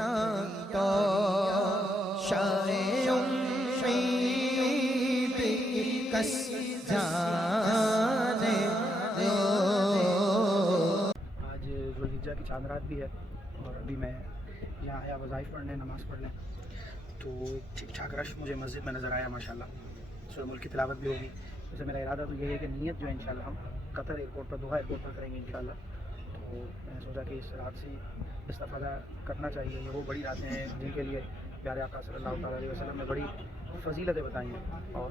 دنیا تو شائع امید کس جانے دو۔ آج ذوالحجہ کی چاند رات بھی ہے اور ابھی میں یہاں آیا وظائف پڑھنے، نماز پڑھنے، تو ٹھیک ٹھاک رش مجھے مسجد میں نظر آیا ماشاءاللہ۔ سورہ ملک کی تلاوت بھی ہوگی۔ ویسے میرا ارادہ تو یہ ہے کہ نیت جو ہے انشاءاللہ ہم قطر ایئرپورٹ پر، دوحہ ایئرپورٹ پر کریں گے انشاءاللہ۔ تو میں نے سوچا کہ اس رات سے استفادہ کرنا چاہیے۔ یہ وہ بڑی راتیں ہیں جن کے لیے پیارے آقا صلی اللہ تعالیٰ علیہ وسلم نے بڑی فضیلتیں بتائی ہیں، اور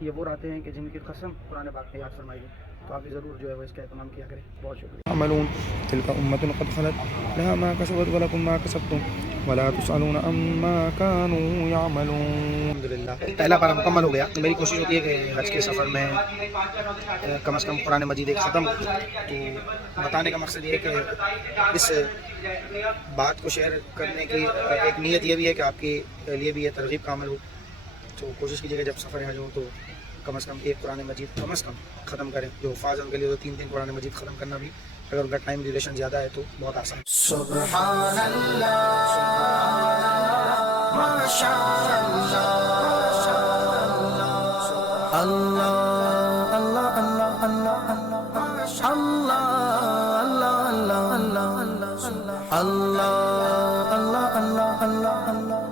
یہ وہ راتیں ہیں کہ جن کی قسم قرآن پاک میں یاد فرمائی گئی۔ تو آپ بھی ضرور جو ہے وہ اس کا اہتمام کیا کریں۔ بہت شکریہ۔ تعملون تلك أمة قد خلت لها ما كسبت ولكم ما كسبتم ولا تسألون عما كانوا يعملون۔ الحمدللہ پہلا پارہ مکمل ہو گیا۔ میری کوشش ہوتی ہے کہ حج کے سفر میں کم از کم قرآن مجید ایک ختم ہو۔ تو بتانے کا مقصد یہ ہے کہ اس بات کو شیئر کرنے کی ایک نیت یہ بھی ہے کہ آپ کے لیے بھی یہ ترغیب کا عمل ہو۔ تو کوشش کیجیے کہ جب سفر حج ہو تو کم از کم ایک قرآن مجید کم از کم ختم کریں۔ جو حفاظ ان کے لیے تو 3 قرآن مجید ختم کرنا بھی اگر ان کا ٹائم ڈیوریشن زیادہ ہے تو بہت آسان ہے۔ سبحان اللہ ماشاء اللہ اللہ اللہ اللہ اللہ اللہ اللہ اللہ اللہ اللہ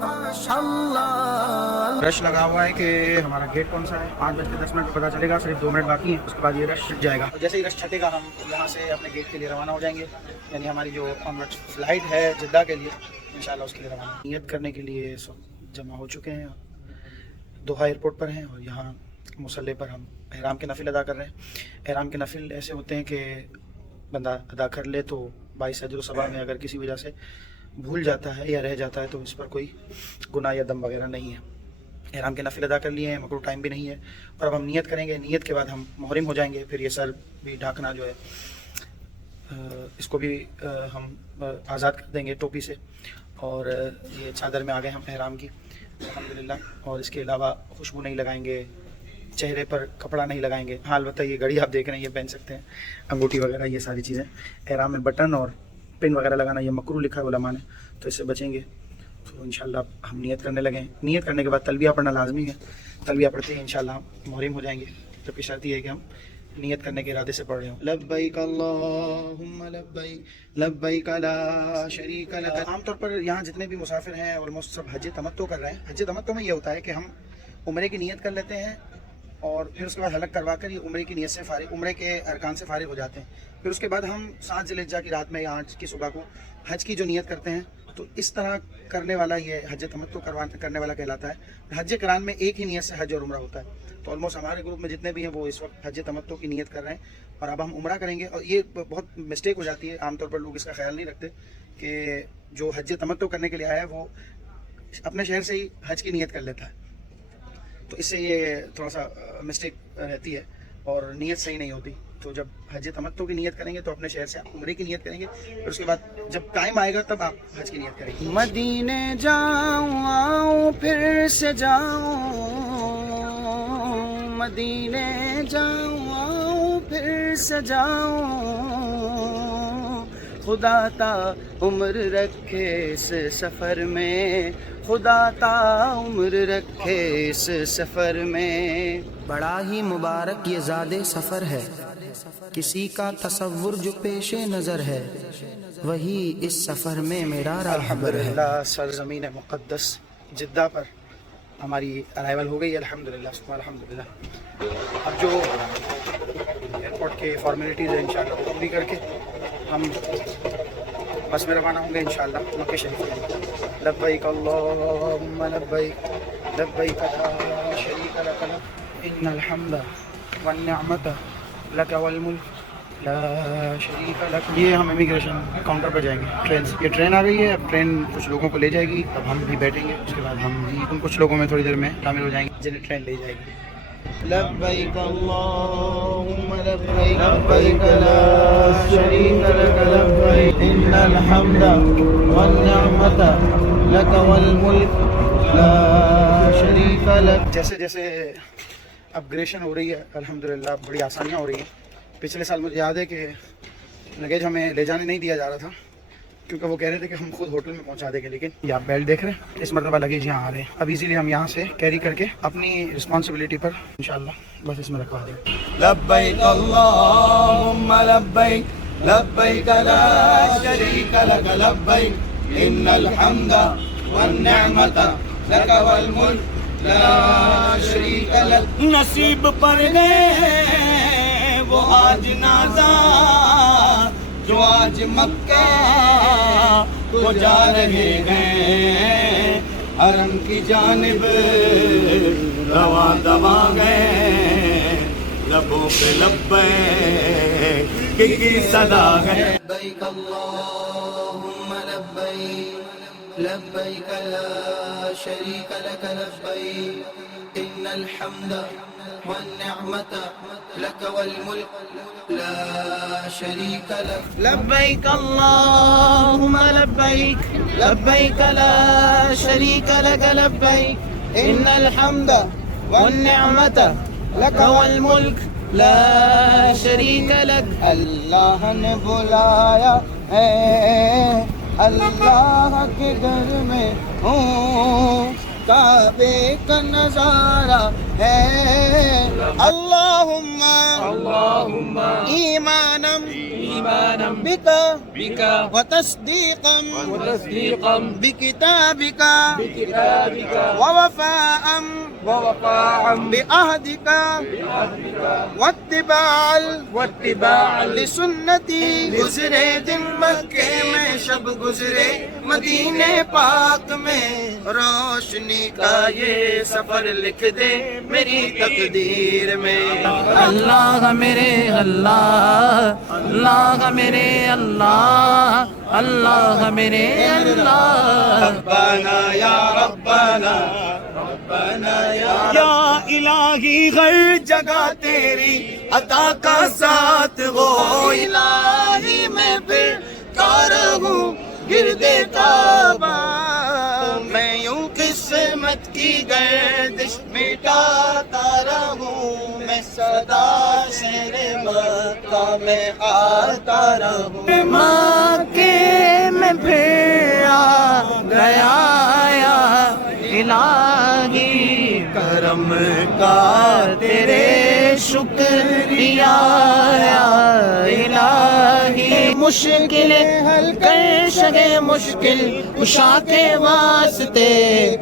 اللہ۔ رش لگا ہوا ہے کہ ہمارا گیٹ کون سا ہے، 5:10 پہ پتہ چلے گا، صرف 2 منٹ باقی ہیں، اس کے بعد یہ رش چھٹ جائے گا۔ جیسے ہی رش چھٹے گا ہم یہاں سے اپنے گیٹ کے لیے روانہ ہو جائیں گے، یعنی ہماری جو آنورڈ فلائٹ ہے جدہ کے لیے انشاءاللہ اس کے لیے روانہ۔ نیت کرنے کے لیے سب جمع ہو چکے ہیں، دوحہ ایئرپورٹ پر ہیں، اور یہاں مصلی پر ہم احرام کے نفل ادا کر رہے ہیں۔ احرام کے نفل ایسے ہوتے ہیں کہ بندہ ادا کر لے تو باعث اجر و ثواب میں اگر کسی وجہ سے بھول جاتا ہے یا رہ جاتا ہے تو اس پر کوئی گناہ یا دم وغیرہ نہیں ہے۔ احرام کے نفل ادا کر لیے ہیں، مکروہ ٹائم بھی نہیں ہے، اور اب ہم نیت کریں گے۔ نیت کے بعد ہم محرم ہو جائیں گے۔ پھر یہ سر بھی ڈھانکنا جو ہے اس کو بھی ہم آزاد کر دیں گے ٹوپی سے، اور یہ چادر میں آ گئے ہم احرام کی الحمدللہ۔ اور اس کے علاوہ خوشبو نہیں لگائیں گے، چہرے پر کپڑا نہیں لگائیں گے۔ ہاں البتہ یہ گھڑی آپ دیکھ رہے ہیں یہ پہن سکتے ہیں، انگوٹھی وغیرہ یہ ساری چیزیں۔ احرام میں بٹن اور پن وغیرہ لگانا یہ مکروہ لکھا ہے علماء نے، تو اس سے بچیں گے۔ تو انشاءاللہ ہم نیت کرنے لگیں۔ نیت کرنے کے بعد تلبیہ پڑھنا لازمی ہے، تلبیہ پڑھتے ہی انشاءاللہ ہم محرم ہو جائیں گے، جبکہ شرط یہ ہے کہ ہم نیت کرنے کے ارادے سے پڑھ رہے ہوں۔ لبیک اللہم لبیک لبیک لا شریک لک۔ عام طور پر یہاں جتنے بھی مسافر ہیں آلموسٹ سب حج تمتع کر رہے ہیں۔ حج تمتع میں یہ ہوتا ہے کہ ہم عمرے کی نیت کر لیتے ہیں، اور پھر اس کے بعد حلق کروا کر یہ عمرے کی نیت سے فارغ، عمرے کے ارکان سے فارغ ہو جاتے ہیں۔ پھر اس کے بعد ہم 7 ذی الحجہ کی رات میں یا 8 کی صبح کو حج کی جو نیت کرتے ہیں، تو اس طرح کرنے والا یہ حج تمتع کرنے والا کہلاتا ہے۔ حج قران میں ایک ہی نیت سے حج اور عمرہ ہوتا ہے۔ تو آلموسٹ ہمارے گروپ میں جتنے بھی ہیں وہ اس وقت حج تمتع کی نیت کر رہے ہیں، اور اب ہم عمرہ کریں گے۔ اور یہ بہت مسٹیک ہو جاتی ہے، عام طور پر لوگ اس کا خیال نہیں رکھتے کہ جو حج تمتع کرنے کے لیے آیا ہے وہ اپنے شہر سے ہی حج کی نیت کر لیتا ہے، تو اس سے یہ تھوڑا سا مسٹیک رہتی ہے اور نیت صحیح نہیں ہوتی۔ تو جب حج تمتع کی نیت کریں گے تو اپنے شہر سے عمرے کی نیت کریں گے، پھر اس کے بعد جب ٹائم آئے گا تب آپ حج کی نیت کریں گے۔ مدینے جاؤں آؤں پھر سے جاؤں، مدینے جاؤں آؤں پھر سے جاؤں، خدا تا عمر رکھے اس سفر میں، خدا تا عمر رکھے اس سفر میں۔ بڑا ہی مبارک یہ زاد سفر ہے، کسی کا تصور جو پیش نظر ہے، وہی اس سفر میں میرا راہبر ہے۔ الحمدللہ سرزمین مقدس جدہ پر ہماری ارائیول ہو گئی الحمدللہ ثم الحمدللہ۔ اب جو ایئرپورٹ کے فارمیلٹیز ہیں انشاءاللہ وہ پوری کر کے ہم بس میں روانہ ہوں گے انشاءاللہ مکہ شریف کے لیے۔ لبیک اللہم لبیک لبیک لا شریک لک ان الحمد والنعمت لک والملک لا شریک لک۔ یہ ہم امیگریشن کاؤنٹر پہ جائیں گے ٹرین سے۔ یہ ٹرین آ گئی ہے، اب ٹرین کچھ لوگوں کو لے جائے گی، اب ہم بھی بیٹھیں گے، اس کے بعد ہم بھی ان کچھ لوگوں میں تھوڑی دیر میں شامل ہو جائیں گے جنہیں ٹرین لے جائے گی۔ لبیک اللہم لبیک لبیک لا شریک لک لبیک ان الحمد والنعمت لک والملک لا شریک لک۔ جیسے جیسے اپگریشن ہو رہی ہے الحمدللہ بڑی آسانیاں ہو رہی ہیں۔ پچھلے سال مجھے یاد ہے کہ لگیج ہمیں لے جانے نہیں دیا جا رہا تھا، کیونکہ وہ کہہ رہے تھے کہ ہم خود ہوٹل میں پہنچا دیں گے، لیکن یہ آپ بیلٹ دیکھ رہے ہیں، اس مرتبہ لگیج یہاں آ رہے ہیں. اب ایزیلی ہم یہاں سے کیری کر کے اپنی رسپانسبلٹی پر انشاءاللہ بس اس میں رکھوا دیں گے. لبیک اللہم لبیک لبیک لا شریک لک لبیک ان الحمد والنعمت لک والملک لا شریک لک. نصیب پر گئے وہ آج نازا جو آج مکہ کو جا رہے ہیں، حرم کی جانب رواں دواں گئے، لبوں پہ لبیک کی صدا ہے. لبیک اللہم لبیک لبیک لا شریک لک لبیک ان الحمد والنعمت لک والملک لا شریک لک. لبیک اللہم لبیک لبیک لا شریک لک لبیک ان الحمد والنعمت لک والملک لا شریک لک. اللہ نے بلایا ہے اللہ کے گھر میں ہوں، کعبے کا نظارہ ہے. اللہم ایمانم بک وتصدیقا بکتابک ووفاء بعہدک واتباعا لسنتی. گزرے دن مکے میں شب گزرے مدینے پاک میں، روشنی کا یہ سفر لکھ دے میری تقدیر میں. اللہ میرے اللہ، اللہ میرے اللہ، اللہ میرے اللہ. ربنا یا ربنا ربنا یا الہی، ہر جگہ تیری عطا کا ساتھ ہو. الہی میں پھر رہوں گردے کعبہ، میں یوں قسمت کی گردش مٹاتا رہوں، میں صدا شہر مکہ میں آتا رہوں. مکے میں پھر آ گیا الہی کرم کا تیرے شکریہ الہی. مشکل حل کر شگے مشکل کشا کے واسطے،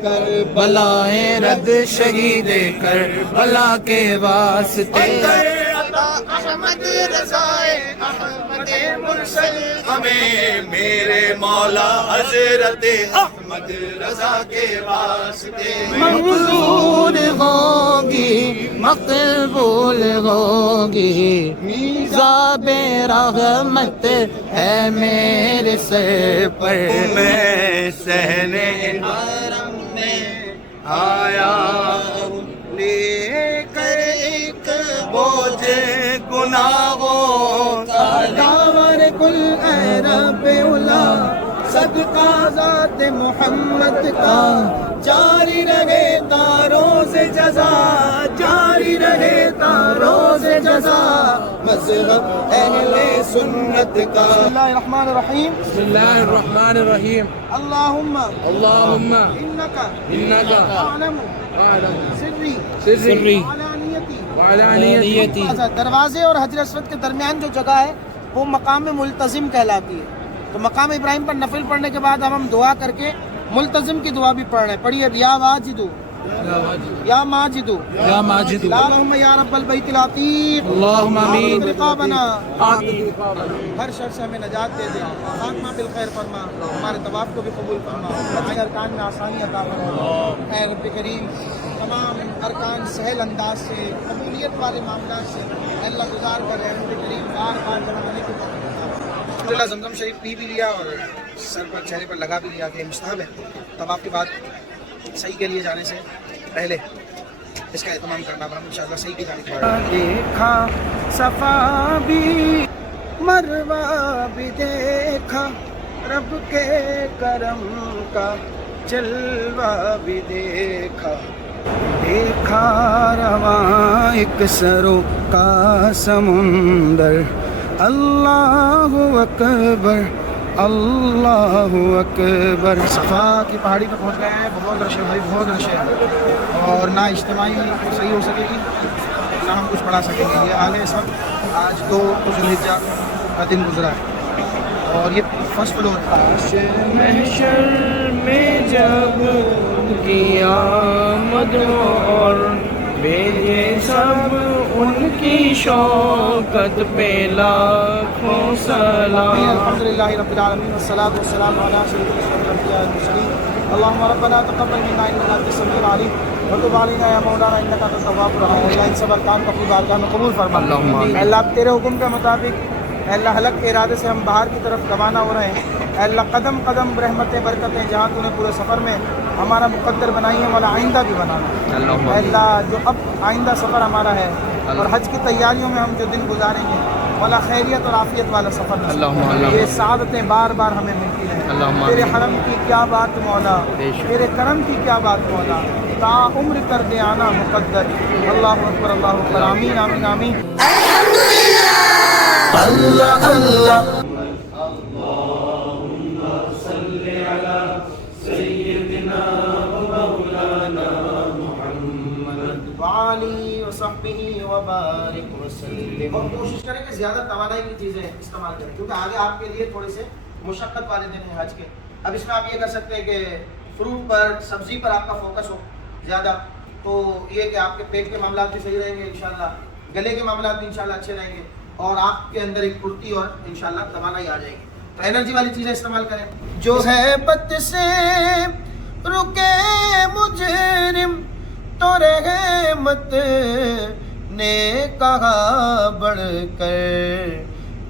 کر بلائیں رد شہید کر بلا کے واسطے. احمد رضائے احمد مرسل ہمیں میرے مولا حضرت احمد رضا کے واسطے. منظور ہوگی مقبول ہوگی، میزاب رحمت ہے میرے سر پر. میں صحن حرم میں آیا لے کر ایک بوجھ گناہوں کا، داور کل اے رب اولا صدقہ ذات محمد کا. جاری رہے تا روز جزا، جاری رہے تا روز جزا مذہب اہل سنت کا. بسم اللہ الرحمن الرحیم، بسم اللہ الرحمن الرحیم. اللہم انکا اعلم سری سری وعلانیتی. دروازے اور حجر اسود کے درمیان جو جگہ ہے وہ مقام ملتزم کہلاتی ہے. تو مقام ابراہیم پر نفل پڑھنے کے بعد ہم دعا کر کے ملتزم کی دعا بھی پڑھ رہے ہیں. پڑھیے یا واجدو یا ماجدو یا ماجد اللہم یا رب البیت العتیق اللہم آمین. رقابنا ہر شر سے ہمیں نجات دے دے، خاتمہ بالخیر فرما، ہمارے طواف کو بھی قبول فرما، ہمارے ارکان میں آسانی عطا فرما. اے رب کریم تمام ارکان سہل انداز سے قبولیت والے معاملات سے اللہ گزار کر رہے رب کریم بار بار جمع ہونے کی الحمدللہ. زمزم شریف پی بھی لیا اور سر پر چہرے پر لگا بھی لیا کہ مستحب ہے. طواف کے بعد صحیح کے لیے جانے سے پہلے اس کا اہتمام کرنا، پر ہم انشاءاللہ صحیح کی جانب بڑھیں. دیکھا صفا بھی مروہ بھی دیکھا، رب کے کرم کا جلوہ بھی دیکھا. دیکھا رواں ایک سرو کا سمندر، اللہ اکبر اللہ اکبر. صفا کی پہاڑی پہ پہنچ گئے ہیں. بہت رش ہے بھائی, بہت رش ہے, اور نہ اجتماعی صحیح ہو سکے گی نہ ہم کچھ پڑھا سکیں گے. یہ حال ہے اس وقت. آج 2 ذوالحجہ کا دن گزرا ہے اور یہ فرسٹ فلور. محشر میں جب کی آمد اور بھیجے سب ان کی شوکت پہ لاکھوں سلام. الحمدللہ رب العالمین والصلاة والسلام علی سید الانبیاء والمرسلین. اللہم ربنا تقبل منا انک انت السمیع العلیم وتب علینا یا مولانا انک انت التواب الرحیم. اللہ ان سب ارکان کو اپنی بارگاہ میں قبول فرما. اے اللہ تیرے حکم کے مطابق اے اللہ حلق کے ارادے سے ہم باہر کی طرف روانہ ہو رہے ہیں. اے اللہ قدم قدم رحمتیں برکتیں جہاں تو نے پورے سفر میں ہمارا مقدر بنائی ہے مولا آئندہ بھی بنانا. اے اللہ جو اب آئندہ سفر ہمارا ہے اور حج کی تیاریوں میں ہم جو دن گزاریں گے مولا خیریت اور عافیت والا سفر نصیب. یہ سعادتیں بار بار ہمیں ملتی رہیں. تیرے حرم کی کیا بات مولا, تیرے کرم کی کیا بات مولا, تا عمر کر دے آنا مقدر. اللہ اکبر اللہ اکبر. آمین آمین آمین. اللہ اللہ. وعلی وصحبہ وبارک وسلم. اور کوشش کریں کہ زیادہ توانائی کی چیزیں استعمال کریں کیونکہ آگے آپ کے لیے تھوڑے سے مشقت والے دن ہیں حج کے. اب اس میں آپ یہ کر سکتے ہیں کہ فروٹ پر سبزی پر آپ کا فوکس ہو زیادہ, تو یہ کہ آپ کے پیٹ کے معاملات بھی صحیح رہیں گے انشاءاللہ, گلے کے معاملات بھی انشاءاللہ اچھے رہیں گے, اور آپ کے اندر ایک پھرتی اور انشاءاللہ توانائی آ جائے گی. تو انرجی والی چیزیں استعمال کریں. جو ہے بت سے رکے مجرم تو رحمت نے کہا بڑھ کر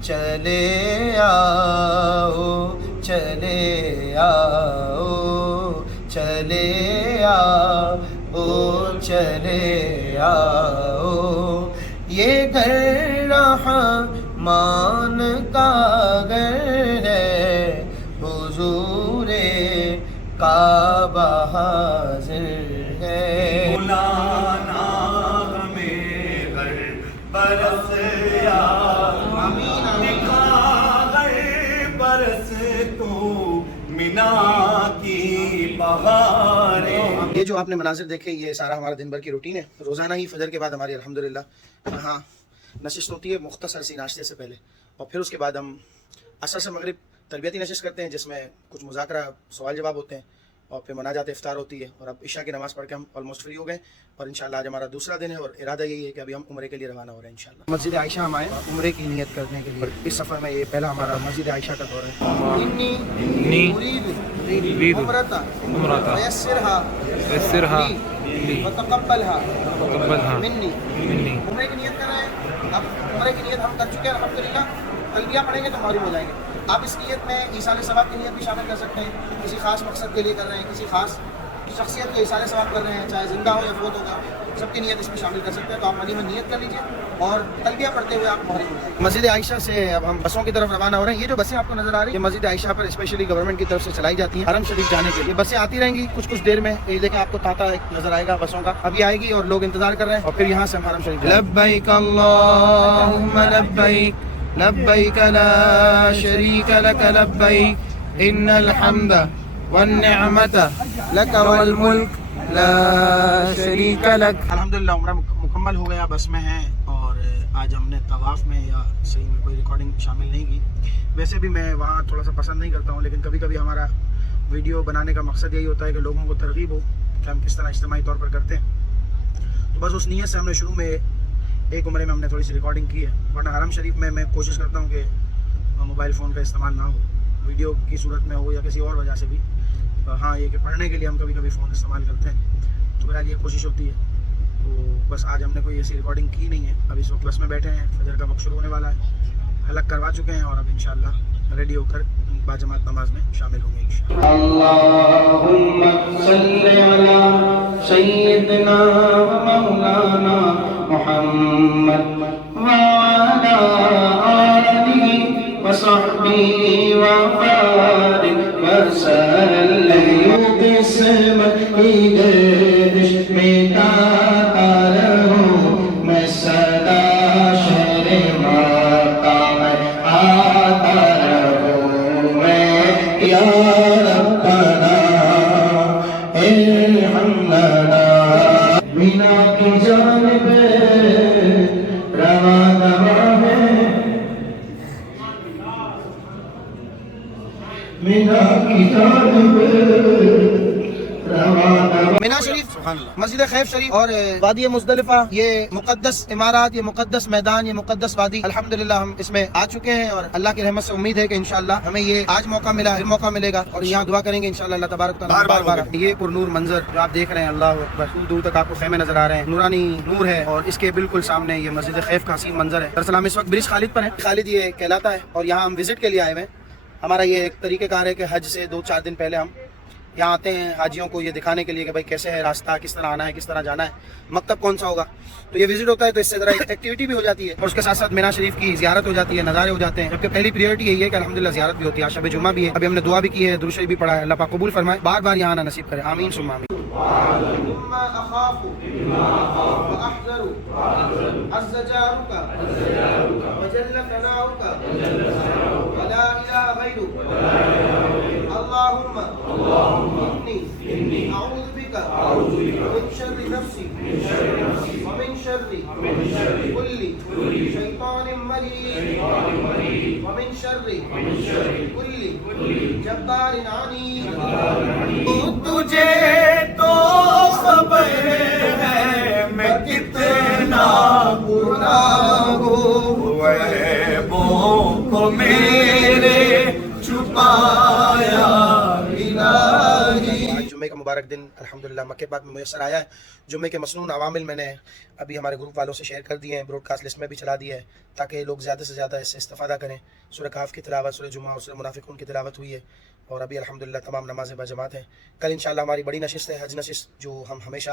چلے آؤ چلے آؤ چلے آؤ چلے آؤ. یہ گھر رحمان کا گھر ہے, حضور کعبہ حاضر ہے. مولانا ہمیں گھر برس یا دکھا گھر برس تو مینا کی بہاریں. یہ جو آپ نے مناظر دیکھے یہ سارا ہمارا دن بھر کی روٹین ہے. روزانہ ہی فجر کے بعد ہماری الحمدللہ یہاں نشست ہوتی ہے مختصر سی ناشتے سے پہلے, اور پھر اس کے بعد ہم عصر سے مغرب تربیتی نشست کرتے ہیں جس میں کچھ مذاکرہ سوال جواب ہوتے ہیں, اور پھر مناجات افطار ہوتی ہے. اور اب عشاء کی نماز پڑھ کے ہم آلموسٹ فری ہو گئے, اور انشاءاللہ آج ہمارا دوسرا دن ہے اور ارادہ یہی ہے کہ ابھی ہم عمرے کے لیے روانہ ہو رہے ہیں انشاءاللہ. مسجد عائشہ ہم آئے عمرے کی نیت کرنے کے لیے. اس سفر میں یہ پہلا ہمارا مسجد عائشہ کا دور ہے. انی اريد عمرة ويسرها وتقبلها مني. عمرے کی نیت کر رہے ہیں. اب عمرے کی نیت ہم کر چکے ہیں الحمدللہ. تلبیہ پڑھیں گے تو محروم ہو جائیں گے. آپ اس نیت میں ایصال ثواب کی نیت بھی شامل کر سکتے ہیں. کسی خاص مقصد کے لیے کر رہے ہیں, کسی خاص شخصیت کے ایصال ثواب کر رہے ہیں, چاہے زندہ ہو یا فوت ہوگا, سب کی نیت اس میں شامل کر سکتے ہیں. تو آپ منی میں نیت کر لیجیے اور تلبیہ پڑھتے ہوئے آپ محروم ہو جائیں گے. مسجد عائشہ سے اب ہم بسوں کی طرف روانہ ہو رہے ہیں. یہ جو بسیں آپ کو نظر آ رہی ہیں یہ مسجد عائشہ پر اسپیشلی گورنمنٹ کی طرف سے چلائی جاتی ہیں حرم شریف جانے کے لیے. بسیں آتی رہیں گی کچھ دیر میں. یہ دیکھیں آپ کو تاتا ایک نظر آئے گا بسوں کا, ابھی آئے گی اور لوگ انتظار کر رہے ہیں, اور پھر یہاں سے ہم حرم شریف. لبیک اللہم لبیک لبیک لا شریک لک لبیک ان الحمد والنعمت لک والملک لا شریک لک. الحمدللہ عمرہ مکمل ہو گیا, بس میں ہیں. اور آج ہم نے طواف میں یا صحیح میں کوئی ریکارڈنگ شامل نہیں کی. ویسے بھی میں وہاں تھوڑا سا پسند نہیں کرتا ہوں, لیکن کبھی کبھی ہمارا ویڈیو بنانے کا مقصد یہی ہوتا ہے کہ لوگوں کو ترغیب ہو کہ ہم کس طرح اجتماعی طور پر کرتے ہیں. تو بس اس نیت سے ہم نے شروع میں ایک عمرے میں ہم نے تھوڑی سی ریکارڈنگ کی ہے. ورنہ حرم شریف میں کوشش کرتا ہوں کہ موبائل فون کا استعمال نہ ہو, ویڈیو کی صورت میں ہو یا کسی اور وجہ سے بھی. ہاں یہ کہ پڑھنے کے لیے ہم کبھی کبھی فون استعمال کرتے ہیں, تو بہرحال یہ کوشش ہوتی ہے. تو بس آج ہم نے کوئی ایسی ریکارڈنگ کی نہیں ہے. اب اس وقت بس میں بیٹھے ہیں, فجر کا وقت شروع ہونے والا ہے, حلق کروا چکے ہیں, اور اب انشاءاللہ ریڈی ہو کر باجماعت نماز میں شامل ہوں گے انشاءاللہ. اللہم صلی علی سیدنا و مولانا محمد وعلا آلہ وصحبہ وبارک وسلم. قسم کی گردش مٹاتا رہوں میں صدا شر ماتا میں آتا رہوں میں مسجد خیف شریف اور وادی مزدلفہ، یہ مقدس عمارات، یہ مقدس میدان، یہ مقدس وادی، الحمدللہ ہم اس میں آ چکے ہیں اور اللہ کی رحمت سے امید ہے کہ انشاءاللہ ہمیں یہ آج موقع ملا، پھر موقع ملے گا اور یہاں دعا کریں گے انشاءاللہ اللہ تبارک تعالیٰ بار بار۔ یہ پر نور منظر جو آپ دیکھ رہے ہیں، اللہ اکبر، دور دور تک آپ کو خیمے نظر آ رہے ہیں، نورانی نور ہے، اور اس کے بالکل سامنے یہ مسجد خیف کا حسین منظر ہے۔ دراصل ہم اس وقت برج خالد پر ہیں، خالد یہ کہلاتا ہے، اور یہاں ہم وزٹ کے لیے آئے ہوئے ہیں۔ ہمارا یہ ایک طریقہ کار ہے کہ حج سے 2-4 دن پہلے ہم یہاں آتے ہیں حاجیوں کو یہ دکھانے کے لیے کہ بھائی کیسے ہے راستہ، کس طرح آنا ہے، کس طرح جانا ہے، مکتب کون سا ہوگا، تو یہ وزٹ ہوتا ہے، تو اس سے ذرا ایکٹیویٹی بھی ہو جاتی ہے اور اس کے ساتھ ساتھ مینا شریف کی زیارت ہو جاتی ہے، نظارے ہو جاتے ہیں، جبکہ پہلی پریورٹی یہی ہے کہ الحمدللہ زیارت بھی ہوتی ہے، شب جمعہ بھی ہے، ابھی ہم نے دعا بھی کی ہے، درود شریف بھی پڑھا ہے، اللہ پاک قبول فرمائے، بار بار یہاں آنا نصیب کرے، آمین ثم آمین۔ أعوذ بك من شر نفسي ومن شر كل شيطان مريد ومن شر كل جبار عنيد۔ تجھے تو خبر ہے میں کتنا گناہ ہوں، عیبوں کو میرے چھپایا الہی۔ جمعے کا مبارک دن الحمدللہ مکے پاک میں میسر آیا ہے۔ جمعے کے مسنون عوامل میں نے ابھی ہمارے گروپ والوں سے شیئر کر دیے ہیں، براڈ کاسٹ لسٹ میں بھی چلا دیا ہے تاکہ لوگ زیادہ سے زیادہ اس سے استفادہ کریں۔ سورہ کہف کی تلاوت، سورہ جمعہ اور سورہ منافقون کی تلاوت ہوئی ہے، اور ابھی الحمدللہ تمام نمازیں باجماعت ہیں۔ کل انشاءاللہ ہماری بڑی نشست ہے، حج نشست، جو ہم ہمیشہ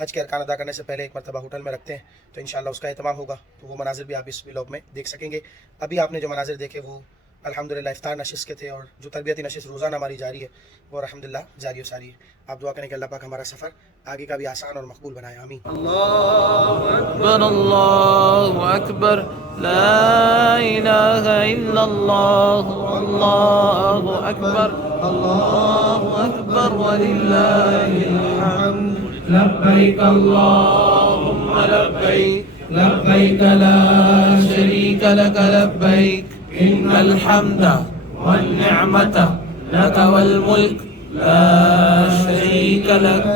حج کے ارکان ادا کرنے سے پہلے ایک مرتبہ ہوٹل میں رکھتے ہیں، تو انشاءاللہ اس کا اہتمام ہوگا، تو وہ مناظر بھی آپ اس ولاگ میں دیکھ سکیں گے۔ ابھی آپ نے جو مناظر دیکھے وہ الحمدللہ افطار نشست کے تھے، اور جو تربیتی نشست روزانہ ہماری جاری ہے وہ الحمدللہ جاری و ساری ہے۔ آپ دعا کریں کہ اللہ پاک ہمارا سفر آگے کا بھی آسان اور مقبول بنائے، آمین۔ اللہ اکبر، لا الہ الا اللہ، اللہ اکبر، اللہ اکبر وللہ الحمد۔ لبیک اللہم لبیک، لبیک لا شریک لک لبیک، ان الحمد والنعمت لک والملک لا شریک لک۔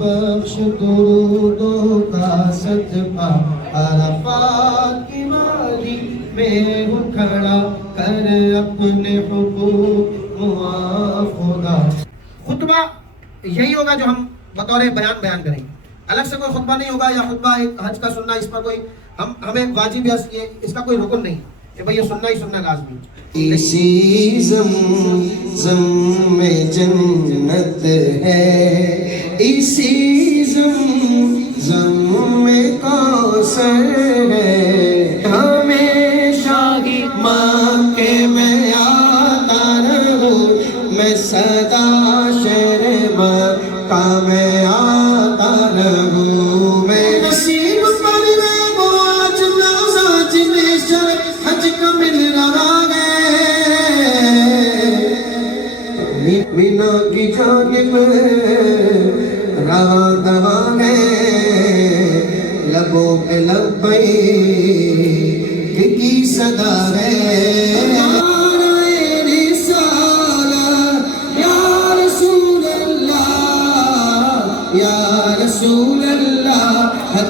بخش درودوں کا صدقہ، عرفات کی وادی میں ہوں کھڑا، کر اپنے حقوق معاف خدا۔ خطبہ یہی ہوگا جو ہم بطور بیان کریں گے، الگ سے کوئی خطبہ نہیں ہوگا، یا خطبہ ایک حج کا سننا، اس پر کوئی ہمیں واجب ہے، اس کا کوئی رکن نہیں کہ بھئی یہ سننا ہی سننا لازمی ہے۔ اسی زمزم میں جنت ہے، اسی زمزم میں کوثر ہے، ہمیشہ مکے میں آتا رہوں میں، صدا شہر مکہ میں آتا رہوں میں۔ نصیب پر ہے وہ آج نازا جنہیں شرف حج کا مل رہا ہے، مینا کی جانب رواں ہے، لبوں پہ لبیک کی صدا ہے۔ یا رسول اللہ،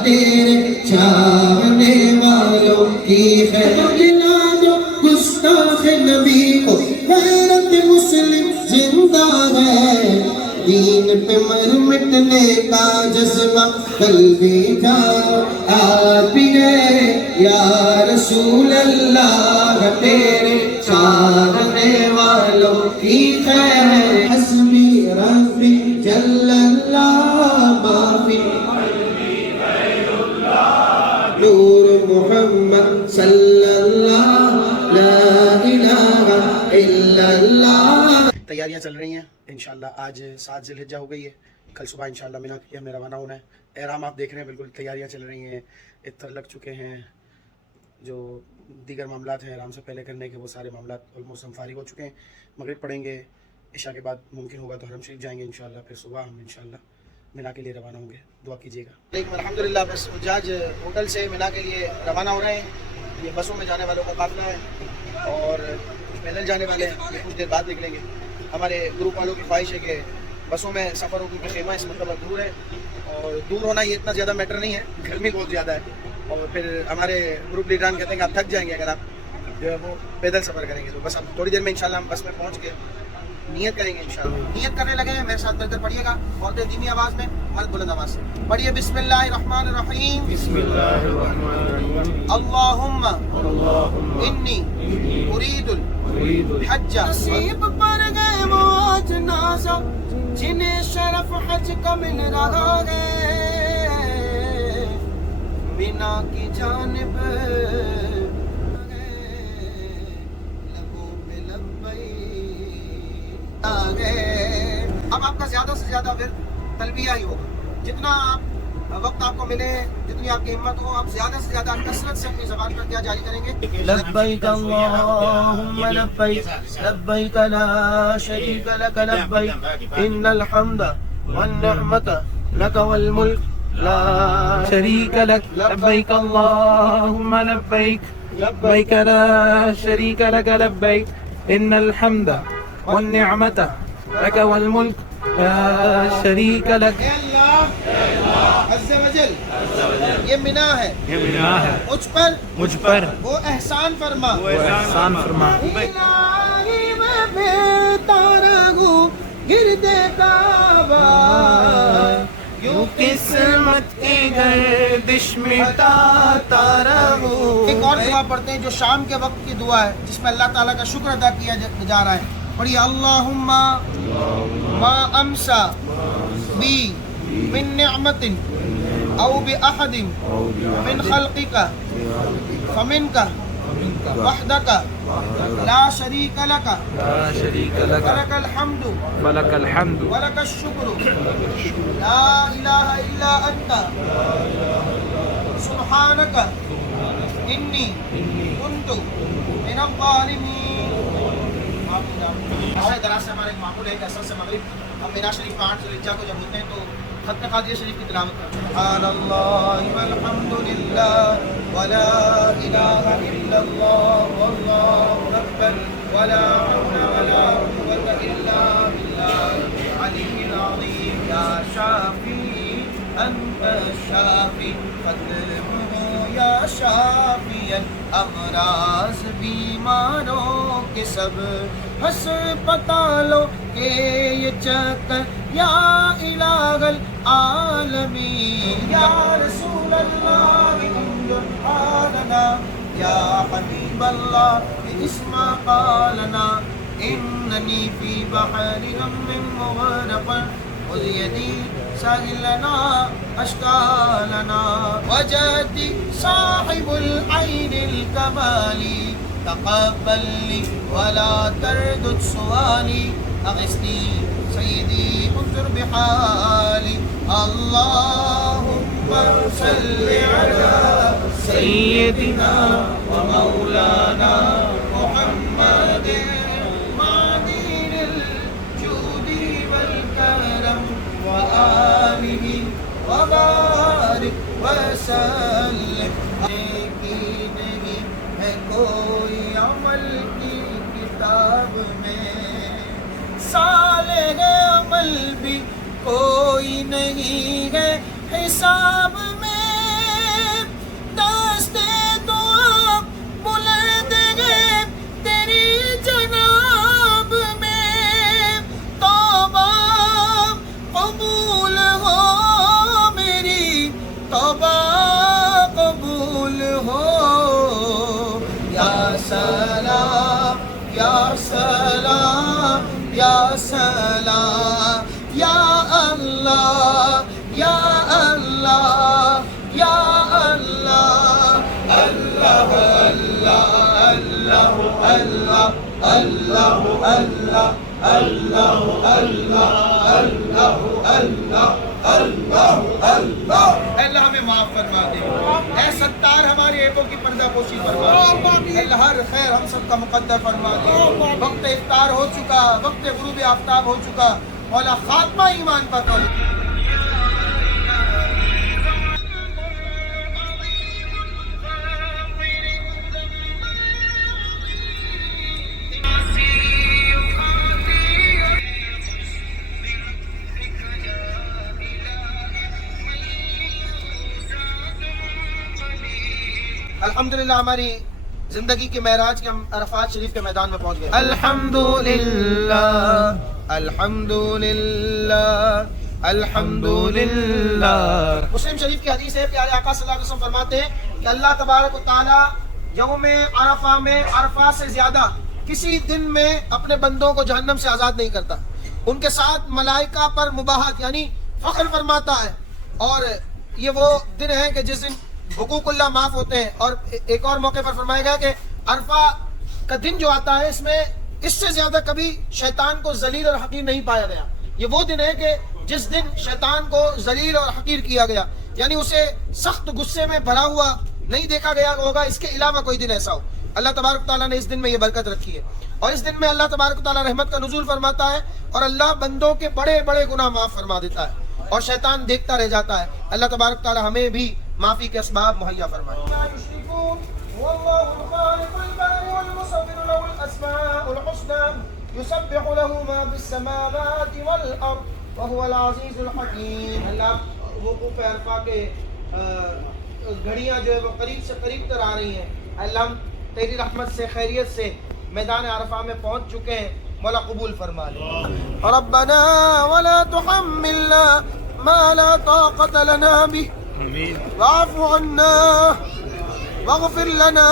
تیرے چاہنے والوں کی خیر دلا دو، گستاخ نبی کو غیرت مسلم زندہ ہے، دین پہ مر مٹنے کا جذبہ قلبی کا آپ بھی ہے۔ یا رسول اللہ، تیرے چاہنے والوں کی خیر، حسبی ربی جل اللہ معافی نور محمد صلی اللہ، لا الہ الا اللہ۔ تیاریاں چل رہی ہیں انشاءاللہ، آج 7 ذی الحجہ ہو گئی ہے، کل صبح انشاءاللہ مینا کے لیے ہمیں روانہ ہونا ہے۔ احرام آپ دیکھ رہے ہیں، بالکل تیاریاں چل رہی ہیں، عطر لگ چکے ہیں، جو دیگر معاملات ہیں احرام سے پہلے کرنے کے وہ سارے معاملات آلموسٹ ہم فارغ ہو چکے ہیں۔ مغرب پڑھیں گے، عشاء کے بعد ممکن ہوگا تو حرم شریف جائیں گے انشاءاللہ، پھر صبح ہم انشاءاللہ مینا کے لیے روانہ ہوں گے، دعا کیجیے گا۔ الحمدللہ بس حجاج ہوٹل سے مینا کے لیے روانہ ہو رہے ہیں، یہ بسوں میں جانے والوں کا قافلہ ہے، اور پیدل جانے والے ہیں، یہ کچھ دیر بعد نکلیں گے۔ ہمارے گروپ والوں کی خواہش ہے کہ بسوں میں سفر ہو کیونکہ خیمہ اس مرتبہ دور ہے، اور دور ہونا یہ اتنا زیادہ میٹر نہیں ہے، گرمی بہت زیادہ ہے، اور پھر ہمارے گروپ لیڈران کہتے ہیں کہ آپ تھک جائیں گے اگر آپ جو ہے وہ پیدل سفر کریں گے، تو بس اب تھوڑی دیر میں انشاءاللہ ہم بس میں پہنچ کے نیت کریں گے انشاءاللہ۔ نیت کرنے لگے ہیں، میرے ساتھ مل کر پڑھیے گا، عورتیں دھیمی آواز میں، مرد بلند آواز سے پڑھیے۔ بسم اللہ الرحمن الرحیم، بسم اللہ الرحمن الرحیم، اللہم اللہم انی ارید ارید الحج۔ نصیب پر گئے وہ آج نازا جنہیں شرف حج کا مل رہا ہے، مینا کی جانب اب آپ کا زیادہ سے زیادہ ورد تلبیہ ہی ہوگا، جتنا وقت آپ کو ملے، جتنی آپ کی ہمت ہو، آپ زیادہ سے زیادہ کثرت سے اپنی زبان پر کیا جاری کریں گے؟ لبیک اللہم لبیک لبیک لا شریک لک لبیک ان الحمد والنعمت لک والملک لا شريك لك لبيك اللهم لبيك لبيك لا شريك لك لبيك إن الحمد والنعمة لك والملك لا شريك لك۔ اے اللہ عز و جل، یہ منا ہے، مجھ پر وہ احسان فرما، احسان فرما۔ الہی میں پھرتا رہوں گرد کعبہ، یوں قسمت کی گردش مٹاتا رہوں۔ ایک اور دعا پڑھتے ہیں جو شام کے وقت کی دعا ہے، جس میں اللہ تعالیٰ کا شکر ادا کیا جا رہا ہے۔ پڑھیے اللہم ما امسا بی من نعمت او بأحد من خلقک فمنک وحدک لا شریک لک لا شريك لك ولک الحمد ولك الحمد ولک الشکر لا الہ الا انت سبحانک انی کنت من الظالمین۔ دراز سے ہمارا ایک معمول ہے کہ اثر سے مغرب ہم مینا شریف میں 8 ذوالحجہ کو جب ہوتے ہیں تو ختم قادریہ شریف کی تلاوت کرتے ہیں۔ سبحان اللہ والحمد للہ ولا الہ الا اللہ واللہ اکبر ولا حول ولا قوة الا باللہ العلی العظیم۔ یا شافی انت الشافی فاطلبه یا شافی الامراض، بیماروں کے سب ہسپتالوں کے یہ چکر، یا الہ العالمین، یا رسول اللہ انظر حالنا، یا حبیب اللہ اسمع قالنا، اننی فی بحر غم مغرق خذ یدی ساحلنا اشکالنا، وجدی صاحب العین الکمالی تقبل لی ولا تردد سوالی، اغثنی سیدی انظر بحالی، اللہم صل علی سیدنا و مولانا محمد معدن الجود والکرم وآلہ وبارک وسلم۔ کی نہیں ہے کوئی عمل کی کتاب میں، صالح عمل بھی کوئی نہیں ہے حساب میں، دستے تو آپ بلند ہیں تیری جناب میں، توبہ قبول ہو میری توبہ قبول ہو، یا سلام یا سلام یا سلام، یا اللہ یا اللہ یا اللہ، اللہ اللہ اللہ اللہ اللہ اللہ اللہ اللہ اللہ اللہ اللہ۔ اے اللہ ہمیں معاف فرما دے، اے ستار ہماری عیبوں کی پردہ پوشی فرما دے، اے اللہ ہر خیر ہم سب کا مقدر فرما دے۔ وقت افطار ہو چکا، وقت غروب آفتاب ہو چکا، مولا خاتمہ ایمان پر کر۔ الحمدللہ ہماری زندگی کے معراج کے ہم عرفات شریف کے میدان میں پہنچ گئے. الحمدللہ الحمدللہ الحمدللہ. مسلم شریف کی حدیث ہے، پیارے آقا صلی اللہ علیہ وسلم فرماتے ہیں کہ اللہ تبارک و تعالیٰ یوم عرفہ میں عرفہ سے زیادہ کسی دن میں اپنے بندوں کو جہنم سے آزاد نہیں کرتا. ان کے ساتھ ملائکہ پر مباحت یعنی فخر فرماتا ہے. اور یہ وہ دن ہے کہ جس دن حقوق اللہ معاف ہوتے ہیں. اور ایک اور موقع پر فرمایا گیا کہ عرفہ کا دن جو آتا ہے اس میں اس سے زیادہ کبھی شیطان کو ذلیل اور حقیر نہیں پایا گیا. یہ وہ دن ہے کہ جس دن شیطان کو ذلیل اور حقیر کیا گیا، یعنی اسے سخت غصے میں بھرا ہوا نہیں دیکھا گیا ہوگا اس کے علاوہ کوئی دن ایسا ہو. اللہ تبارک تعالیٰ نے اس دن میں یہ برکت رکھی ہے. اور اس دن میں اللہ تبارک تعالیٰ رحمت کا نزول فرماتا ہے اور اللہ بندوں کے بڑے بڑے گناہ معاف فرما دیتا ہے اور شیطان دیکھتا رہ جاتا ہے. اللہ تبارک تعالیٰ ہمیں بھی معافی کے اسباب مہیا فرمائے. اللہ وقوف عرفہ کے گھڑیاں جو ہے وہ قریب سے قریب تر آ رہی ہیں. اللہ ہم تیری رحمت سے خیریت سے میدان عرفہ میں پہنچ چکے ہیں. مولا قبول فرما لے. ربنا ولا تحملنا ما لا طاقة لنا به واعف عنا واغفر لنا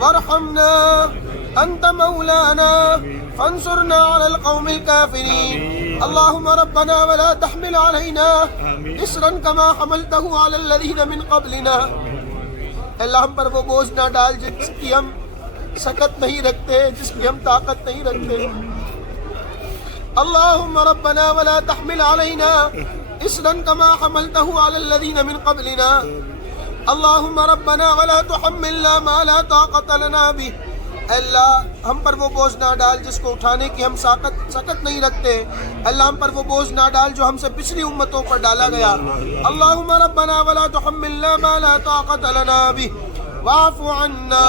وارحمنا أنت مولانا فانصرنا على القوم الكافرين. اللهم ربنا ولا تحمل علينا إصرا كما حملته على الذين من قبلنا. اللہ ہم پر وہ بوجھ نہ ڈال جس کی ہم سکت نہیں رکھتے، جس کی ہم طاقت نہیں رکھتے. اللهم ربنا ولا تحمل علينا إصرا كما حملته على الذين من قبلنا. اللهم ربنا ولا تحملنا ما لا طاقة لنا به. اللہ ہم پر وہ بوجھ نہ ڈال جس کو اٹھانے کی ہم سکت نہیں رکھتے. اللہ ہم پر وہ بوجھ نہ ڈال جو ہم سے پچھلی امتوں پر ڈالا گیا. اللہم ربنا ولا تحملنا ما لا طاقت لنا به واعف عنا.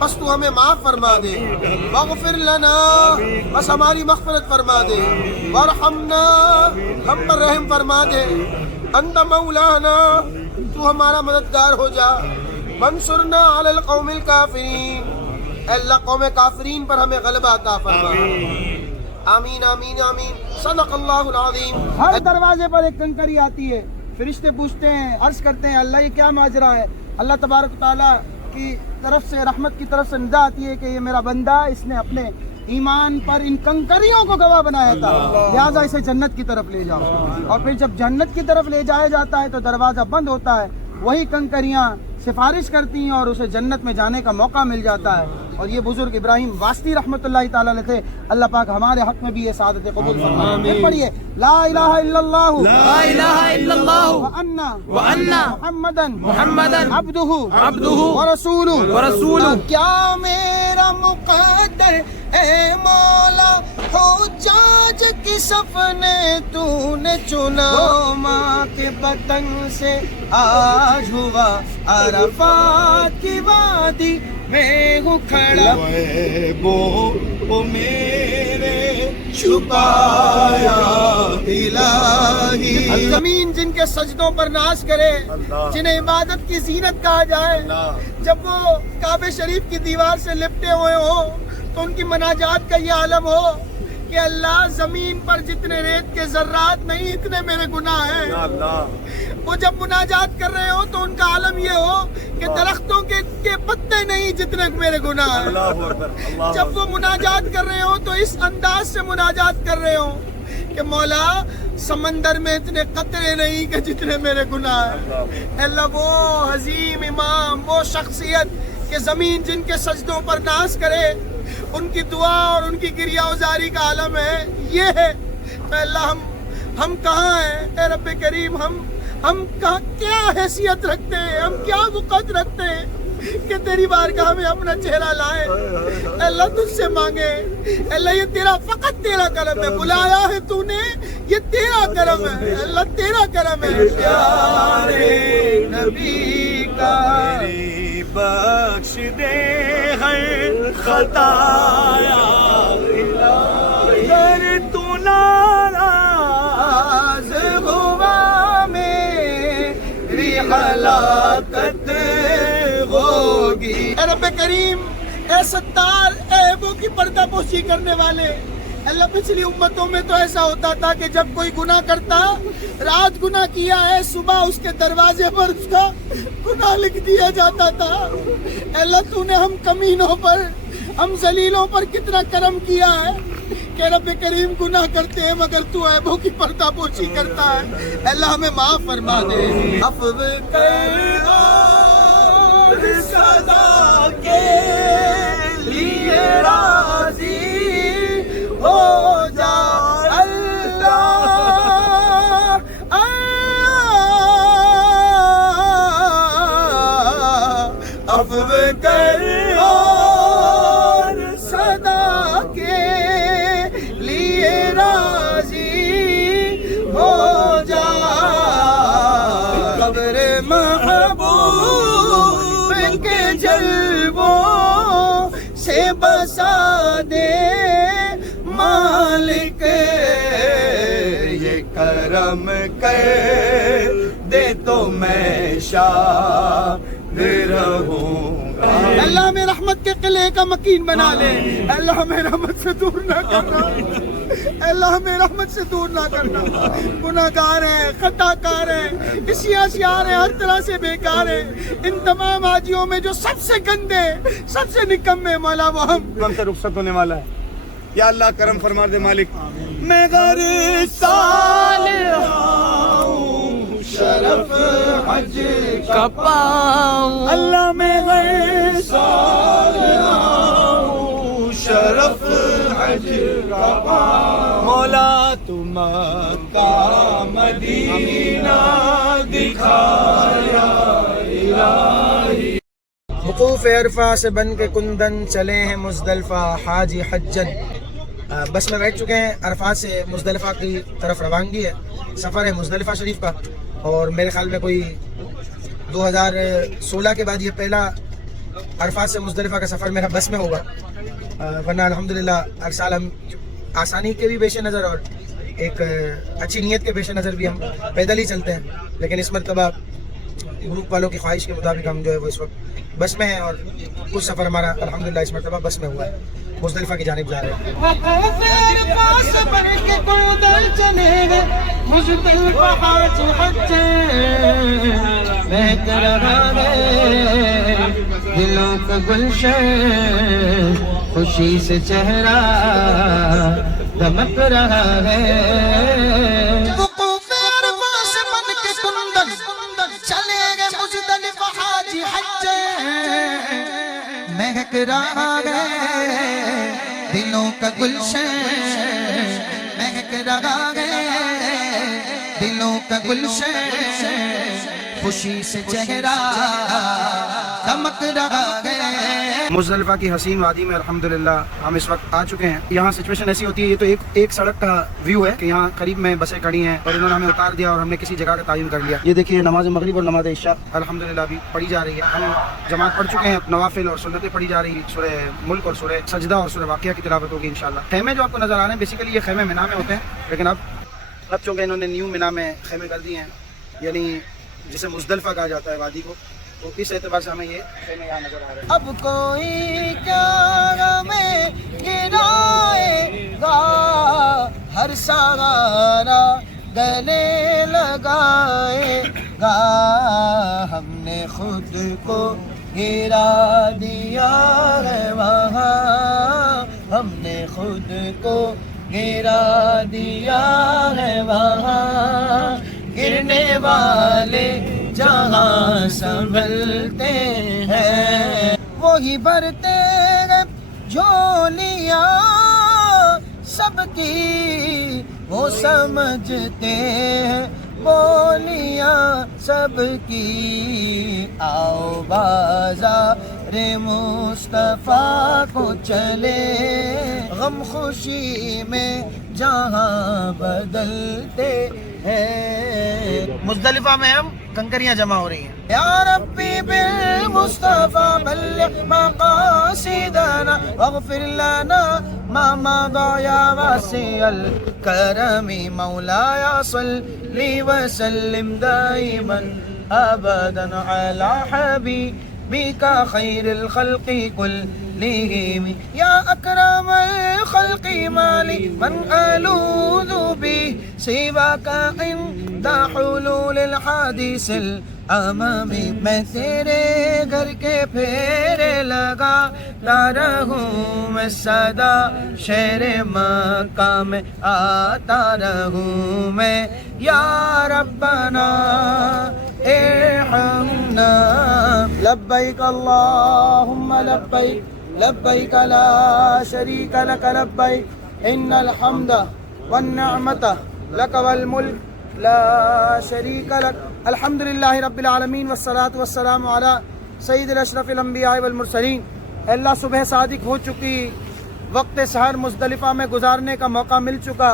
بس تو ہمیں معاف فرما دے. واغفر لنا، بس ہماری مغفرت فرما دے. وارحمنا، ہم پر رحم فرما دے. انت مولانا، تو ہمارا مددگار ہو جا. وانصرنا علی القوم الکافرین، اللہ قوم کافرین پر ہمیں غلبہ عطا فرما. آمین آمین آمین. صدق اللہ العظیم. ہر دروازے پر ایک کنکری آتی ہے، فرشتے پوچھتے ہیں، عرض کرتے ہیں اللہ یہ کیا ماجرا ہے. اللہ تبارک تعالیٰ کی طرف سے رحمت کی طرف سے ندا آتی ہے کہ یہ میرا بندہ اس نے اپنے ایمان پر ان کنکریوں کو گواہ بنایا تھا، لہٰذا اسے جنت کی طرف لے جاؤ. اور پھر جب جنت کی طرف لے جایا جاتا ہے تو دروازہ بند ہوتا ہے، وہی کنکریاں سفارش کرتی ہیں اور اسے جنت میں جانے کا موقع مل جاتا ہے. اور یہ بزرگ ابراہیم واسطی رحمۃ اللہ تعالیٰ علیہ تھے. اللہ پاک ہمارے حق میں بھی یہ سعادت قبول فرمائے. پڑھیے لا الہ الا اللہ لا الہ الا اللہ وان محمدا عبدہ ورسولہ. کیا میرا مقدر اے مولا حجاج کی صف نے تو نے چنا. ماں کے بطن سے آج ہوا عرفات کی وادی میں ہوں کھڑا. وہ میرے چھپایا الہی. زمین جن کے سجدوں پر ناز کرے، جنہیں عبادت کی زینت کہا جائے، جب وہ کعبہ شریف کی دیوار سے لپٹے ہوئے ہوں تو ان کی مناجات کا یہ عالم ہو کہ اللہ زمین پر جتنے ریت کے ذرات نہیں اتنے میرے گناہ ہیں. وہ جب مناجات کر رہے ہو تو ان کا عالم یہ ہو کہ درختوں کے پتے نہیں جتنے میرے گناہ ہیں. جب وہ مناجات کر رہے ہو تو اس انداز سے مناجات کر رہے ہو کہ مولا سمندر میں اتنے قطرے نہیں کہ جتنے میرے گناہ ہیں. اللہ وہ عظیم امام، وہ شخصیت کہ زمین جن کے سجدوں پر ناز کرے، ان کی دعا اور ان کی گریہ ازاری کا عالم ہے یہ ہے. تو اللہ ہم کہاں ہیں اے رب کریم؟ ہم کہاں کیا حیثیت رکھتے ہیں، ہم کیا وقت رکھتے ہیں کہ تیری بارگاہ میں اپنا چہرہ لائے. اللہ تجھ سے مانگے. اللہ یہ تیرا فقط تیرا کرم ہے، بلایا ہے تو نے، یہ تیرا کرم ہے. اللہ تیرا کرم ہے. پیارے نبی کا بخش دے ہر خطا اگر تو ناراض ہوا میری ہلاکت ہو کریم اے ستار اے عیبوں کی پردہ پوشی کرنے والے اللہ پچھلی امتوں میں تو ایسا ہوتا تھا کہ جب کوئی گناہ کرتا رات گناہ کیا ہے صبح اس کے دروازے پر اس کا گناہ لکھ دیا جاتا تھا اللہ تو نے ہم کمینوں پر ہم ذلیلوں پر کتنا کرم کیا ہے کہ رب کریم گناہ کرتے ہیں مگر تو عیبوں کی پردہ پوشی کرتا ہے اللہ ہمیں معاف فرما دے عفو کر اور سزا کے لیے راضی ہو جا اللہ عفو کر اور صدا کے لیے راضی ہو جا قبر محبوب کے جلووں سے بسا دے مالک یہ کرم کر دے تو میں شاد رہوں گا اللہ میں رحمت کے قلعے کا مکین بنا لے اللہ ہمیں رحمت سے دور نہ کرنا اللہ ہمیں رحمت سے دور نہ کرنا گناہگار ہیں خطا کار ہیں اسیاں شیار ہیں ہر طرح سے بیکار ہیں ان تمام حاجیوں میں جو سب سے گندے سب سے نکمے مولا وہ ہم سے رخصت ہونے والا ہے یا اللہ کرم فرما دے مالک میں غیر سال آؤں شرف حج کا پاؤں اللہ میں غیر سال آؤں شرف حج کا پاؤں مولا تم کا مدینہ دکھایا الہی وقوف عرفہ سے بن کے کندن چلے ہیں مزدلفہ حاجی حجن بس میں بیٹھ چکے ہیں عرفات سے مزدلفہ کی طرف روانگی ہے سفر ہے مزدلفہ شریف کا اور میرے خیال میں کوئی 2016 کے بعد یہ پہلا عرفات سے مزدلفہ کا سفر میرا بس میں ہوگا ورنہ الحمدللہ ہر سال ہم آسانی کے بھی پیش نظر اور ایک اچھی نیت کے پیش نظر بھی ہم پیدل ہی چلتے ہیں لیکن اس مرتبہ گروپ والوں کی خواہش کے مطابق ہم جو ہے وہ اس وقت بس میں ہیں اور کچھ سفر ہمارا الحمدللہ اس مرتبہ بس میں ہوا ہے مزدلفہ کی جانب جا رہے ہیں دلوں کا گلشن خوشی سے چہرہ دمک رہا ہے وقوف عرفہ سے بن کے کندن چلے گئے مزدلفہ حاجی حجن مہک رہا ہے دلوں کا گلشن مہک رہا ہے دلوں کا گلشن خوشی سے چہرہ دمک رہا ہے مزدلفہ کی حسین وادی میں الحمدللہ ہم اس وقت آ چکے ہیں یہاں سچویشن ایسی ہوتی ہے یہ تو ایک سڑک کا ویو ہے کہ یہاں قریب میں بسیں کھڑی ہیں اور انہوں نے ہمیں اتار دیا اور ہم نے کسی جگہ کا تعین کر لیا یہ دیکھیے نماز مغرب اور نماز عشاء الحمدللہ ابھی پڑھی جا رہی ہے ہم جماعت پڑھ چکے ہیں نوافل اور سنتیں پڑھی جا رہی ہیں سورہ ملک اور سورہ سجدہ اور سورہ واقعہ کی تلاوت ہوگی انشاءاللہ خیمے جو آپ کو نظر آ رہے ہیں بیسیکلی یہ خیمے مینا میں ہوتے ہیں لیکن اب چونکہ انہوں نے نیو مینا میں خیمے کر دیے ہیں یعنی جسے مزدلفہ کہا جاتا ہے وادی کو تو اس اعتبار سے ہمیں یہ خیمے یہاں نظر آ رہے ہیں اب کوئی کیا ہمیں گرائے گا ہر سہارا گلے لگائے گا ہم نے خود کو گرا دیا ہے وہاں ہم نے خود کو گرا دیا ہے وہاں گرنے والے جہاں سنبھلتے ہیں وہی بھرتے ہیں جھولیاں سب کی وہ سمجھتے ہیں بولیاں سب کی آؤ بازار مصطفیٰ کو چلے غم خوشی میں جہاں بدلتے ہیں مزدلفہ میں ہم کنکریاں جمع ہو رہی ہیں یا ربی بالمصطفیٰ بلغ مقاصدنا واغفر لنا ما مضى یا واسع الکرم مولایا صلی وسلم دائما ابدا علی حبیب بك خير الخلق كلهم يا أكرم الخلق ما لي من ألوذ به سواك عند حلول الحادث الأمامي میں تیرے گھر کے پھیرے لگاتا رہوں میں سدا شہر مکہ میں آتا رہوں میں یا ربنا ارحمنا لبیک اللہم لبیک لبیک لا شریک لک لبیک ان الحمد والنعمت لک والملک لا شریک لک الحمدللہ رب العالمین والصلاة والسلام علی سید الاشرف الانبیاء والمرسلین. اللہ صبح صادق ہو چکی، وقت سحر مزدلفہ میں گزارنے کا موقع مل چکا،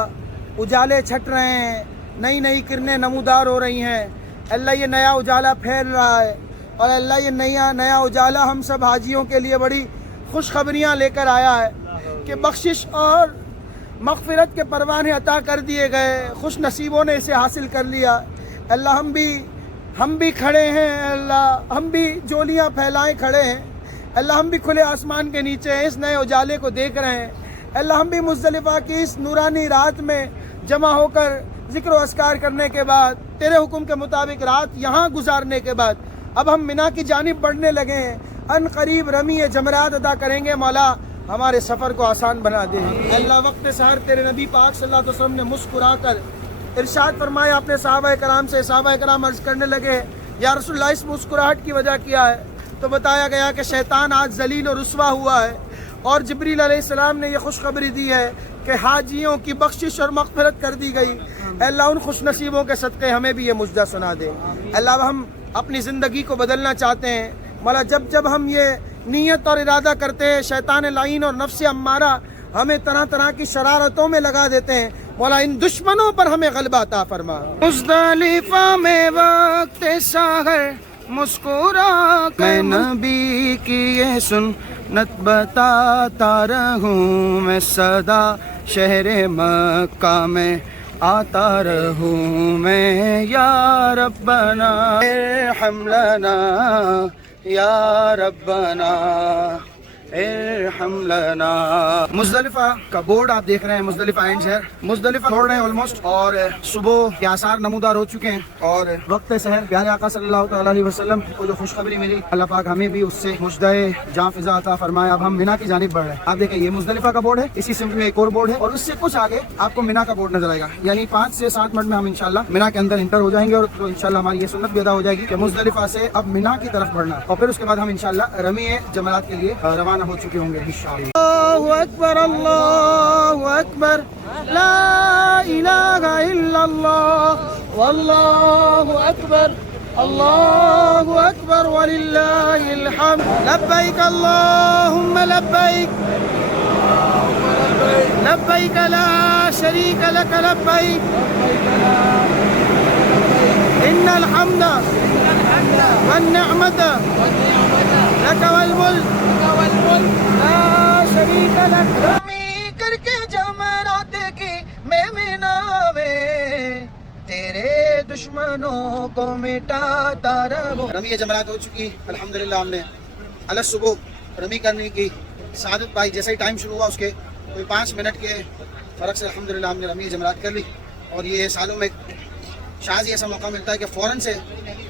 اجالے چھٹ رہے ہیں، نئی نئی کرنیں نمودار ہو رہی ہیں. اللہ یہ نیا اجالا پھیل رہا ہے اور اللہ یہ نیا اجالا ہم سب حاجیوں کے لیے بڑی خوشخبریاں لے کر آیا ہے کہ بخشش اور مغفرت کے پروانے عطا کر دیے گئے، خوش نصیبوں نے اسے حاصل کر لیا. اللہ ہم بھی کھڑے ہیں، اللہ ہم بھی جولیاں پھیلائے کھڑے ہیں، اللہ ہم بھی کھلے آسمان کے نیچے اس نئے اجالے کو دیکھ رہے ہیں. اللہ ہم بھی مزدلفہ کی اس نورانی رات میں جمع ہو کر ذکر و اذکار کرنے کے بعد، تیرے حکم کے مطابق رات یہاں گزارنے کے بعد اب ہم منا کی جانب بڑھنے لگے ہیں. ان قریب رمی جمرات ادا کریں گے. مولا ہمارے سفر کو آسان بنا دے. اللہ وقت سحر تیرے نبی پاک صلی اللہ علیہ وسلم نے مسکرا کر ارشاد فرمایا اپنے صحابہ کرام سے. صحابہ کرام عرض کرنے لگے یا رسول اللہ اس مسکراہٹ کی وجہ کیا ہے؟ تو بتایا گیا کہ شیطان آج ذلیل و رسوا ہوا ہے اور جبریل علیہ السلام نے یہ خوشخبری دی ہے کہ حاجیوں کی بخشش اور مغفرت کر دی گئی. اللہ ان خوش نصیبوں کے صدقے ہمیں بھی یہ مجدہ سنا دے. اللہ ہم اپنی زندگی کو بدلنا چاہتے ہیں. مولا جب ہم یہ نیت اور ارادہ کرتے ہیں شیطان لعین اور نفس امارہ ہمیں طرح طرح کی شرارتوں میں لگا دیتے ہیں. مولا ان دشمنوں پر ہمیں غلبہ عطا فرما. مزدلفہ میں وقت سحر مسکرا میں نبی کی یہ سنت بتاتا رہوں میں سدا شہر مکہ میں آتا رہوں میں یا ربنا ارحم لنا یا ربنا ارحم لنا. مزدلفہ کا بورڈ آپ دیکھ رہے ہیں، مزدلفہ اینڈ شہر مزدلفہ چھوڑ رہے ہیں آلموسٹ، اور صبح کے آثار نمودار ہو چکے ہیں اور وقت سحر پیارے آقا صلی اللہ تعالیٰ علیہ وسلم کو جو خوشخبری ملی اللہ پاک ہمیں بھی اس سے مجدہ جاں فضا عطا فرمایا. اب ہم منا کی جانب بڑھ رہے ہیں. آپ دیکھیں یہ مزدلفہ کا بورڈ ہے، اسی سمت میں ایک اور بورڈ ہے اور اس سے کچھ آگے آپ کو منا کا بورڈ نظر آئے گا. یعنی 5 سے 7 منٹ میں ہم انشاءاللہ منا کے اندر انٹر ہو جائیں گے اور تو انشاءاللہ ہماری یہ سنت بھی ادا ہو جائے گی کہ مزدلفہ سے اب منا کی طرف بڑھنا اور پھر اس کے بعد ہم انشاءاللہ رمی جمرات کے لیے روانہ ہو چکے ہوں گے انشاءاللہ. اللہ اکبر اللہ اکبر لا الہ الا اللہ واللہ اکبر اللہ اکبر وللہ الحمد. لبیک اللہم لبیک لبیک لا شریک لک لبیک ان الحمد والنعمت لک والملک لا شریک لک. رمی کر کے جمرات کی میں مناوے تیرے دشمنوں کو مٹاتا رہو. رمی جمرات ہو چکی الحمدللہ. ہم نے الگ صبح رمی کرنے کی سعادت پائی. جیسے ہی ٹائم شروع ہوا اس کے کوئی 5 منٹ کے فرق سے الحمدللہ ہم نے رمی جمرات کر لی. اور یہ سالوں میں شاید ایسا موقع ملتا ہے کہ فوراً سے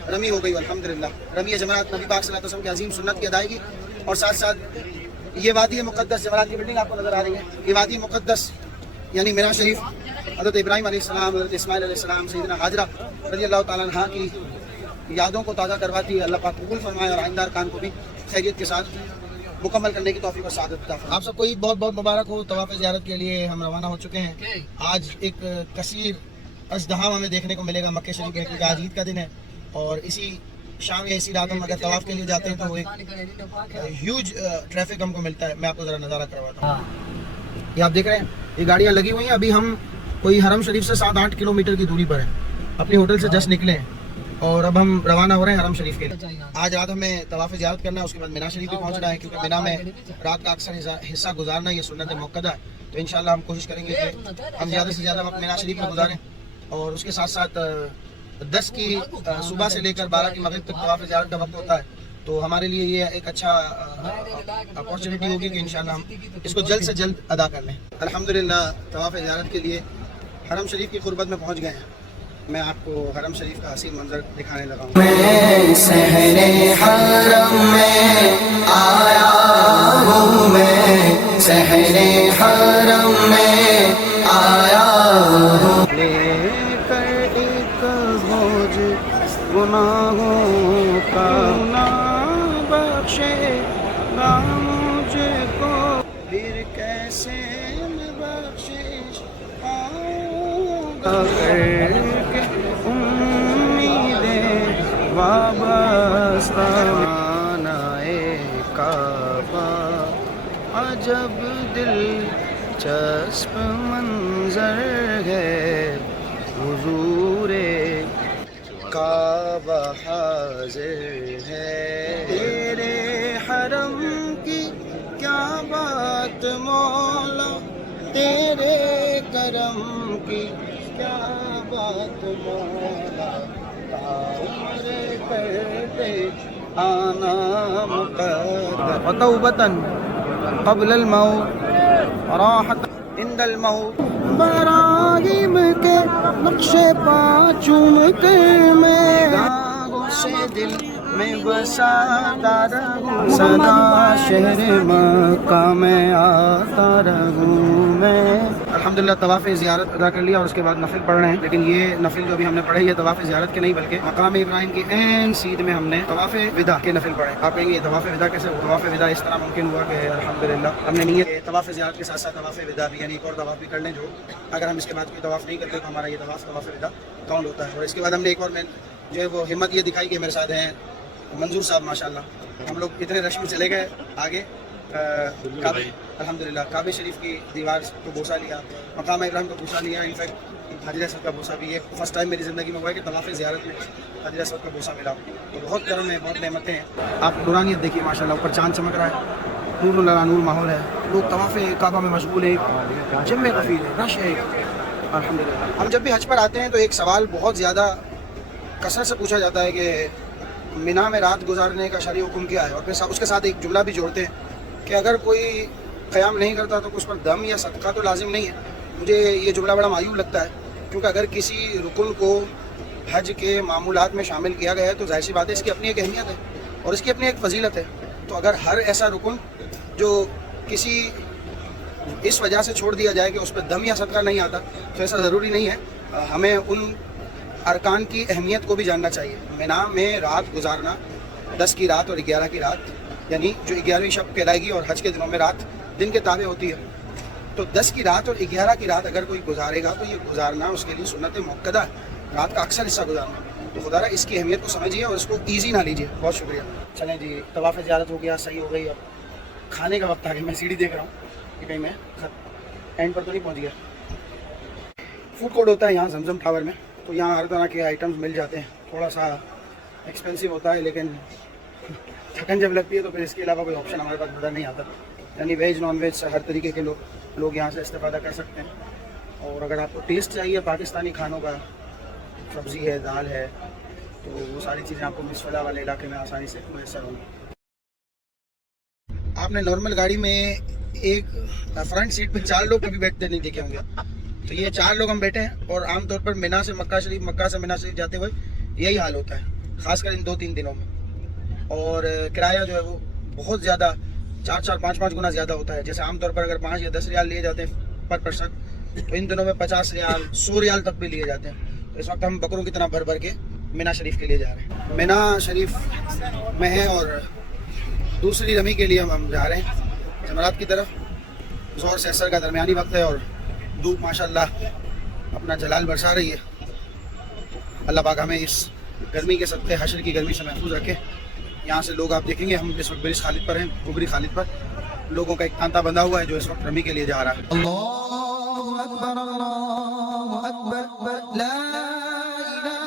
رمی ہو گئی الحمدللہ. رمی جمرات نبی پاک صلی اللہ علیہ وسلم کی عظیم سنت کی ادائیگی اور ساتھ ساتھ یہ وادی مقدس جمرات کی بلڈنگ آپ کو نظر آ رہی ہے. یہ وادی مقدس یعنی مینا شریف حضرت ابراہیم علیہ السلام، حضرت اسماعیل علیہ السلام، سیدنا حاجرہ رضی اللہ تعالیٰ عنہ کی یادوں کو تازہ کرواتی ہے. اللہ پاک قبول فرمائے اور آئندہ ارکان کو بھی خیریت کے ساتھ مکمل کرنے کی توفیق اور سعادت عطا فرمائے. آپ سب کو عید بہت بہت مبارک ہو. طواف زیارت کے لیے ہم روانہ ہو چکے ہیں. آج ایک کثیر ازدحام ہمیں دیکھنے کو ملے گا مکہ شریف کے، کیونکہ آج عید کا دن ہے اور اسی شام یا اسی رات ہم اگر طواف کے لیے جاتے ہیں تو ایک ہیوج ٹریفک ہم کو ملتا ہے. میں آپ کو ذرا نظارہ کرواتا ہوں. یہ آپ دیکھ رہے ہیں یہ گاڑیاں لگی ہوئی ہیں. ابھی ہم کوئی حرم شریف سے 7-8 کلومیٹر کی دوری پر ہیں. اپنے ہوٹل سے جسٹ نکلے ہیں اور اب ہم روانہ ہو رہے ہیں حرم شریف کے لیے. آج رات ہمیں طواف زیارت کرنا ہے، اس کے بعد مینا شریف بھی پہنچنا ہے کیونکہ مینا میں رات کا اکثر حصہ گزارنا یہ سنت موقع ہے. تو انشاءاللہ ہم کوشش کریں گے کہ ہم زیادہ سے زیادہ وقت مینا شریف میں گزاریں اور اس کے ساتھ ساتھ 10 کی صبح سے لے کر 12 کی مغرب تک طواف زیارت کا وقت ہوتا ہے تو ہمارے لیے یہ ایک اچھا اپارچونیٹی ہوگی کہ انشاءاللہ ہم اس کو جلد سے جلد ادا کر لیں. الحمدللہ طواف زیارت کے لیے حرم شریف کی قربت میں پہنچ گئے ہیں. میں آپ کو حرم شریف کا حسین منظر دکھانے لگا ہوں. میں صحن حرم میں آیا ہوں، میں صحن حرم میں آیا ہوں، لے کر ایک بوجھ گناہوں کا، گناہ بخشے گا مجھ کو، پھر کیسے میں بخشش پاؤں گا، کر کے امیدیں وابستہ مانائے کعبہ، عجب دلچسپ منظر ہے، حضور کعبہ حاضر ہے، تیرے حرم کی کیا بات مولا، تیرے کرم کی کیا بات مولا، عمر کرتے آنا مقدر، وتوبتاً قبل الموت راحت عند الموت، براہیم کے نقش پا چوم کر میں گاہوں سے دل میں بساتا رہوں، سدا شہر مکہ میں آتا رہوں میں. الحمدللہ طواف زیارت ادا کر لیا اور اس کے بعد نفل پڑھ رہے ہیں. لیکن یہ نفل جو ابھی ہم نے پڑھے یہ طواف زیارت کے نہیں بلکہ مقام ابراہیم کی عین سیدھ میں ہم نے طواف وداع کے نفل پڑھے. آپ کہیں گے یہ طواف وداع کیسے ہوا؟ طواف وداع اس طرح ممکن ہوا کہ الحمدللہ ہم نے نیت طواف زیارت کے ساتھ ساتھ طواف وداع بھی یعنی ایک اور طواف بھی کر لیں، جو اگر ہم اس کے بعد کوئی طواف نہیں کرتے تو ہمارا یہ طواف وداع کاؤنٹ ہوتا ہے. اور اس کے بعد ہم نے ایک اور جو ہے وہ ہمت یہ دکھائی کہ میرے ساتھ ہیں منظور صاحب ماشاءاللہ. ہم لوگ اتنے رش میں چلے گئے آگے الحمدللہ کعبہ شریف کی دیوار کو بوسہ لیا، مقام ابراہیم کو بوسہ لیا. انفیکٹ حجر اسود کا بوسہ بھی ایک فرسٹ ٹائم میری زندگی میں ہوا ہے کہ طواف زیارت میں حجر اسود کا بوسہ ملا. تو بہت کرم ہے، بہت نعمتیں ہیں. آپ نورانیت دیکھیے ماشاءاللہ، اوپر چاند چمک رہا ہے، نور اللہ نور ماحول ہے، لوگ طواف کعبہ میں مشغول ہیں، جم میں کفیل ہے، رش ہے الحمدللہ. ہم جب بھی حج پر آتے ہیں تو ایک سوال بہت زیادہ کثرت سے پوچھا جاتا ہے کہ مینا میں رات گزارنے کا شرعی حکم کیا ہے، اور پھر اس کے ساتھ ایک جملہ بھی جوڑتے ہیں کہ اگر کوئی قیام نہیں کرتا تو اس پر دم یا صدقہ تو لازم نہیں ہے. مجھے یہ جملہ بڑا معیوب لگتا ہے، کیونکہ اگر کسی رکن کو حج کے معمولات میں شامل کیا گیا ہے تو ظاہر سی بات ہے اس کی اپنی ایک اہمیت ہے اور اس کی اپنی ایک فضیلت ہے. تو اگر ہر ایسا رکن جو کسی اس وجہ سے چھوڑ دیا جائے کہ اس پہ دم یا صدقہ نہیں آتا تو ایسا ضروری نہیں ہے. ہمیں ان ارکان کی اہمیت کو بھی جاننا چاہیے. مینا میں رات گزارنا 10 کی رات اور 11 کی رات، یعنی جو 11ویں شب کہلائے گی، اور حج کے دنوں میں رات دن کے تابع ہوتی ہے. تو 10 کی رات اور 11 کی رات اگر کوئی گزارے گا تو یہ گزارنا اس کے لیے سنت موقدہ ہے، رات کا اکثر حصہ گزارنا. تو خدا رہا اس کی اہمیت کو سمجھیے اور اس کو ایزی نہ لیجیے. بہت شکریہ. چلیں جی، طواف زیارت ہو گیا، صحیح ہو گئی. اب کھانے کا وقت آ گیا. میں سیڑھی دیکھ رہا ہوں کہ کہیں میں اینڈ پر تو نہیں پہنچ گیا. فوڈ کورٹ ہوتا ہے یہاں زمزم ٹاور میں، تو یہاں ہر طرح کے آئٹمز مل جاتے ہیں. تھوڑا سا ایکسپینسو ہوتا ہے لیکن تھکن جب لگتی ہے تو پھر اس کے علاوہ کوئی آپشن ہمارے پاس نظر نہیں آتا. یعنی ویج نان ویج ہر طریقے کے لوگ یہاں سے استفادہ کر سکتے ہیں. اور اگر آپ کو ٹیسٹ چاہیے پاکستانی کھانوں کا، سبزی ہے، دال ہے، تو وہ ساری چیزیں آپ کو مسفلا والے علاقے میں آسانی سے میسر ہوں گی. آپ نے نارمل گاڑی میں ایک فرنٹ سیٹ پہ 4 لوگ کبھی بیٹھتے نہیں دیکھے ہوں گے. تو یہ 4 لوگ ہم بیٹھے ہیں اور عام طور پر مینا سے مکہ شریف، مکہ سے مینا شریف جاتے ہوئے یہی حال ہوتا ہے، خاص کر ان 2-3 دنوں میں. اور کرایہ جو ہے وہ بہت زیادہ 4-4 5-5 گنا زیادہ ہوتا ہے. جیسے عام طور پر اگر 5 یا 10 ریال لیے جاتے ہیں پر پرسن، تو ان دنوں میں 50 ریال 100 ریال تک بھی لیے جاتے ہیں. تو اس وقت ہم بکروں کی طرح بھر کے مینا شریف کے لیے جا رہے ہیں. مینا شریف میں ہے اور دوسری رمی کے لیے ہم جا رہے ہیں جمرات کی طرف. زور سے اثر کا درمیانی وقت ہے اور دھوپ ماشاءاللہ اپنا جلال برسا رہی ہے. اللہ پاک ہمیں اس گرمی کے صدقے حشر کی گرمی سے محفوظ رکھے. یہاں سے لوگ آپ دیکھیں گے، ہم اس وقت برج خالد پر ہیں، کوبری خالد پر. لوگوں کا ایک تانتا بندھا ہوا ہے جو اس وقت رمی کے لیے جا رہا ہے. اللہ اکبر، اللہ اکبر، لا الہ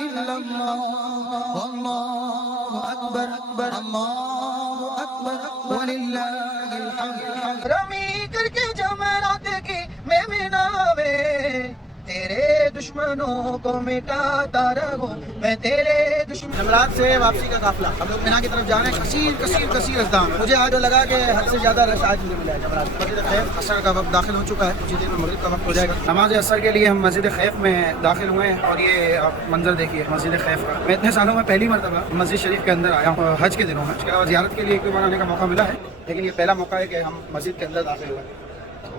الا اللہ، اللہ اکبر، اللہ اکبر وللہ الحمد. رمی کر کے جمرات کی میں مینا میں تیرے دشمن دشمنوں کو مٹاتا رہوں میں تیرے دشمن. جمرات سے واپسی کا قافلہ ہم لوگ مینا کی طرف جا رہے ہیں. کثیر ازدحام. مجھے آج لگا کہ حد سے زیادہ رش آج مجھے ملا ہے جمرات. مسجد خیف عصر کا وقت داخل ہو چکا ہے. کچھ دیر میں مغرب کا وقت ہو جائے گا. نماز عصر کے لیے ہم مسجد خیف میں داخل ہوئے ہیں اور یہ آپ منظر دیکھیے مسجد خیف کا. میں اتنے سالوں میں پہلی مرتبہ مسجد شریف کے اندر آیا ہوں حج کے دنوں میں. اس کے علاوہ زیارت کے لیے ایک بار آنے کا موقع ملا ہے لیکن یہ پہلا موقع ہے کہ ہم مسجد کے اندر داخل ہوئے.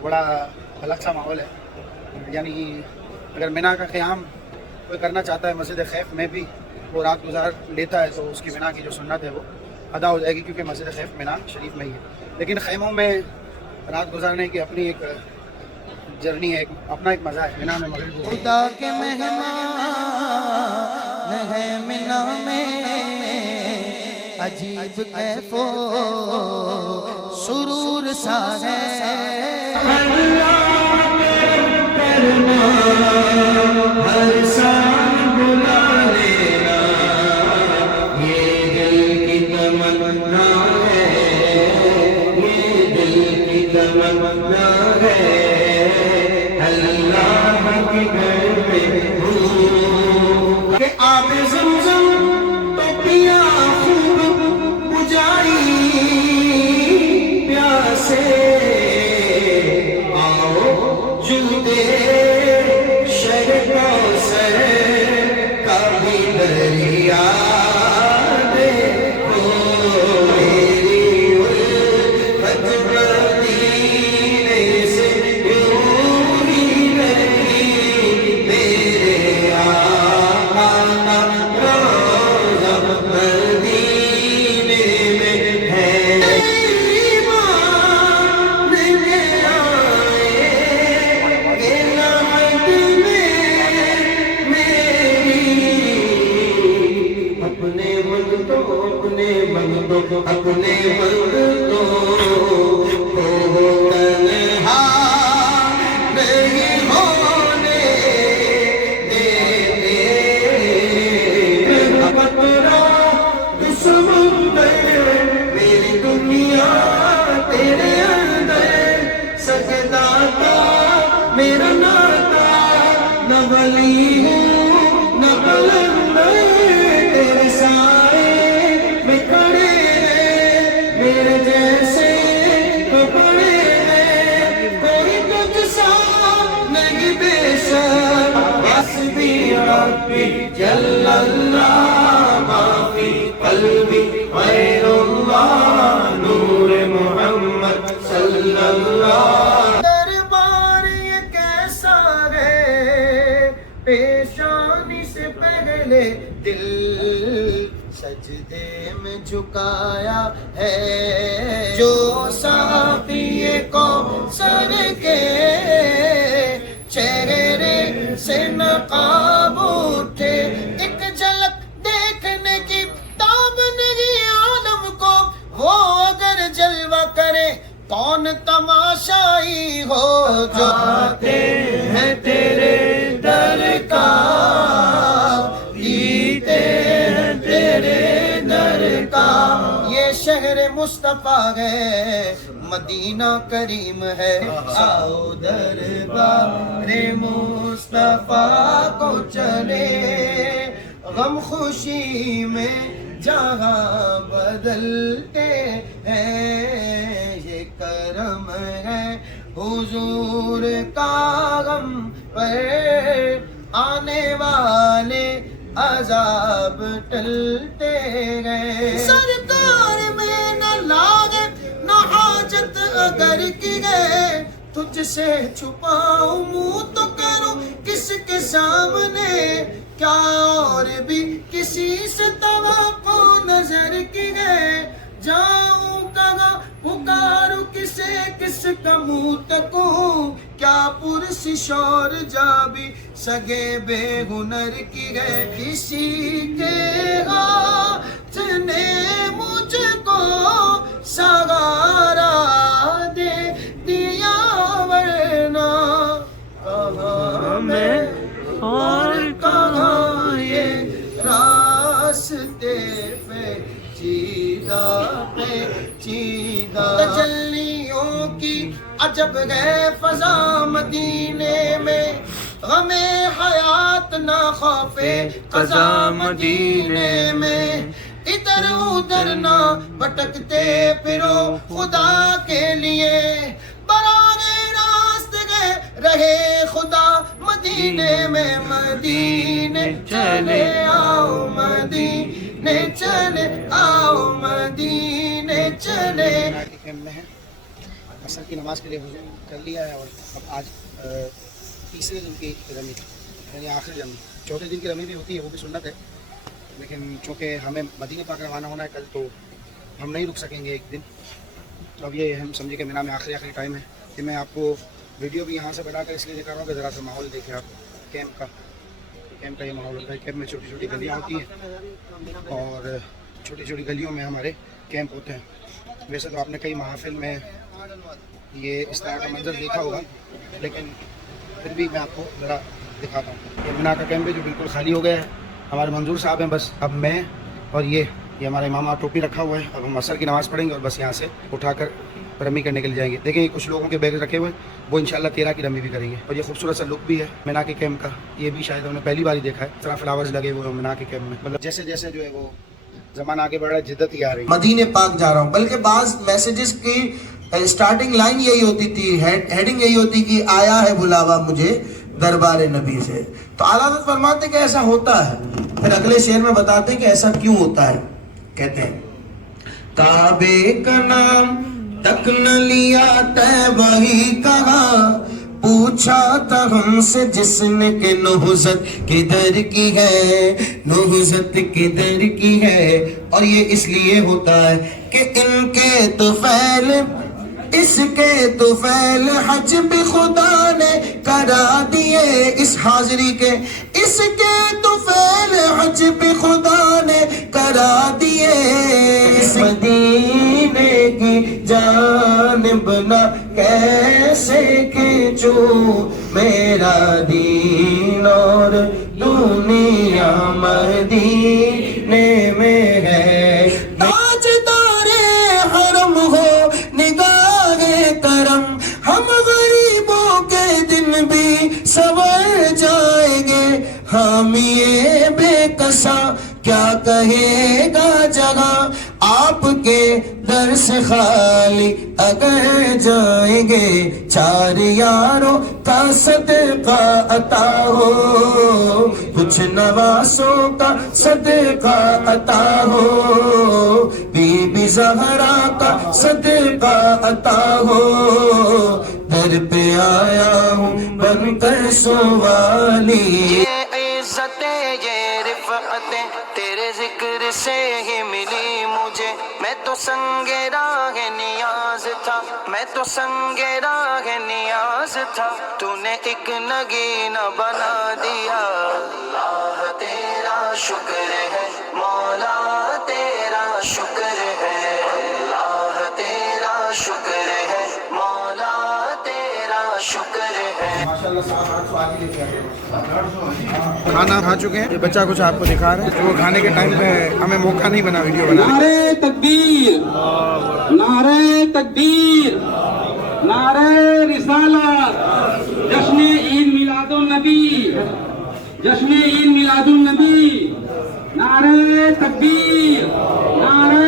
بڑا الگ سا ماحول ہے. یعنی اگر مینا کا قیام کوئی کرنا چاہتا ہے مسجد خیف میں بھی وہ رات گزار لیتا ہے تو اس کی مینا کی جو سنت ہے وہ ادا ہو جائے گی کیونکہ مسجد خیف مینا شریف میں ہی ہے. لیکن خیموں میں رات گزارنے کی اپنی ایک جرنی ہے, اپنا ایک مزہ ہے. مینا میں مغرب خدا کے مہمان ہے مینا میں عجیب کیف و سرور سا ہے. ہر سال بلا لینا یہ دل کی تمنا ہے, یہ دل کی تمنا ہے. اللہ کے گھر میں ہوں کہ آب زمزم تو پیا خوب بجائی پیاسے آؤ جلدے شہر کوثر کا بھی دریا دیکھو میری الفت مدینے سے یوں ہی نہیں میرے آقا کا روضہ مدینے میں ہے. اپنے منگتوں کو تنہا نہیں ہونے دیتے. سمندر میری دنیا تیرے اندر سجدہ کا میرا ناتا نہ ولی ہوں نہ کلندر تیرے سائے میں کھڑے میرے جیسے تو بڑے ہیں کوئی تجھ سا نہیں بے شک حسبی ربی جل اللہ ما فی قلبی غیر اللہ نور محمد صلی اللہ. دربار یہ کیسا ہے پیشانی سے پہلے دل سجدے میں جھکایا ہے جو ساقی کوثر کے چہرے سے نقاب اٹھے. ایک جھلک دیکھنے کی تاب نہیں عالم کو وہ اگر جلوہ کرے کون تماشائی ہو جو آتے ہیں تیرے در کا پیتے ہیں تیرے در کا. یہ شہر مصطفیٰ ہے مدینہ کریم ہے آؤ دربار مصطفیٰ کو چلے. غم خوشی میں جہاں بدلتے ہیں یہ کرم ہے حضور کا غم پر آنے والے عذاب ٹلتے گئے. سرکار میں نہ لاگے نہ حاجت اگر کی گئے تجھ سے چھپاؤں منہ تو کروں کس کے سامنے کیا اور بھی کسی سے توقع نظر کی گئے. جاؤں کہاں پکاروں کسے کس کا منہ تکوں کیا پرسش اور جا بھی سگے بے ہنر کی گئے. کسی کے ہاتھ نے مجھ کو سہارا دے دیا ورنہ کہاں میں اور کہاں یہ راستے پہ چیدہ تجلیوں کی عجب ہے فضا مدینے میں غم حیات نہ خوف قضا مدینے میں، ادھر ادھر نہ بھٹکتے پھرو خدا کے لیے، براہ راست گئے رہے خدا مدینے میں، مدینے چلے آؤ مدینے چلے آؤ مدینے چلے۔ کیمپ میں ہے، عصر کی نماز کے لیے وضو کر لیا ہے، اور اب آج تیسرے دن کی رمی یعنی آخری رمی، چوتھے دن کی رمی بھی ہوتی ہے، وہ بھی سنت ہے، لیکن چونکہ ہمیں مدینہ پاک روانہ ہونا ہے کل، تو ہم نہیں رک سکیں گے ایک دن، تو اب یہ ہم سمجھے کہ مینا میں آخری ٹائم ہے کہ میں آپ کو ویڈیو بھی یہاں سے بنا کر اس لیے دکھا رہا ہوں کہ ذرا سا ماحول دیکھیں آپ کیمپ کا یہ ماحول ہوتا ہے۔ کیمپ میں چھوٹی چھوٹی گلیاں ہوتی ہیں اور چھوٹی چھوٹی گلیوں میں ہمارے کیمپ ہوتے ہیں۔ ویسے تو آپ نے کئی محافل میں یہ اس طرح کا منظر دیکھا ہوگا، لیکن پھر بھی میں آپ کو ذرا دکھاتا ہوں۔ یہ مینا کا کیمپ ہے جو بالکل خالی ہو گیا ہے، ہمارے منظور صاحب ہیں بس، اب میں اور یہ ہمارے امام ٹوپی رکھا ہوا ہے، اب ہم عصر کی نماز پڑھیں گے اور بس یہاں سے اٹھا کر رمی کرنے کے لیے جائیں گے۔ دیکھیں کچھ لوگوں کے بیگ رکھے ہوئے ہیں، وہ انشاءاللہ 13 کی رمی بھی کریں گے، اور یہ خوبصورت سا لک بھی ہے مینا کے کیمپ کا، یہ بھی شاید انہوں نے پہلی بار ہی دیکھا ہے، اس طرح فلاورز لگے ہوئے ہیں مینا کے کیمپ میں، مطلب جیسے جیسے جو ہے وہ زمانہ آگے بڑھ رہا ہے جدت ہی آ رہی ہے۔ مدینے پاک جا رہا ہوں، بلکہ بعض میسیجز کی سٹارٹنگ لائن یہی ہوتی تھی، ہیڈنگ یہی ہوتی کہ آیا ہے بلاوا مجھے دربار نبی سے، تو اعلیٰ حضرت فرماتے کہ ایسا ہوتا ہے، پھر اگلے شعر میں بتاتے ہیں کہ ایسا کیوں ہوتا ہے، کہتے ہیں کعبے کا نام تک نہ لیا طیبہ ہی کہا، پوچھا تھا ہم سے جس نے کہ نہضت کدھر کی ہے، نہضت کدھر کی ہے، اور یہ اس لیے ہوتا ہے کہ ان کے طفیل، اس کے طفیل حج بھی خدا نے کرا دیے، اس حاضری کے اس کے طفیل حج بھی خدا نے کرا دیے، اس مدینے کی جانب نہ کیسے کھینچو میرا دین، اور دنیا مدینے میں ہے، تاجدار حرم ہو نگاہ کرم، ہم غریبوں کے دن بھی سنور جائیں گے، حامی بے کسا کیا کہے گا جگہ، آپ کے در سے خالی اگر جائیں گے، چار یاروں کا صدقہ عطا ہو، کچھ نواسوں کا صدقہ عطا ہو، بی بی زہرا کا صدقہ عطا ہو، در پہ آیا ہوں بن کر سوالی، یہ عزتیں یہ رفعتیں تیرے ذکر سے ہی ملی مجھے، میں تو سنگ راہ نیاز تھا، میں تو سنگ راہ نیاز تھا، تو نے ایک نگینہ بنا دیا، اللہ تیرا شکر ہے، مولا تیرا شکر ہے، اللہ تیرا شکر ہے، مولا تیرا شکر ہے۔ کھانا کھا چکے ہیں، یہ بچہ کچھ آپ کو دکھا رہے ہیں، وہ کھانے کے ٹائم پہ ہمیں موقع نہیں بنا ویڈیو بنانے کا۔ نعرہ تکبیر، نعرہ تکبیر، نعرہ رسالت، جشن عید میلاد النبی، جشن عید میلاد النبی، نعرہ تکبیر، نعرہ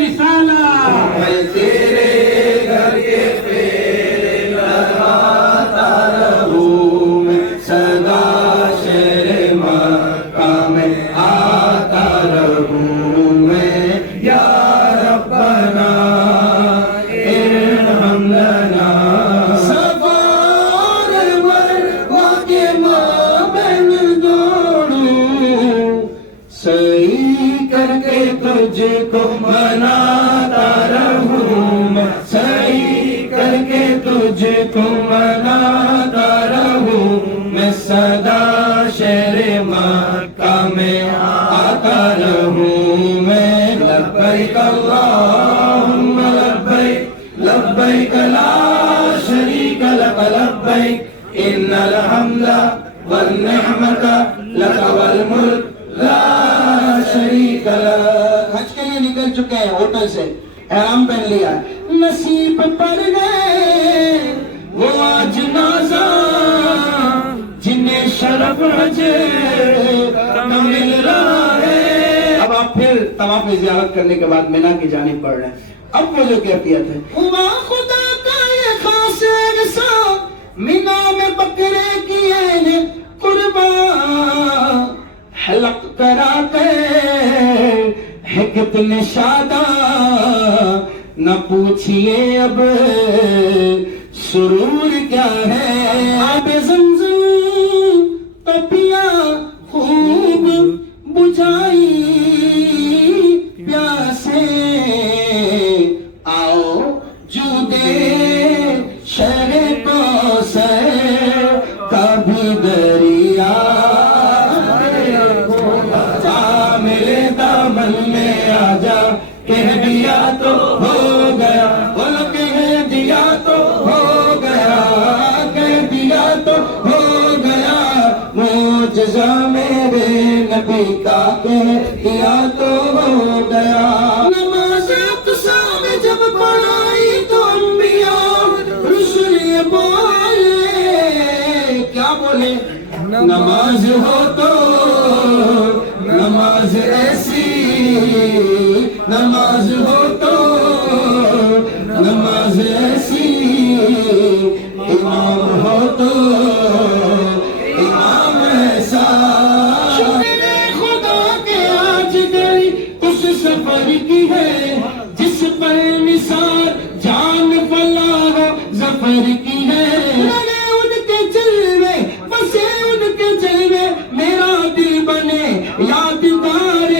رسالت، میں تیرے گھر کے پھیرے لگاتا رہوں، میں صدا شہر مکہ میں آتا رہوں، میں یا ربنا ارحم لنا، سوار مروہ کے مابین دوڑوں، صحیح کر کے تجھ کو مناتا رہوں، میں صحیح کر کے تجھ کو مناتا رہوں، میں صدا شہر مکہ میں آتا رہوں، میں لبیک اللہم لبیک، لبیک لا شریک لک لبیک، ان الحمد والنعمت لک والملک لا شریک لک۔ حج کے لیے نکل چکے ہیں ہوٹل سے، احرام پہن لیا ہے، نصیب پڑ گئے وہ آج نازاں جنہیں طرف اجر کم مل رہا ہے. اب آپ پھر طواف زیارت کرنے کے بعد مینا کی جانب بڑھ رہے ہیں. اب وہ جو کیفیت ہے ہوا خدا کا یہ خاص احسان مینا میں بکرے کیے ہیں قربان حلق کراتے ہیں کتنے شاداں نہ پوچھئے اب سرور کیا ہے. آب زمزم تپیا خوب بجھائی پیاسے آؤ جودے شہر کوثر کا بھی دریا میرے دامن میں آ جا کہہ دیا تو ہو گیا بولو کہہ دیا تو ہو گیا کہہ دیا تو ہو گیا معجزہ میرے نبی کا کہہ دیا تو ہو گیا. نماز اقصا میں جب پڑھائی تو انبیاء رسول یہ بولے کیا بولے نماز ہو تو نماز ایسی نماز ہو تو نماز ایسی امام ہو تو امام ایسا. شکر خدا کے آج گئی اس سفر کی ہے جس پر نثار جان فلا ہو ظفر کی ہے. لگے ان کے جلوے بسے ان کے جلوے میرا دل بنے یادگار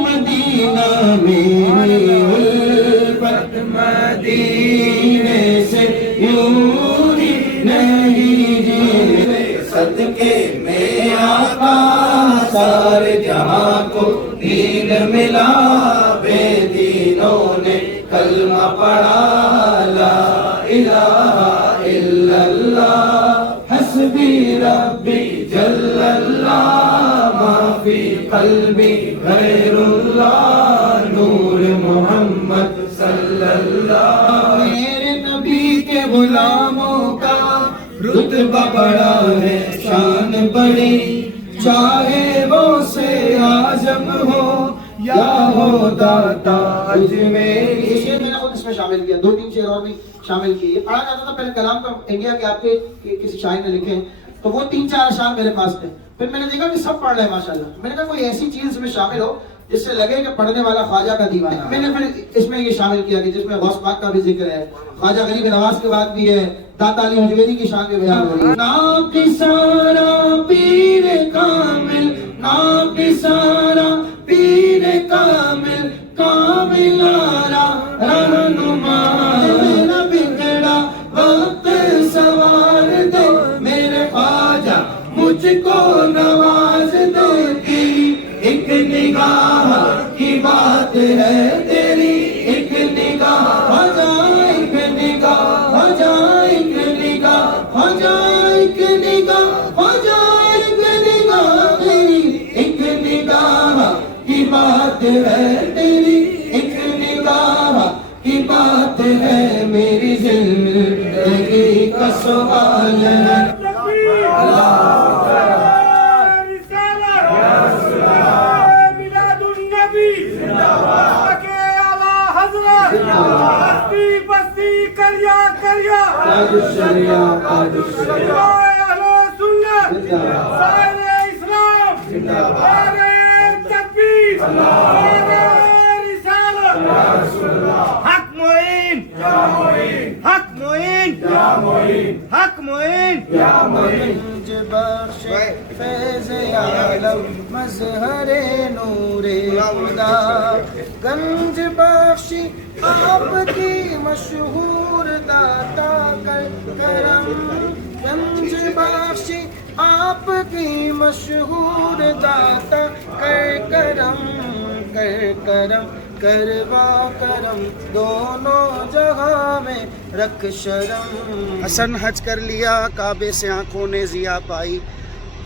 مدینہ میری الفت مدینے سے یوں ہی نہیں جی صدقے میں آقا سارے جہاں کو دین ملا بے دینوں نے کلمہ پڑھا لا الہ الا اللہ حسبی ربی جل اللہ ما فی قلبی غیر اللہ نور محمد صلی اللہ. میرے نبی کے غلاموں کا رتبہ بڑا ہے شان بڑی چاہے وہ سے اعظم ہو یا ہو داتا اجمیری. یہ شعر میں نے خود اس میں شامل کیا, 2-3 شعر اور بھی شامل کیے. یہ پڑھا جاتا تھا پہلے کلام کا انڈیا کے آپ کے کسی شاعر نے لکھے تو وہ 3-4 اشعار میرے پاس تھے. پھر میں نے دیکھا کہ سب پڑھ رہے ہیں ماشاءاللہ. میں نے کہا کوئی ایسی چیز میں شامل ہو جس سے لگے کہ پڑھنے والا خواجہ کا دیوانہ. میں نے پھر اس میں یہ شامل کیا کہ جس میں غوث پاک کا بھی ذکر ہے, خواجہ غریب نواز کے بعد بھی ہے, داتا علی حجویری کی شان میں بیان ہو رہی ہے. ناقصارا پیر کامل ناقصارا پیر کامل کاملارا رہنما میرا بگڑا وقت سوار دے میرے خواجہ مجھ کو نواز دے. تیری ایک نگاہ کی بات ہے تیری ایک نگاہ ہو جائے ایک نگاہ ہو جائے ایک نگاہ ہو جائے ایک نگاہ ہو جائے ایک نگاہ تیری ایک نگاہ کی بات ہے تیری ایک نگاہ کی بات ہے میری زندگی کا سوال ہے. تاج الشریعہ تاج الشریعہ اہل سنت سارے اسلام زندہ باد تکبیر نعرہ رسالت حق معین یا معین حق معین یا معین حق معین یا معین. بخش فیض عالم مظہر نور خدا گنج بخشی آپ کی مشہور داتا کر کرم گنج بخشی آپ کی مشہور داتا کر کرم کر کرم کروا کرم دونوں جگہ میں رکھ شرم. حسن حج کر لیا کعبے سے آنکھوں نے ضیا پائی,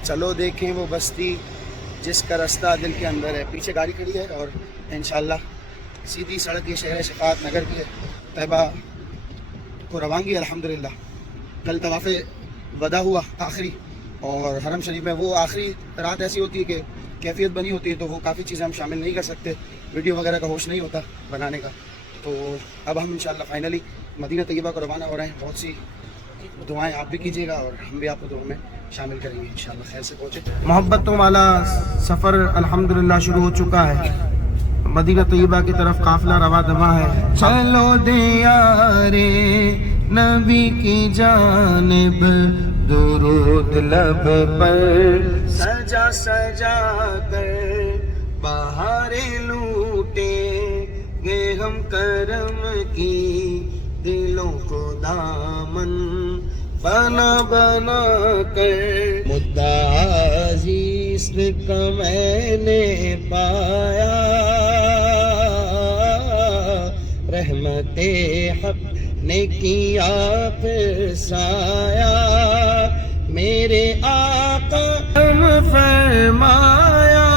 چلو دیکھیں وہ بستی جس کا رستہ دل کے اندر ہے. پیچھے گاڑی کھڑی ہے اور انشاءاللہ سیدھی سڑک یہ شہر شفاعت نگر کی ہے, طیبہ کو روانگی الحمدللہ. کل طواف ودا ہوا آخری اور حرم شریف میں وہ آخری رات ایسی ہوتی ہے کہ کیفیت بنی ہوتی ہے، تو وہ کافی چیزیں ہم شامل نہیں کر سکتے، ویڈیو وغیرہ کا ہوش نہیں ہوتا بنانے کا. تو اب ہم انشاءاللہ فائنلی مدینہ طیبہ کو روانہ ہو رہے ہیں. بہت سی دعائیں آپ بھی کیجیے گا اور ہم بھی آپ کو دعاؤں میں شامل کریں گے انشاءاللہ. خیر سے پہنچے. محبتوں والا سفر الحمدللہ شروع ہو چکا ہے. مدینہ طیبہ کی طرف قافلہ رواں دواں ہے. چلو دیارے نبی کی جانب درود لب پر سجا سجا کر بہاریں لوٹیں گے ہم کرم کی دلوں کو دامن بنا بنا کر. مدعا عزیز کا میں نے پایا رحمت حق نے کیا پھر سایہ میرے آقا ہم فرمایا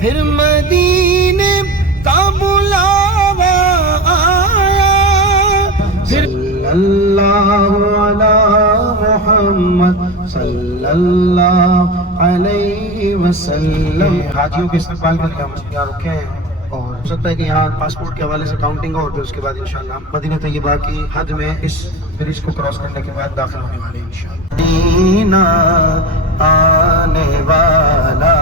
پھر مدینے کا بلاوا آیا پھر صلی اللہ علی محمد صلی اللہ علیہ وسلم. حاجیوں کے استقبال کے لیے ہم یہاں رکے ہیں اور ہو سکتا ہے کہ یہاں پاسپورٹ کے حوالے سے کاؤنٹنگ ہو اور پھر اس کے بعد انشاءاللہ مدینہ طیبہ کی حد میں اس برج کو کراس کرنے کے بعد داخل ہونے والے ہیں انشاءاللہ. مدینہ آنے والا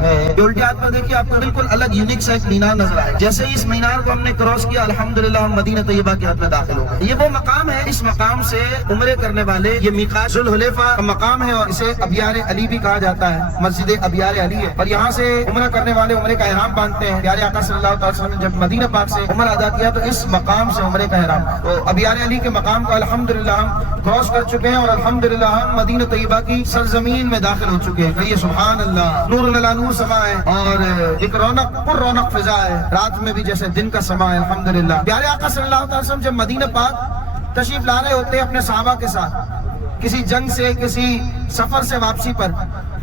ہے. یہ الٹی ہاتھ میں دیکھیے آپ کو بالکل الگ یونیک سا ایک مینار نظر آئے. جیسے ہی اس مینار کو ہم نے کراس کیا الحمدللہ ہم مدینہ طیبہ کی حد میں داخل ہو گئے. یہ وہ مقام ہے، اس مقام سے عمرے کرنے والے یہ میقات ذوالحلیفہ کا مقام ہے اور اسے ابیار علی بھی کہا جاتا ہے. مسجد ابیار علی ہے اور یہاں سے عمرہ کرنے والے عمرے کا احرام باندھتے ہیں. پیارے آقا صلی اللہ علیہ وسلم نے جب مدینہ پاک سے عمرہ ادا کیا تو اس مقام سے عمرے کا احرام. تو ابیار علی کے مقام کو الحمدللہ ہم کراس کر چکے ہیں اور الحمدللہ ہم مدینہ طیبہ کی سرزمین میں داخل ہو چکے ہیں. کہیے سبحان اللہ. نور اللہ نور سما ہے اور ایک رونق پر رونق فضا ہے. رات میں بھی جیسے دن کا سما ہے الحمدللہ. پیارے آقا صلی اللہ علیہ وسلم جب مدینہ پاک تشریف لا رہے ہوتے اپنے صحابہ کے ساتھ کسی جنگ سے کسی سفر سے واپسی پر،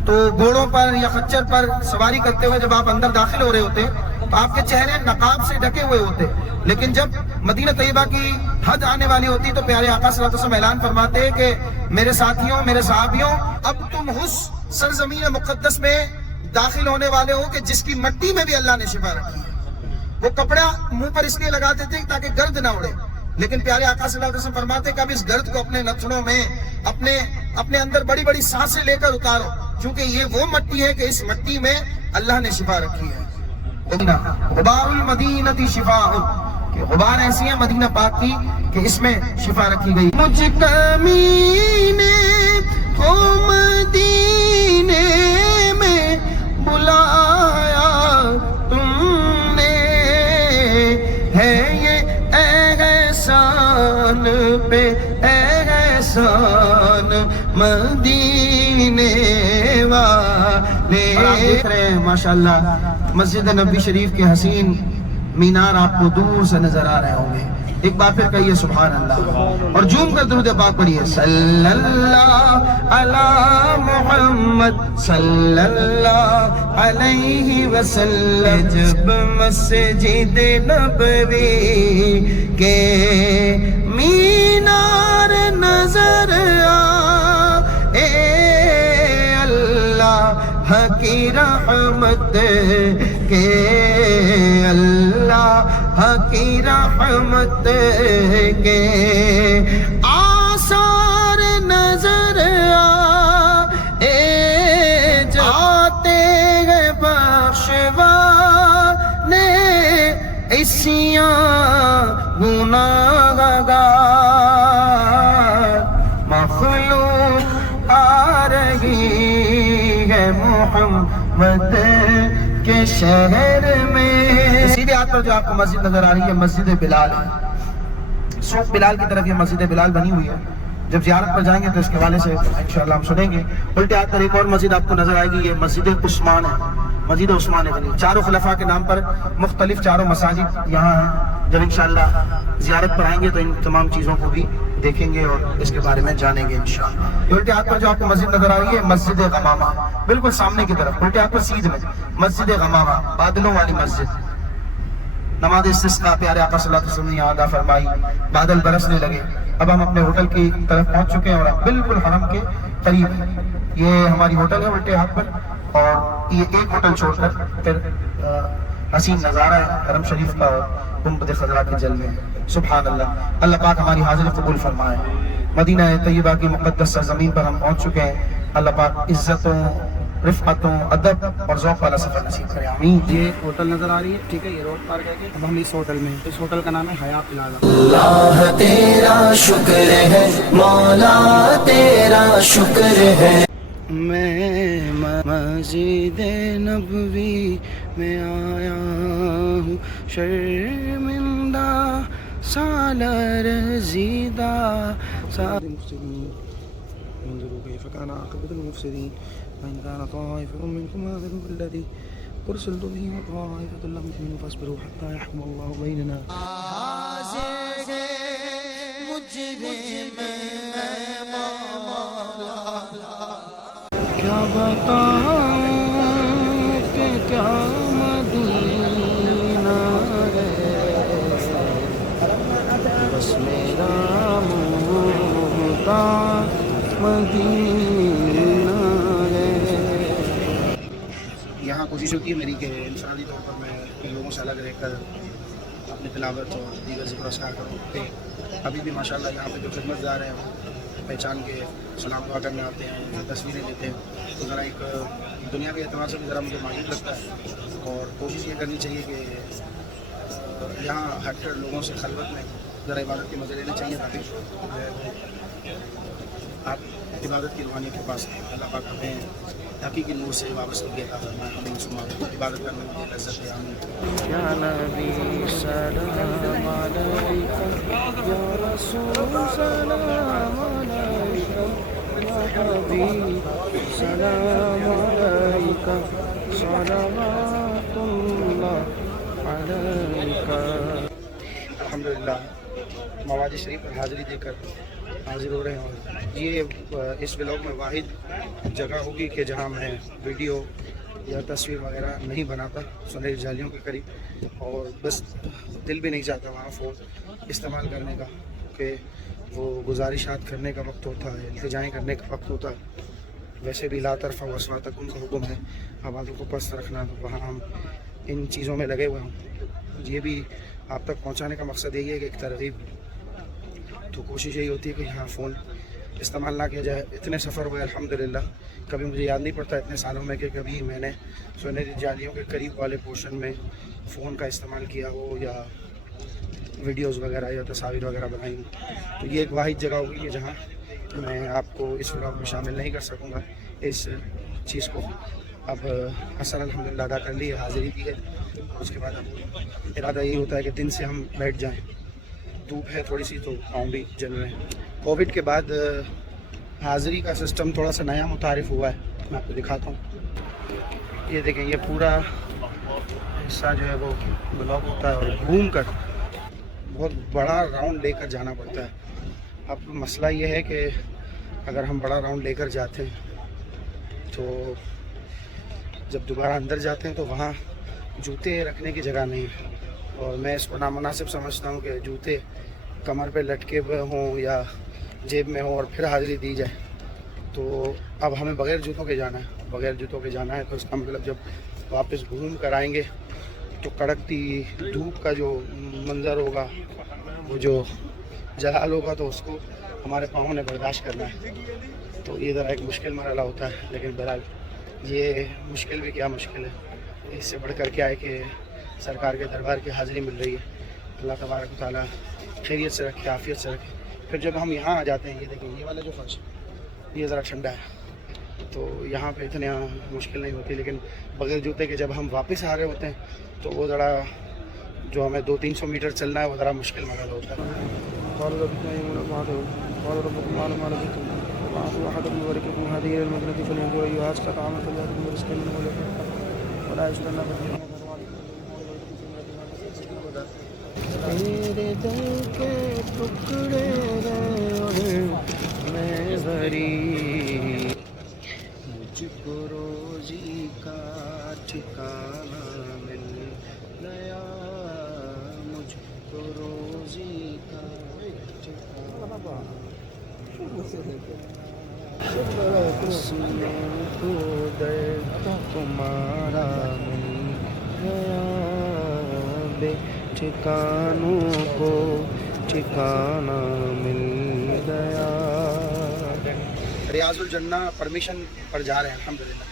تو گھوڑوں پر یا خچر پر سواری کرتے ہوئے جب آپ اندر داخل ہو رہے ہوتے تو آپ کے چہرے نقاب سے ڈھکے ہوئے ہوتے. لیکن جب مدینہ طیبہ کی حد آنے والی ہوتی تو پیارے آقا صلی اللہ علیہ وسلم اعلان فرماتے کہ میرے ساتھیوں میرے صحابیوں اب تم اس سرزمین مقدس میں داخل ہونے والے ہو کہ جس کی مٹی میں بھی اللہ نے شفا رکھی ہے. وہ کپڑا منہ پر اس لیے لگاتے تھے تاکہ گرد نہ اڑے، لیکن پیارے آقا صلی اللہ علیہ وسلم فرماتے کہ اب اس گرد کو اپنے نتنوں میں اپنے اندر بڑی بڑی سانسیں لے کر اتارو، کیونکہ یہ وہ مٹی ہے کہ اس مٹی میں اللہ نے شفا رکھی ہے. غبار المدینہ شفاء، کہ غبار ایسی ہے مدینہ پاک کی کہ اس میں شفا رکھی گئی. مجھ کمینے کو مدینے میں بلایا تم نے، ہے یہ احسان پہ احسان مدینے والے. اور آپ دیکھ رہے ہیں ماشاءاللہ مسجد نبی شریف کے حسین مینار آپ کو دور سے نظر آ رہے ہوں گے. ایک بار پھر کہیے سبحان اللہ اور جھوم کر درود پاک پڑھیے. صلی اللہ علی محمد صلی اللہ علیہ وسلم. جب مسجد نبوی کے مینار نظر آئے اللہ کی رحمت کے، اللہ کی رحمت کے آثار نظر آئے جاتے ہیں بخشوانے عیسیاں گناہگار. مخلوق آ رہی ہے محمد کے شہر میں. سیدھے ہاتھ پر جو آپ کو مسجد نظر آ رہی ہے مسجد بلال ہے. سوق بلال کی طرف یہ مسجد بلال بنی ہوئی ہے. جب زیارت پر جائیں گے تو اس کے حوالے سے انشاءاللہ ہم سنیں گے. الٹے ہاتھ پر ایک اور مسجد آپ کو نظر آئے گی، یہ مسجد عثمان ہے. مسجد عثمان بنی چاروں خلفاء کے نام پر مختلف چاروں مساجد یہاں ہیں. جب انشاءاللہ زیارت پر آئیں گے تو ان تمام چیزوں کو بھی دیکھیں گے اور اس کے بارے میں جانیں گے انشاءاللہ. الٹے ہاتھ پر جو آپ کو مسجد نظر آ رہی ہے مسجد غمامہ، بالکل سامنے کی طرف الٹے ہاتھ پر سیدھ میں مسجد غمامہ، بادلوں والی مسجد. نماز استسقاء پیارے آقا صلی اللہ علیہ وسلم نے یہاں ادا فرمائی، بادل برسنے لگے. اب ہم اپنے ہوٹل کی طرف پہنچ چکے ہیں اور بالکل حرم کے قریب ہیں. یہ ہماری ہوٹل ہے الٹے ہاتھ پر، اور یہ ایک ہوٹل چھوڑ کر پھر حسین نظارہ ہے حرم شریف کا گنبد خضرا کے جلوے ہیں. سبحان اللہ. اللہ پاک ہماری حاضری قبول فرمائے. مدینہ طیبہ کی مقدس سرزمین پر ہم پہنچ چکے ہیں. اللہ پاک عزتوں، رفعتوں، ادب اور ذوق والا سفر نصیب کرے. آمین. یہ ہوٹل نظر آ رہی ہے، ٹھیک ہے، یہ روڈ پار کر کے اب ہم اس ہوٹل میں ہیں. اس ہوٹل کا نام ہے حیات پلازا. اللہ تیرا شکر ہے مولا تیرا شکر ہے. میں مسجد نبوی میں آیا ہوں شرمندہ سالر زیدہ المفسدين انظروا كيف كان عاقبة المفسدين فإن كان طائفة منكم آمنوا بالذي أرسلت به وطائفة لم يؤمنوا فاصبروا حتى يحكم الله بيننا. کیا بتاؤں کہ کیا مدینہ ہے، بس میرا مدعا مدینہ ہے. یہاں کوشش ہوتی ہے میری کہ انفرادی طور پر میں لوگوں سے الگ رہ کر اپنی تلاوت اور دیگر ذکر و اذکار کروں. ابھی بھی ماشاءاللہ یہاں پہ جو خدمت گزار ہیں پہچان کے سلام دعا کرنے آتے ہیں، تصویریں لیتے ہیں، تو ذرا ایک دنیا کے اعتبار سے بھی ذرا مجھے معیوب لگتا ہے. اور کوشش یہ کرنی چاہیے کہ یہاں ہٹ کر لوگوں سے خلوت میں ذرا عبادت کے مزے لینے چاہیے، تاکہ آپ عبادت کی روحانیت کے پاس ہیں. اللہ پاک ہمیں حقیقی نور سے وابستگی عطا فرمائے. ہمیں مسلمان عبادت کرنے میں لذت ہے. آمین. یا نبی سلام علیکہ، یا رسول سلام علیکہ، یا حبیب سلام علیکہ، صلوات اللہ علیکہ. الحمدللہ مواد شریف پر حاضری دے کر حاضر ہو رہے ہیں. اور یہ اس بلاگ میں واحد جگہ ہوگی کہ جہاں میں ویڈیو یا تصویر وغیرہ نہیں بناتا سنہری جالیوں کے قریب، اور بس دل بھی نہیں چاہتا وہاں فون استعمال کرنے کا، کہ وہ گزارشات کرنے کا وقت ہوتا ہے، التجائیں کرنے کا وقت ہوتا ہے. ویسے بھی لا ترفعوا اصواتکم کا حکم ہے آوازوں کو پست رکھنا، تو وہاں ہم ان چیزوں میں لگے ہوئے ہوں. یہ بھی آپ تک پہنچانے کا مقصد یہی ہے کہ ایک ترغیب. تو کوشش یہی ہوتی ہے کہ یہاں فون استعمال نہ کیا جائے. اتنے سفر ہوئے الحمدللہ، کبھی مجھے یاد نہیں پڑتا اتنے سالوں میں کہ کبھی میں نے سنہری جالیوں کے قریب والے پورشن میں فون کا استعمال کیا ہو یا ویڈیوز وغیرہ یا تصاویر وغیرہ بنائی ہوں. تو یہ ایک واحد جگہ ہوگی کہ جہاں میں آپ کو اس ولاگ میں شامل نہیں کر سکوں گا اس چیز کو. اب اثر الحمدللہ ادا کر لی ہے، حاضری دی ہے. اس کے بعد اب ارادہ یہی ہوتا ہے کہ دن سے ہم بیٹھ جائیں. دھوپ ہے تھوڑی سی تو پاؤں بھی جل رہے ہیں. کووڈ کے بعد حاضری کا سسٹم تھوڑا سا نیا متعارف ہوا ہے. میں آپ کو دکھاتا ہوں. یہ دیکھیں، یہ پورا حصہ جو ہے وہ بلاک ہوتا ہے اور گھوم کر بہت بڑا راؤنڈ لے کر جانا پڑتا ہے. اب مسئلہ یہ ہے کہ اگر ہم بڑا راؤنڈ لے کر جاتے ہیں تو جب دوبارہ اندر جاتے ہیں تو وہاں جوتے رکھنے کی جگہ نہیں ہے. اور میں اس کو نامناسب سمجھتا ہوں کہ جوتے کمر پہ لٹکے ہوئے ہوں یا جیب میں ہوں اور پھر حاضری دی جائے. تو اب ہمیں بغیر جوتوں کے جانا ہے. بغیر جوتوں کے جانا ہے تو اس کا مطلب جب واپس گھوم کر آئیں گے تو کڑکتی دھوپ کا جو منظر ہوگا، وہ جو جلال ہوگا، تو اس کو ہمارے پاؤں نے برداشت کرنا ہے. تو یہ ذرا ایک مشکل مرحلہ ہوتا ہے. لیکن بہرحال یہ مشکل بھی کیا مشکل ہے، اس سے بڑھ کر کیا ہے کہ سرکار کے دربار کی حاضری مل رہی ہے. اللہ تبارک و تعالیٰ خیریت سے رکھے، عافیت سے رکھے. پھر جب ہم یہاں آ جاتے ہیں، یہ دیکھیں یہ والا جو فرش یہ ذرا ٹھنڈا ہے تو یہاں پہ اتنی مشکل نہیں ہوتی. لیکن بغیر جوتے کے جب ہم واپس آ رہے ہوتے ہیں تو وہ ذرا جو ہمیں 200-300 میٹر چلنا ہے وہ ذرا مشکل مرحلہ ہوتا ہے. قالوا لبثنا يوما أو بعض يوم قال ربكم أعلم ما لبثتم وبعثوا أحدكم بورقكم هذه إلى المدينة فلينظر أيها أزكى طعاما فليأتكم برزق منه وليتقى ولا يشركن بالله تیرے دل کے ٹکڑے رہے میں غریب، مجھ کو روزی کا ٹھکانہ مل گیا، مجھ کو روزی کا ٹھکانہ. کو در تمہارا مل گیا بے ٹھکانوں کو ٹھکانہ مل گیا. ریاض الجنہ پرمیشن پر جا رہے ہیں الحمدللہ,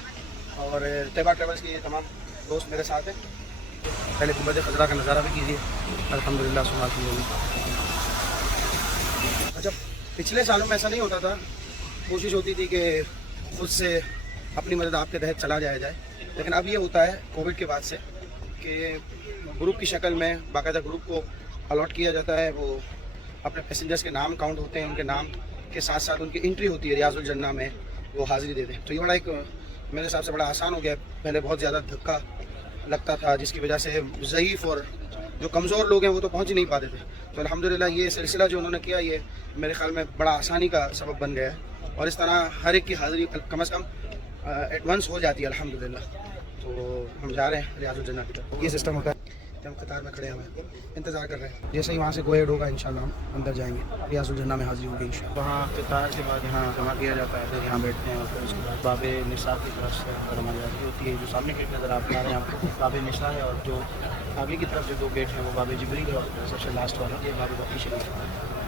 اور طیبہ ٹریولز کے تمام دوست میرے ساتھ ہیں. پہلے گنبد خضرا کا نظارہ بھی کیجیے الحمدللہ. سناتی ہوگی. اچھا, پچھلے سالوں میں ایسا نہیں ہوتا تھا, کوشش ہوتی تھی کہ خود سے اپنی مدد آپ کے تحت چلا جایا جائے, لیکن اب یہ ہوتا ہے کووڈ کے بعد سے کہ گروپ کی شکل میں باقاعدہ گروپ کو الاٹ کیا جاتا ہے. وہ اپنے پیسنجرز کے نام کاؤنٹ ہوتے ہیں, ان کے نام کے ساتھ ساتھ ان کی انٹری ہوتی ہے ریاض الجنہ میں, وہ حاضری دیتے ہیں. تو یہ بڑا ایک میرے حساب سے بڑا آسان ہو گیا. پہلے بہت زیادہ دھکا لگتا تھا جس کی وجہ سے ضعیف اور جو کمزور لوگ ہیں وہ تو پہنچ ہی نہیں پاتے تھے. تو الحمدللہ یہ سلسلہ جو انہوں نے کیا یہ میرے خیال میں بڑا آسانی کا سبب بن گیا ہے, اور اس طرح ہر ایک کی حاضری کم از کم ایڈوانس ہو جاتی ہے الحمدللہ. تو ہم جا رہے ہیں ریاض الجنہ کی طرف. یہ سسٹم ہوتا ہے کہ ہم قطار میں کھڑے ہوئے انتظار کر رہے ہیں, جیسے ہی وہاں سے گوئے ہوگا انشاءاللہ ہم اندر جائیں گے, ریاض الجنہ میں حاضری ہوگی انشاءاللہ. وہاں قطار کے بعد یہاں جمع کیا جاتا ہے, پھر یہاں بیٹھتے ہیں, اور پھر اس کے بعد باب نصاب کی طرف سے جمع جاتی ہوتی ہے. جو سامنے گیٹ نظر آپ آ رہے ہیں آپ کو باب نصاب ہے, اور جو آگے کی طرف جو دو گیٹ ہیں وہ باب جبریل ہے, اور سب سے لاسٹ والا یہ باب بقی شریف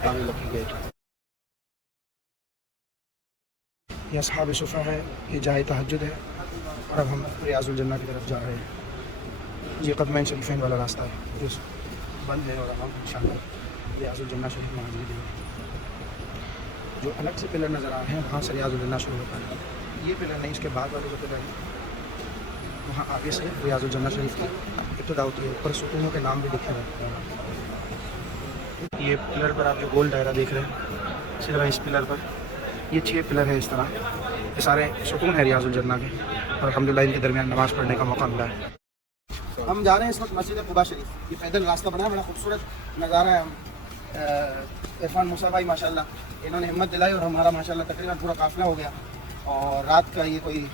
باب بقی گیٹ. یہ اصحاب صفہ ہے, یہ جائے تہجد ہے, اور اب ہم ریاض الجنہ کی طرف جا رہے ہیں. یہ قدمین شریفین والا راستہ ہے جو بند ہے, اور اب ہم انشاءاللہ ریاض الجنہ شریف میں حاضری دیں گے. جو الگ سے پلر نظر آ رہے ہیں وہاں سے ریاض الجنہ شروع ہوتا ہے. یہ پلر نہیں, اس کے بعد والے جو پلر ہیں وہاں آگے سے ریاض الجنہ شریف کی ابتدا ہوتی ہے. اوپر ستونوں کے نام بھی لکھے ہوئے ہیں. یہ پلر پر آپ جو گول دائرہ دیکھ رہے ہیں, اسی طرح اس پلر پر یہ 6 پلر ہیں. اس طرح یہ سارے ستون ہیں ریاض الجنہ کے, اور الحمدللہ ان کے درمیان نماز پڑھنے کا موقع ملا ہے. ہم جا رہے ہیں اس وقت مسجد قباء شریف. یہ پیدل راستہ بنا ہے, بڑا خوبصورت نظارہ ہے. عرفان موسیٰ بھائی ماشاءاللہ انہوں نے ہمت دلائی, اور ہمارا ماشاءاللہ تقریباً پورا قافلہ ہو گیا. اور رات کا یہ کوئی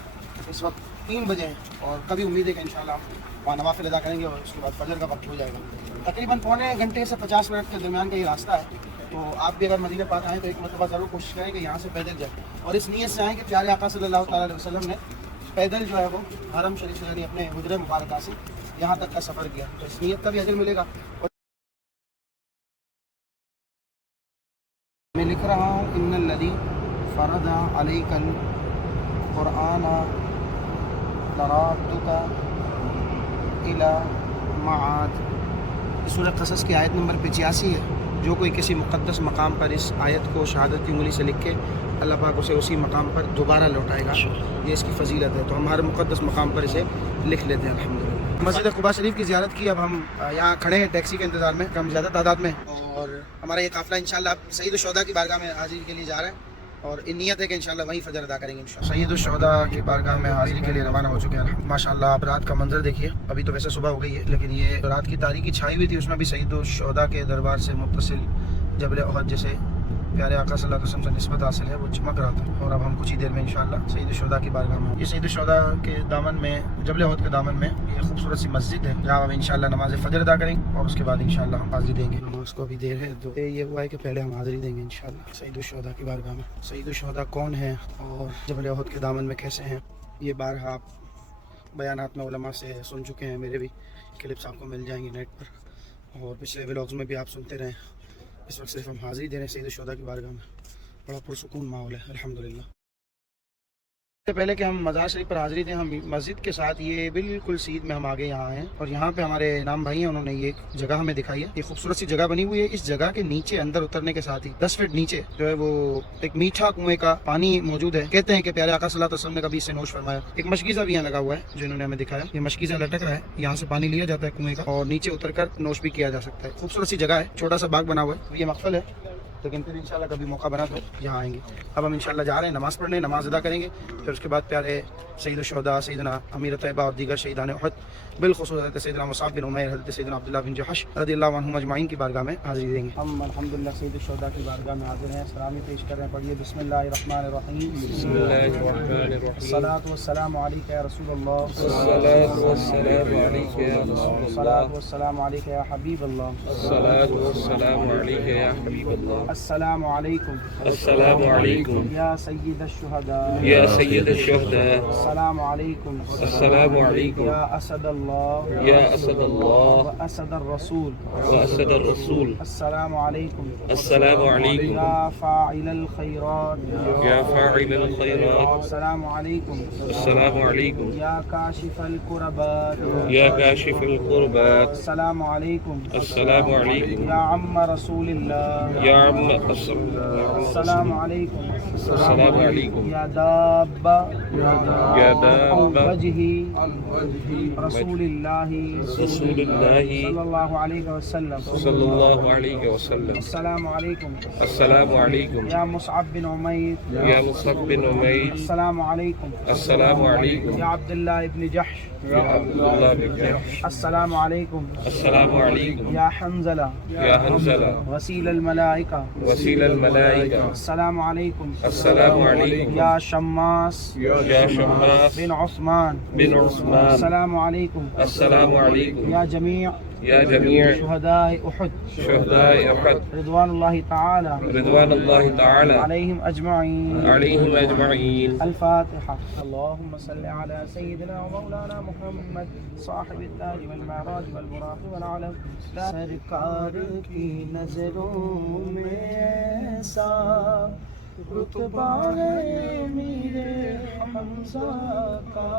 اس وقت 3 بجے ہیں, اور کبھی امید ہے کہ انشاءاللہ ہم وہاں نوافل ادا کریں گے, اور اس کے بعد فجر کا وقت ہو جائے گا. تقریباً پونے گھنٹے سے 50 منٹ کے درمیان کا یہ راستہ ہے. تو آپ بھی اگر مدینہ پاک آئیں تو ایک مرتبہ ضرور کوشش کریں کہ یہاں سے پیدل جائیں, اور اس نیت سے آئیں کہ پیارے آقا صلی اللہ تعالیٰ علیہ وسلم نے پیدل جو ہے وہ حرم شریف سے یعنی اپنے حجرہ مبارکہ سے یہاں تک کا سفر کیا. تو اس نیت کا بھی اجر ملے گا. میں لکھ رہا ہوں ان الذی فرض علیک القرآن لرادک الی معاد. سورہ قصص کی آیت نمبر 85 ہے. جو کوئی کسی مقدس مقام پر اس آیت کو شہادت کی انگلی سے لکھ کے اللہ پاک اسے اسی مقام پر دوبارہ لوٹائے گا. یہ اس کی فضیلت ہے. تو ہم ہر مقدس مقام پر اسے لکھ لیتے ہیں الحمدللہ. مسجد قباء شریف کی زیارت کی. اب ہم یہاں کھڑے ہیں ٹیکسی کے انتظار میں, کم زیادہ تعداد میں, اور ہمارا یہ قافلہ انشاءاللہ اب سید الشہداء کی بارگاہ میں حاضری کے لیے جا رہا ہے, اور ان نیت ہے کہ انشاءاللہ وہیں فجر ادا کریں گے انشاءاللہ. سید الشہداء کی بارگاہ میں حاضری کے لیے روانہ ہو چکے ہیں ماشاءاللہ. آپ رات کا منظر دیکھیے. ابھی تو ویسے صبح ہو گئی ہے, لیکن یہ رات کی تاریکی چھائی ہوئی تھی, اس میں بھی سید الشہداء کے دربار سے متصل جبل احد جیسے پیارے آقا صلی اللہ علیہ وسلم سے نسبت حاصل ہے وہ چمک رہا تھا. اور اب ہم کچھ ہی دیر میں انشاءاللہ سید الشہداء کی بارگاہ میں. یہ سید الشہداء کے دامن میں, جبل احد کے دامن میں یہ خوبصورت سی مسجد ہے, جہاں ہم انشاءاللہ نماز فجر ادا کریں گے, اور اس کے بعد انشاءاللہ ہم حاضری دیں گے. نماز کو ابھی دیر ہے, تو یہ ہوا ہے کہ پہلے ہم حاضری دیں گے انشاءاللہ سید الشہداء کی بارگاہ میں. سید الشہداء کون ہیں اور جبل احد کے دامن میں کیسے ہیں, یہ بارہا آپ بیانات میں علماء سے سن چکے ہیں. میرے بھی کلپس آپ کو مل جائیں گے نیٹ پر, اور پچھلے ولاگز میں بھی آپ سنتے رہیں. اس وقت صرف ہم حاضری دے رہے ہیں سید الشہداء کی بارگاہ میں. بڑا پرسکون ماحول ہے الحمدللہ. اس سے پہلے کہ ہم مزار شریف پر حاضری دیں, ہم مسجد کے ساتھ یہ بالکل سیدھ میں ہم آگے یہاں آئے ہیں, اور یہاں پہ ہمارے نام بھائی ہیں, انہوں نے یہ جگہ ہمیں دکھائی ہے. یہ خوبصورت سی جگہ بنی ہوئی ہے. اس جگہ کے نیچے اندر اترنے کے ساتھ ہی 10 فٹ نیچے جو ہے وہ ایک میٹھا کنویں کا پانی موجود ہے. کہتے ہیں کہ پیارے آقا صلی اللہ علیہ وسلم نے کبھی اسے نوش فرمایا. ایک مشکیزہ بھی یہاں لگا ہوا ہے جو انہوں نے ہمیں دکھایا. یہ مشکیزہ لٹک رہا ہے, یہاں سے پانی لیا جاتا ہے کنویں کا, اور نیچے اتر کر نوش بھی کیا جا سکتا ہے. خوبصورت سی جگہ ہے, چھوٹا سا باغ بنا ہوا ہے. یہ مقفل ہے, لیکن پھر انشاءاللہ کبھی موقع بنا تو یہاں آئیں گے. اب ہم انشاءاللہ جا رہے ہیں نماز پڑھنے, نماز ادا کریں گے. پھر اس کے بعد پیارے سید الشہداء سیدنا امیر طیبہ اور دیگر شہیدان احد, بالخصوص حضرت سیدنا مصعب بن عمیر, حضرت سیدنا عبداللہ بن جحش رضی اللہ عنہم اجمعین کی بارگاہ میں حاضری دیں گے. ہم الحمدللہ سید الشہداء کی بارگاہ میں حاضر ہیں, سلامی پیش کر رہے ہیں. پڑھیے بسم اللہ الرحمن الرحیم. بسم اللہ الرحمن الرحیم. الصلاۃ والسلام علیک یا رسول اللہ. الصلاۃ والسلام علیک یا رسول اللہ. الصلاۃ والسلام علیک یا حبیب اللہ. الصلاۃ والسلام علیک یا حبیب اللہ. السلام علیکم السلام علیکم یا سید الشہداء یا سید الشہداء السلام علیکم السلام علیکم یا اسد اللہ یا اسد اللہ و اسد الرسول واسد الرسول السلام علیکم السلام علیکم یا فاعل الخیرات یا فاعل الخیرات السلام علیکم السلام علیکم یا کاشف الکربات یا کاشف القربات السلام علیکم السلام علیکم یا عم رسول اللہ یا عم السلام علیکم السلام علیکم یا دابہ یا دابہ وجہی رسول اللہ رسول اللہ صلی اللہ علیہ وسلم صلی اللہ علیہ وسلم السلام علیکم السلام علیکم یا مصعب بن عمیر یا مصعب بن عمیر السلام علیکم السلام علیکم یا عبداللہ ابن جحش یا عبداللہ بن جحش السلام علیکم السلام علیکم یا حنزلہ یا حنزلہ وسیل الملائکہ وسیل الملائکہ السلام علیکم السلام علیکم یا شماس یا شماس بن عثمان بن عثمان السلام علیکم السلام علیکم یا جمیع یا جمیع شہداء احد شہداء احد رضوان اللہ تعالی رضوان اللہ تعالی علیہم اجمعین علیہم اجمعین الفاتحة اللهم صل على سيدنا ومولانا محمد صاحب التاج والمعراج والبراق والعلم سرکار کی نظروں میں ایسا رتبہ ہے میرے حمزہ کا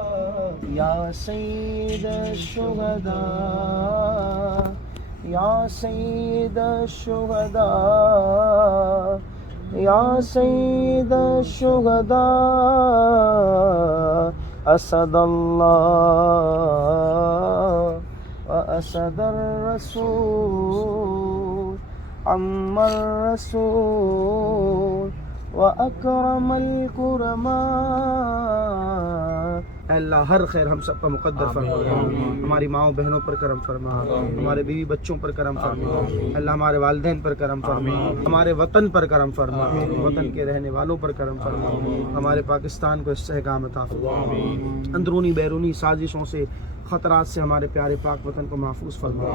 یا سید الشہداء یا سید الشہداء یا سید الشہداء اسد اللہ و اسد الرسول عم الرسول وَأَكْرَمَ الْكُرَمَاء. اے اللہ ہر خیر ہم سب کا مقدر فرما، ہماری ماؤں بہنوں پر کرم فرما، ہمارے بیوی بچوں پر کرم فرما، اللہ ہمارے والدین پر کرم فرما، ہمارے وطن پر کرم فرما، وطن کے رہنے والوں پر کرم فرما، ہمارے پاکستان کو استحکام عطا فرما، اندرونی بیرونی سازشوں سے خطرات سے ہمارے پیارے پاک وطن کو محفوظ فرما،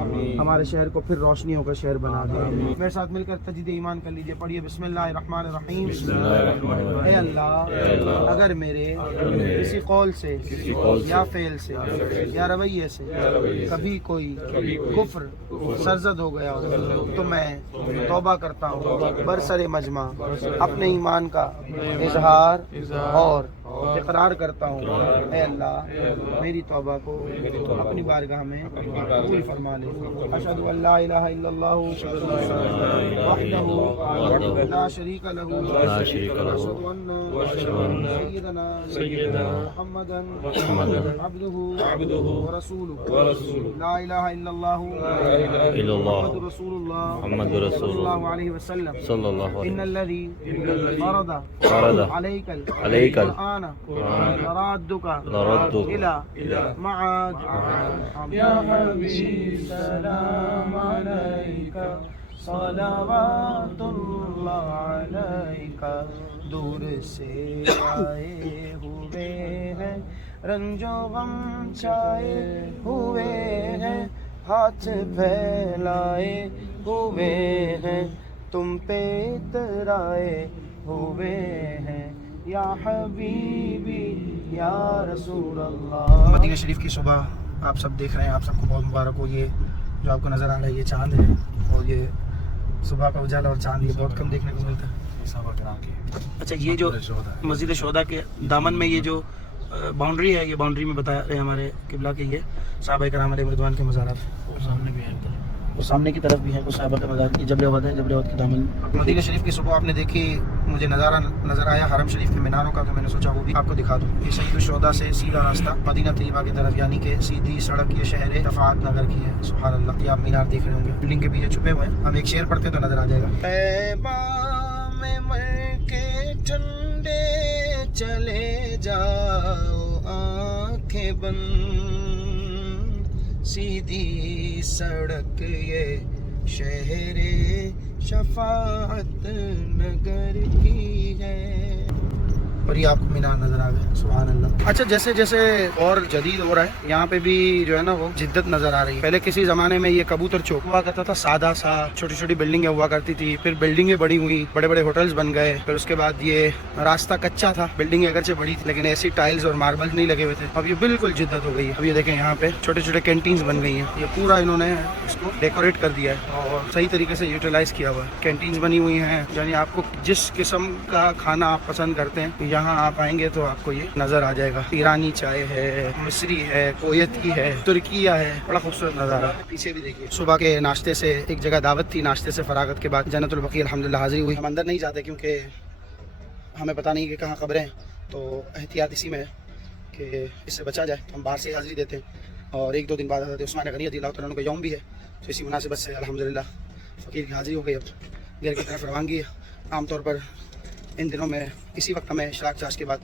ہمارے شہر کو پھر روشنیوں کا شہر بنا دے. میرے ساتھ مل کر تجدید ایمان کر لیجئے، پڑھیے بسم اللہ الرحمن الرحیم. اے اللہ اگر میرے کسی قول سے یا فعل سے یا رویے سے کبھی کوئی کفر سرزد ہو گیا ہو تو میں توبہ کرتا ہوں، برسر مجمع اپنے ایمان کا اظہار اور اقرار کرتا ہوں. اے اللہ میری توبہ کو اپنی بارگاہ میں قبول فرما لے. اشہد ان لا الہ الا اللہ وحدہ لا شریک لہ واشہد ان سیدنا محمدا عبدہ ورسولہ. لا الہ الا اللہ محمد رسول اللہ صلی اللہ علیہ وسلم. ان الذی فرض علیک القرآن لردک الى معاد. یا حبیب سلام علیک صلوات اللہ علیک. دور سے آئے ہوئے ہیں رنج و غم چھائے ہوئے ہیں، ہاتھ پھیلائے ہوئے ہیں، تم پہ اترائے ہوئے ہیں. یا حبیبی یا رسول اللہ. مدینہ شریف کی صبح آپ سب دیکھ رہے ہیں، آپ سب کو بہت مبارک ہو. یہ جو آپ کو نظر آ رہا ہے یہ چاند ہے، اور یہ صبح کا اجالا اور چاند یہ بہت کم دیکھنے کو ملتا ہے. اچھا یہ جو مسجد شہداء کے دامن میں یہ جو باؤنڈری ہے، یہ باؤنڈری میں بتا رہے ہیں ہمارے قبلہ کے یہ صحابہ کرام علیہ رضوان کے مزارات. سامنے بھی ہیں، وہ سامنے کی طرف بھی ہے کچھ صحابہ کا مزار. یہ جبل احد ہے، جبل احد کے دامن. مدینہ شریف کی صبح آپ نے دیکھی، مجھے نظارہ نظر آیا حرم شریف کے میناروں کا، تو میں نے سوچا وہ بھی آپ کو دکھا دوں. یہ سید الشہداء سے سیدھا راستہ مدینہ طیبہ کی طرف، یعنی کہ سیدھی سڑک یہ شہر رفعت نگر کی ہے. سبحان اللہ. یہ آپ مینار دیکھ رہے ہوں گے، بلڈنگ کے پیچھے چھپے ہوئے ہیں. ہم ایک شعر پڑھتے تو نظر آ جائے گا. طیبہ میں مر کے ٹھنڈے چلے جاؤ آنکھیں بند، سیدھی سڑک یہ شہر شفاعت نگر کی ہے. اور یہ آپ کو مینار نظر آ گیا. سبحان اللہ. اچھا جیسے جیسے اور جدید ہو رہا ہے یہاں پہ بھی جو ہے نا وہ جدت نظر آ رہی ہے. پہلے کسی زمانے میں یہ کبوتر چوک ہوا کرتا تھا, سادہ سا چھوٹی چھوٹی بلڈنگیں ہوا کرتی تھی, پھر بلڈنگیں بڑی ہوئی, بڑے بڑے ہوٹلز بن گئے, پھر اس کے بعد یہ راستہ کچا تھا, بلڈنگیں اگرچہ بڑی تھی لیکن ایسی ٹائلز اور ماربل نہیں لگے ہوئے تھے. اب یہ بالکل جدت ہو گئی ہے. اب یہ دیکھیں یہاں پہ چھوٹے چھوٹے کینٹینز بن گئی ہیں. یہ پورا انہوں نے اس کو ڈیکوریٹ کر دیا ہے اور صحیح طریقے سے یوٹیلائز کیا ہوا ہے. کینٹینز بنی ہوئی ہیں, یعنی آپ کو جس قسم کا کھانا آپ پسند کرتے ہیں یہاں آپ آئیں گے تو آپ کو یہ نظر آ جائے گا. ایرانی چائے ہے, مصری ہے, کویتی ہے, ترکیہ ہے, بڑا خوبصورت نظارہ. پیچھے بھی دیکھیے صبح کے ناشتے سے ایک جگہ دعوت تھی, ناشتے سے فراغت کے بعد جنت البقیع الحمدللہ حاضری ہوئی. ہم اندر نہیں جاتے کیونکہ ہمیں پتہ نہیں کہ کہاں قبریں ہیں, تو احتیاط اسی میں ہے کہ اس سے بچا جائے. ہم باہر سے حاضری دیتے ہیں اور ایک دو دن بعد حضرت عثمان غنی رضی اللہ تعالیٰ عنہ کا یوم بھی ہے, تو اسی مناسبت سے الحمدللہ فقیر کی حاضری ہو گئی. اب گھر کی طرف روانگی ہے. عام طور پر ان دنوں میں اسی وقت ہمیں اشراق چاش کے بعد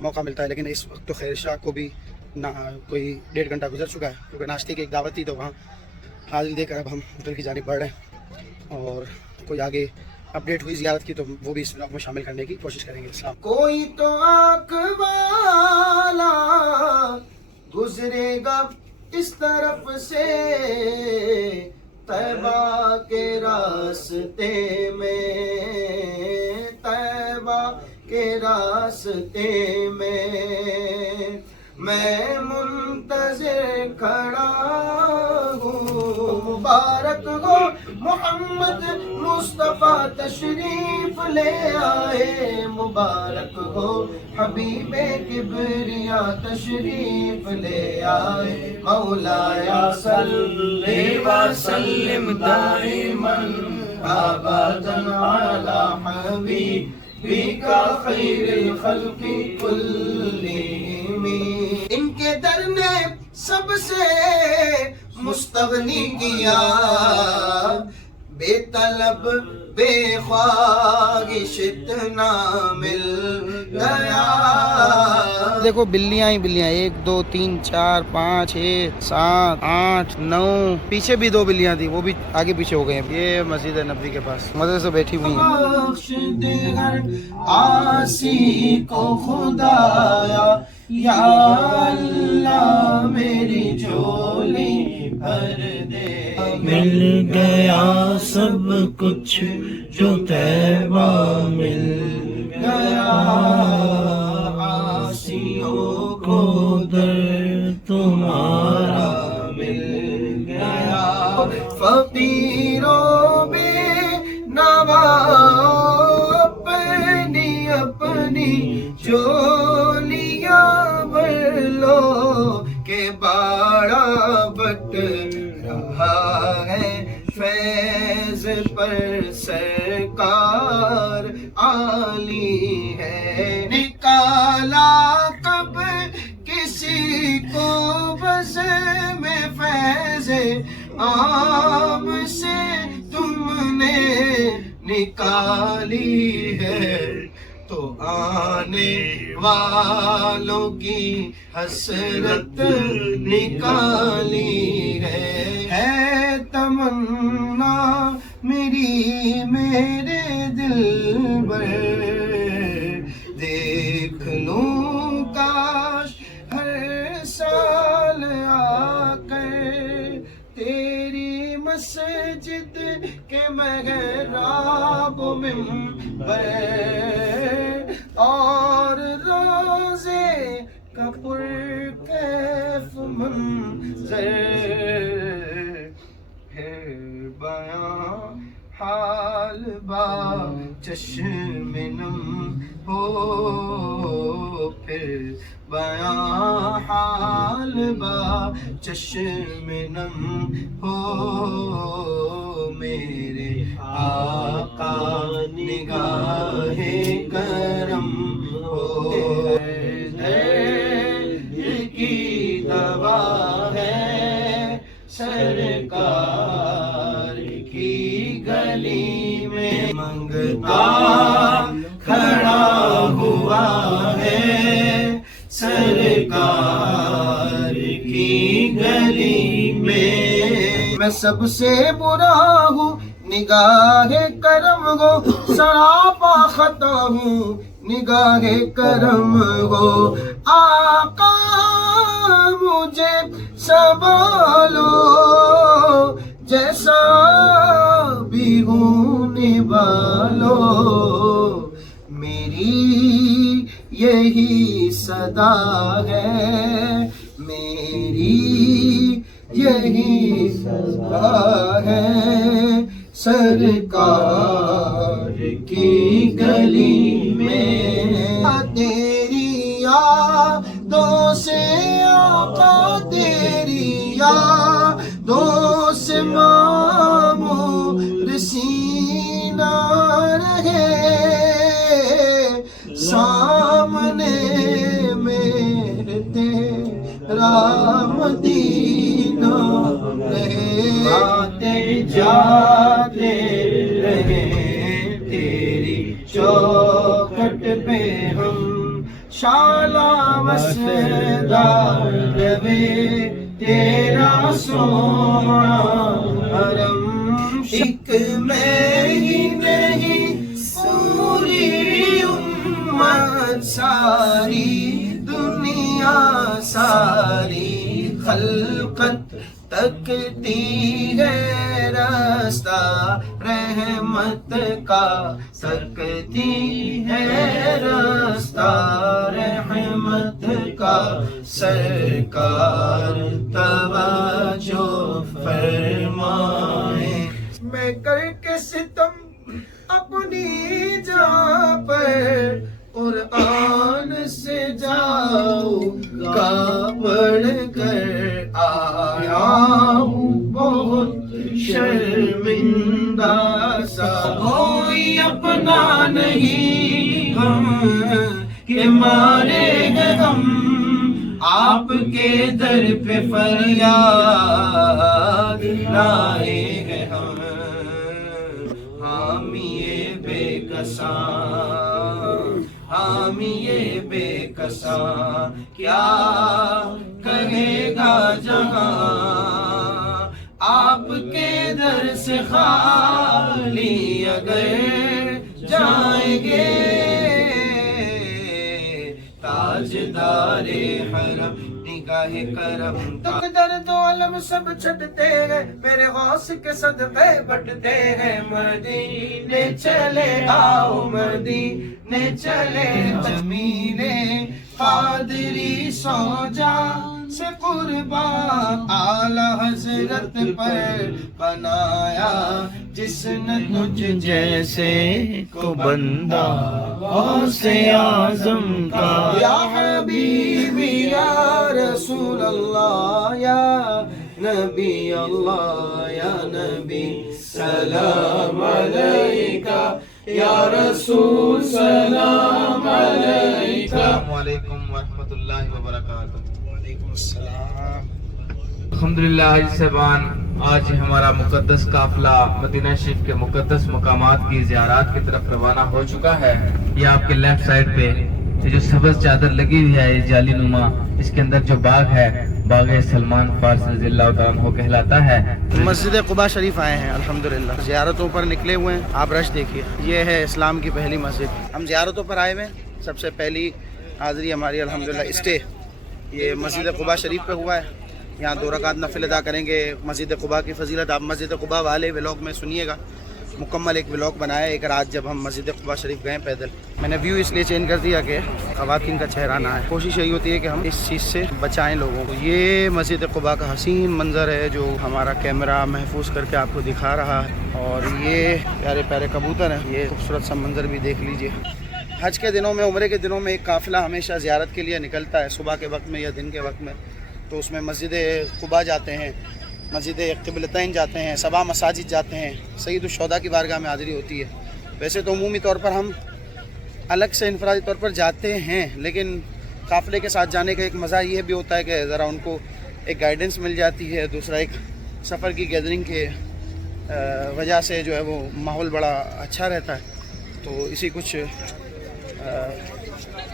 موقع ملتا ہے, لیکن اس وقت تو خیر اشراق کو بھی نہ کوئی 1.5 گھنٹہ گزر چکا ہے کیونکہ ناشتے کی ایک دعوت تھی, تو وہاں حاضری دے کر اب ہم ہوٹل کی جانب بڑھ رہے ہیں اور کوئی آگے اپڈیٹ ہوئی زیارت کی تو وہ بھی اس وقت میں شامل کرنے کی کوشش کریں گے. السلام. کوئی تو آنکھ والا گزرے گا اس طرف سے طیبہ کے راستے میں, طیبہ کے راستے میں منتظر کھڑا ہوں. مبارک ہو محمد مصطفیٰ تشریف لے آئے, مبارک ہو حبیب کبریا تشریف لے آئے. مولایا صلی وسلم دائما ابدا علی حبیبک خیر الخلق کلہم. ان کے در نے سب سے مستغنی کیا, بے طلب بے خواہش اتنا مل گیا. دیکھو بلیاں ہی بلیاں, 1 2 3 4 5 6 7 8 9, پیچھے بھی 2 بلیاں تھیں وہ بھی آگے پیچھے ہو گئے ہیں. یہ مسجد نبوی کے پاس مزے سے بیٹھی ہوئی ہیں. بخش دے ہر عاصی کو خدایا, یا اللہ میری جھولی بھر دے. مل گیا سب کچھ جو طیبہ مل گیا, عاصیوں کو در تمہارا مل گیا. فقیروں بے نوا اپنی اپنی جولیاں بھر لو کہ باڑا بٹ رہا ہے فیض پر سرکار عالی ہے. نکالا کب کسی کو بس میں فیض عام سے تم نے نکالی ہے, تو آنے والوں کی حسرت نکالی ہے. تمنا میری میرے دل بر دیکھ لوں کاش ہر سال آ کر تیری مسجد کے محراب و منبر اور روزے کا پرکیف منظر ہے. بیاں حال با چشم نم ہو, پھر بیاں حال با چشم نم ہو. میرے آقا نگاہ کرم ہو. دل کی دوا ہے سرکار کی گلی میں, منگتا کھڑا ہوا ہے سرکار کی گلی میں. میں سب سے برا ہوں نگاہ کرم ہو, سراپا خطا ہوں نگاہ کرم ہو آقا مجھے سنبھالو جیسا بھی ہوں نبھالو میری یہی صدا ہے میری یہی صدا ہے سرکار کی گلی میں تیری یادوں سے آقا تیری یادوں سے معمور سینہ رہے سامنے میرے تیرا مدینہ رہے آتے جاتے رہے تیری چوکھٹ پہ ہم شالا وسدار رہے تیرا سونا حرم ایک میں ہی نہیں پوری امت ساری دنیا ساری خلقت تکتی ہے راستہ رحمت کا تکتی ہے راستہ رحمت کا سرکار توجہ فرمائے میں کر کے ستم اپنی جہاں پر قرآن سے جاؤ کا پڑھ کر آیا ہوں بہت شرمندہ سا کوئی اپنا نہیں ہم کہ مارے گے ہم آپ کے در پہ فریاد لائے ہیں ہم حامی بے کساں حامی بے کساں کیا کہے گا جہاں آپ کے در سے خالی اگر جائیں گے تاجدار حرم نگاہ کرم تک درد و علم سب چھٹتے ہیں میرے غوث کے صدقے بٹتے ہیں مدینے چلے آؤ مدینے چلے جمیل قادری سوجا سے قربان اعلی حضرت پر بنایا جس نے تجھ جیسے کو بندہ غوث اعظم کا یا حبیبی یا رسول اللہ یا نبی اللہ یا نبی سلام علیکہ یا رسول سلام علیکہ السلام علیکم ورحمۃ اللہ وبرکاتہ۔ وعلیکم السلام۔ الحمدللہ حاجی صاحبان، آج ہمارا مقدس قافلہ مدینہ شریف کے مقدس مقامات کی زیارات کی طرف روانہ ہو چکا ہے۔ یہ آپ کے لیفٹ سائڈ پہ یہ جو سبز چادر لگی ہوئی ہے، یہ جالی نما، اس کے اندر جو باغ ہے باغ سلمان فارسی رضی اللہ تعالیٰ عنہ کہلاتا ہے۔ مسجد قباء شریف آئے ہیں الحمدللہ، زیارتوں پر نکلے ہوئے ہیں۔ آپ رش دیکھیے، یہ ہے اسلام کی پہلی مسجد۔ ہم زیارتوں پر آئے ہوئے ہیں، سب سے پہلی حاضری ہماری الحمدللہ اسٹے یہ مسجد قباء شریف پہ ہوا ہے۔ یہاں 2 رکعت نفل ادا کریں گے۔ مسجد قباء کی فضیلت آپ مسجد قباء والے ولاگ میں سنیے گا، مکمل ایک ولاگ بنایا ایک رات جب ہم مسجد قباء شریف گئے پیدل۔ میں نے ویو اس لیے چینج کر دیا کہ خواتین کا چہرہ نہ ہے، کوشش یہی ہوتی ہے کہ ہم اس چیز سے بچائیں لوگوں کو۔ یہ مسجد قباء کا حسین منظر ہے جو ہمارا کیمرہ محفوظ کر کے آپ کو دکھا رہا ہے، اور یہ پیارے پیارے کبوتر ہیں، یہ خوبصورت سا منظر بھی دیکھ لیجئے۔ حج کے دنوں میں، عمرے کے دنوں میں ایک قافلہ ہمیشہ زیارت کے لیے نکلتا ہے، صبح کے وقت میں یا دن کے وقت میں، تو اس میں مسجد قباء جاتے ہیں، مسجد قبلتین جاتے ہیں، 7 مساجد جاتے ہیں، سید الشہداء کی بارگاہ میں حاضری ہوتی ہے۔ ویسے تو عمومی طور پر ہم الگ سے انفرادی طور پر جاتے ہیں، لیکن قافلے کے ساتھ جانے کا ایک مزہ یہ بھی ہوتا ہے کہ ذرا ان کو ایک گائیڈنس مل جاتی ہے، دوسرا ایک سفر کی گیدرنگ کے وجہ سے جو ہے وہ ماحول بڑا اچھا رہتا ہے۔ تو اسی کچھ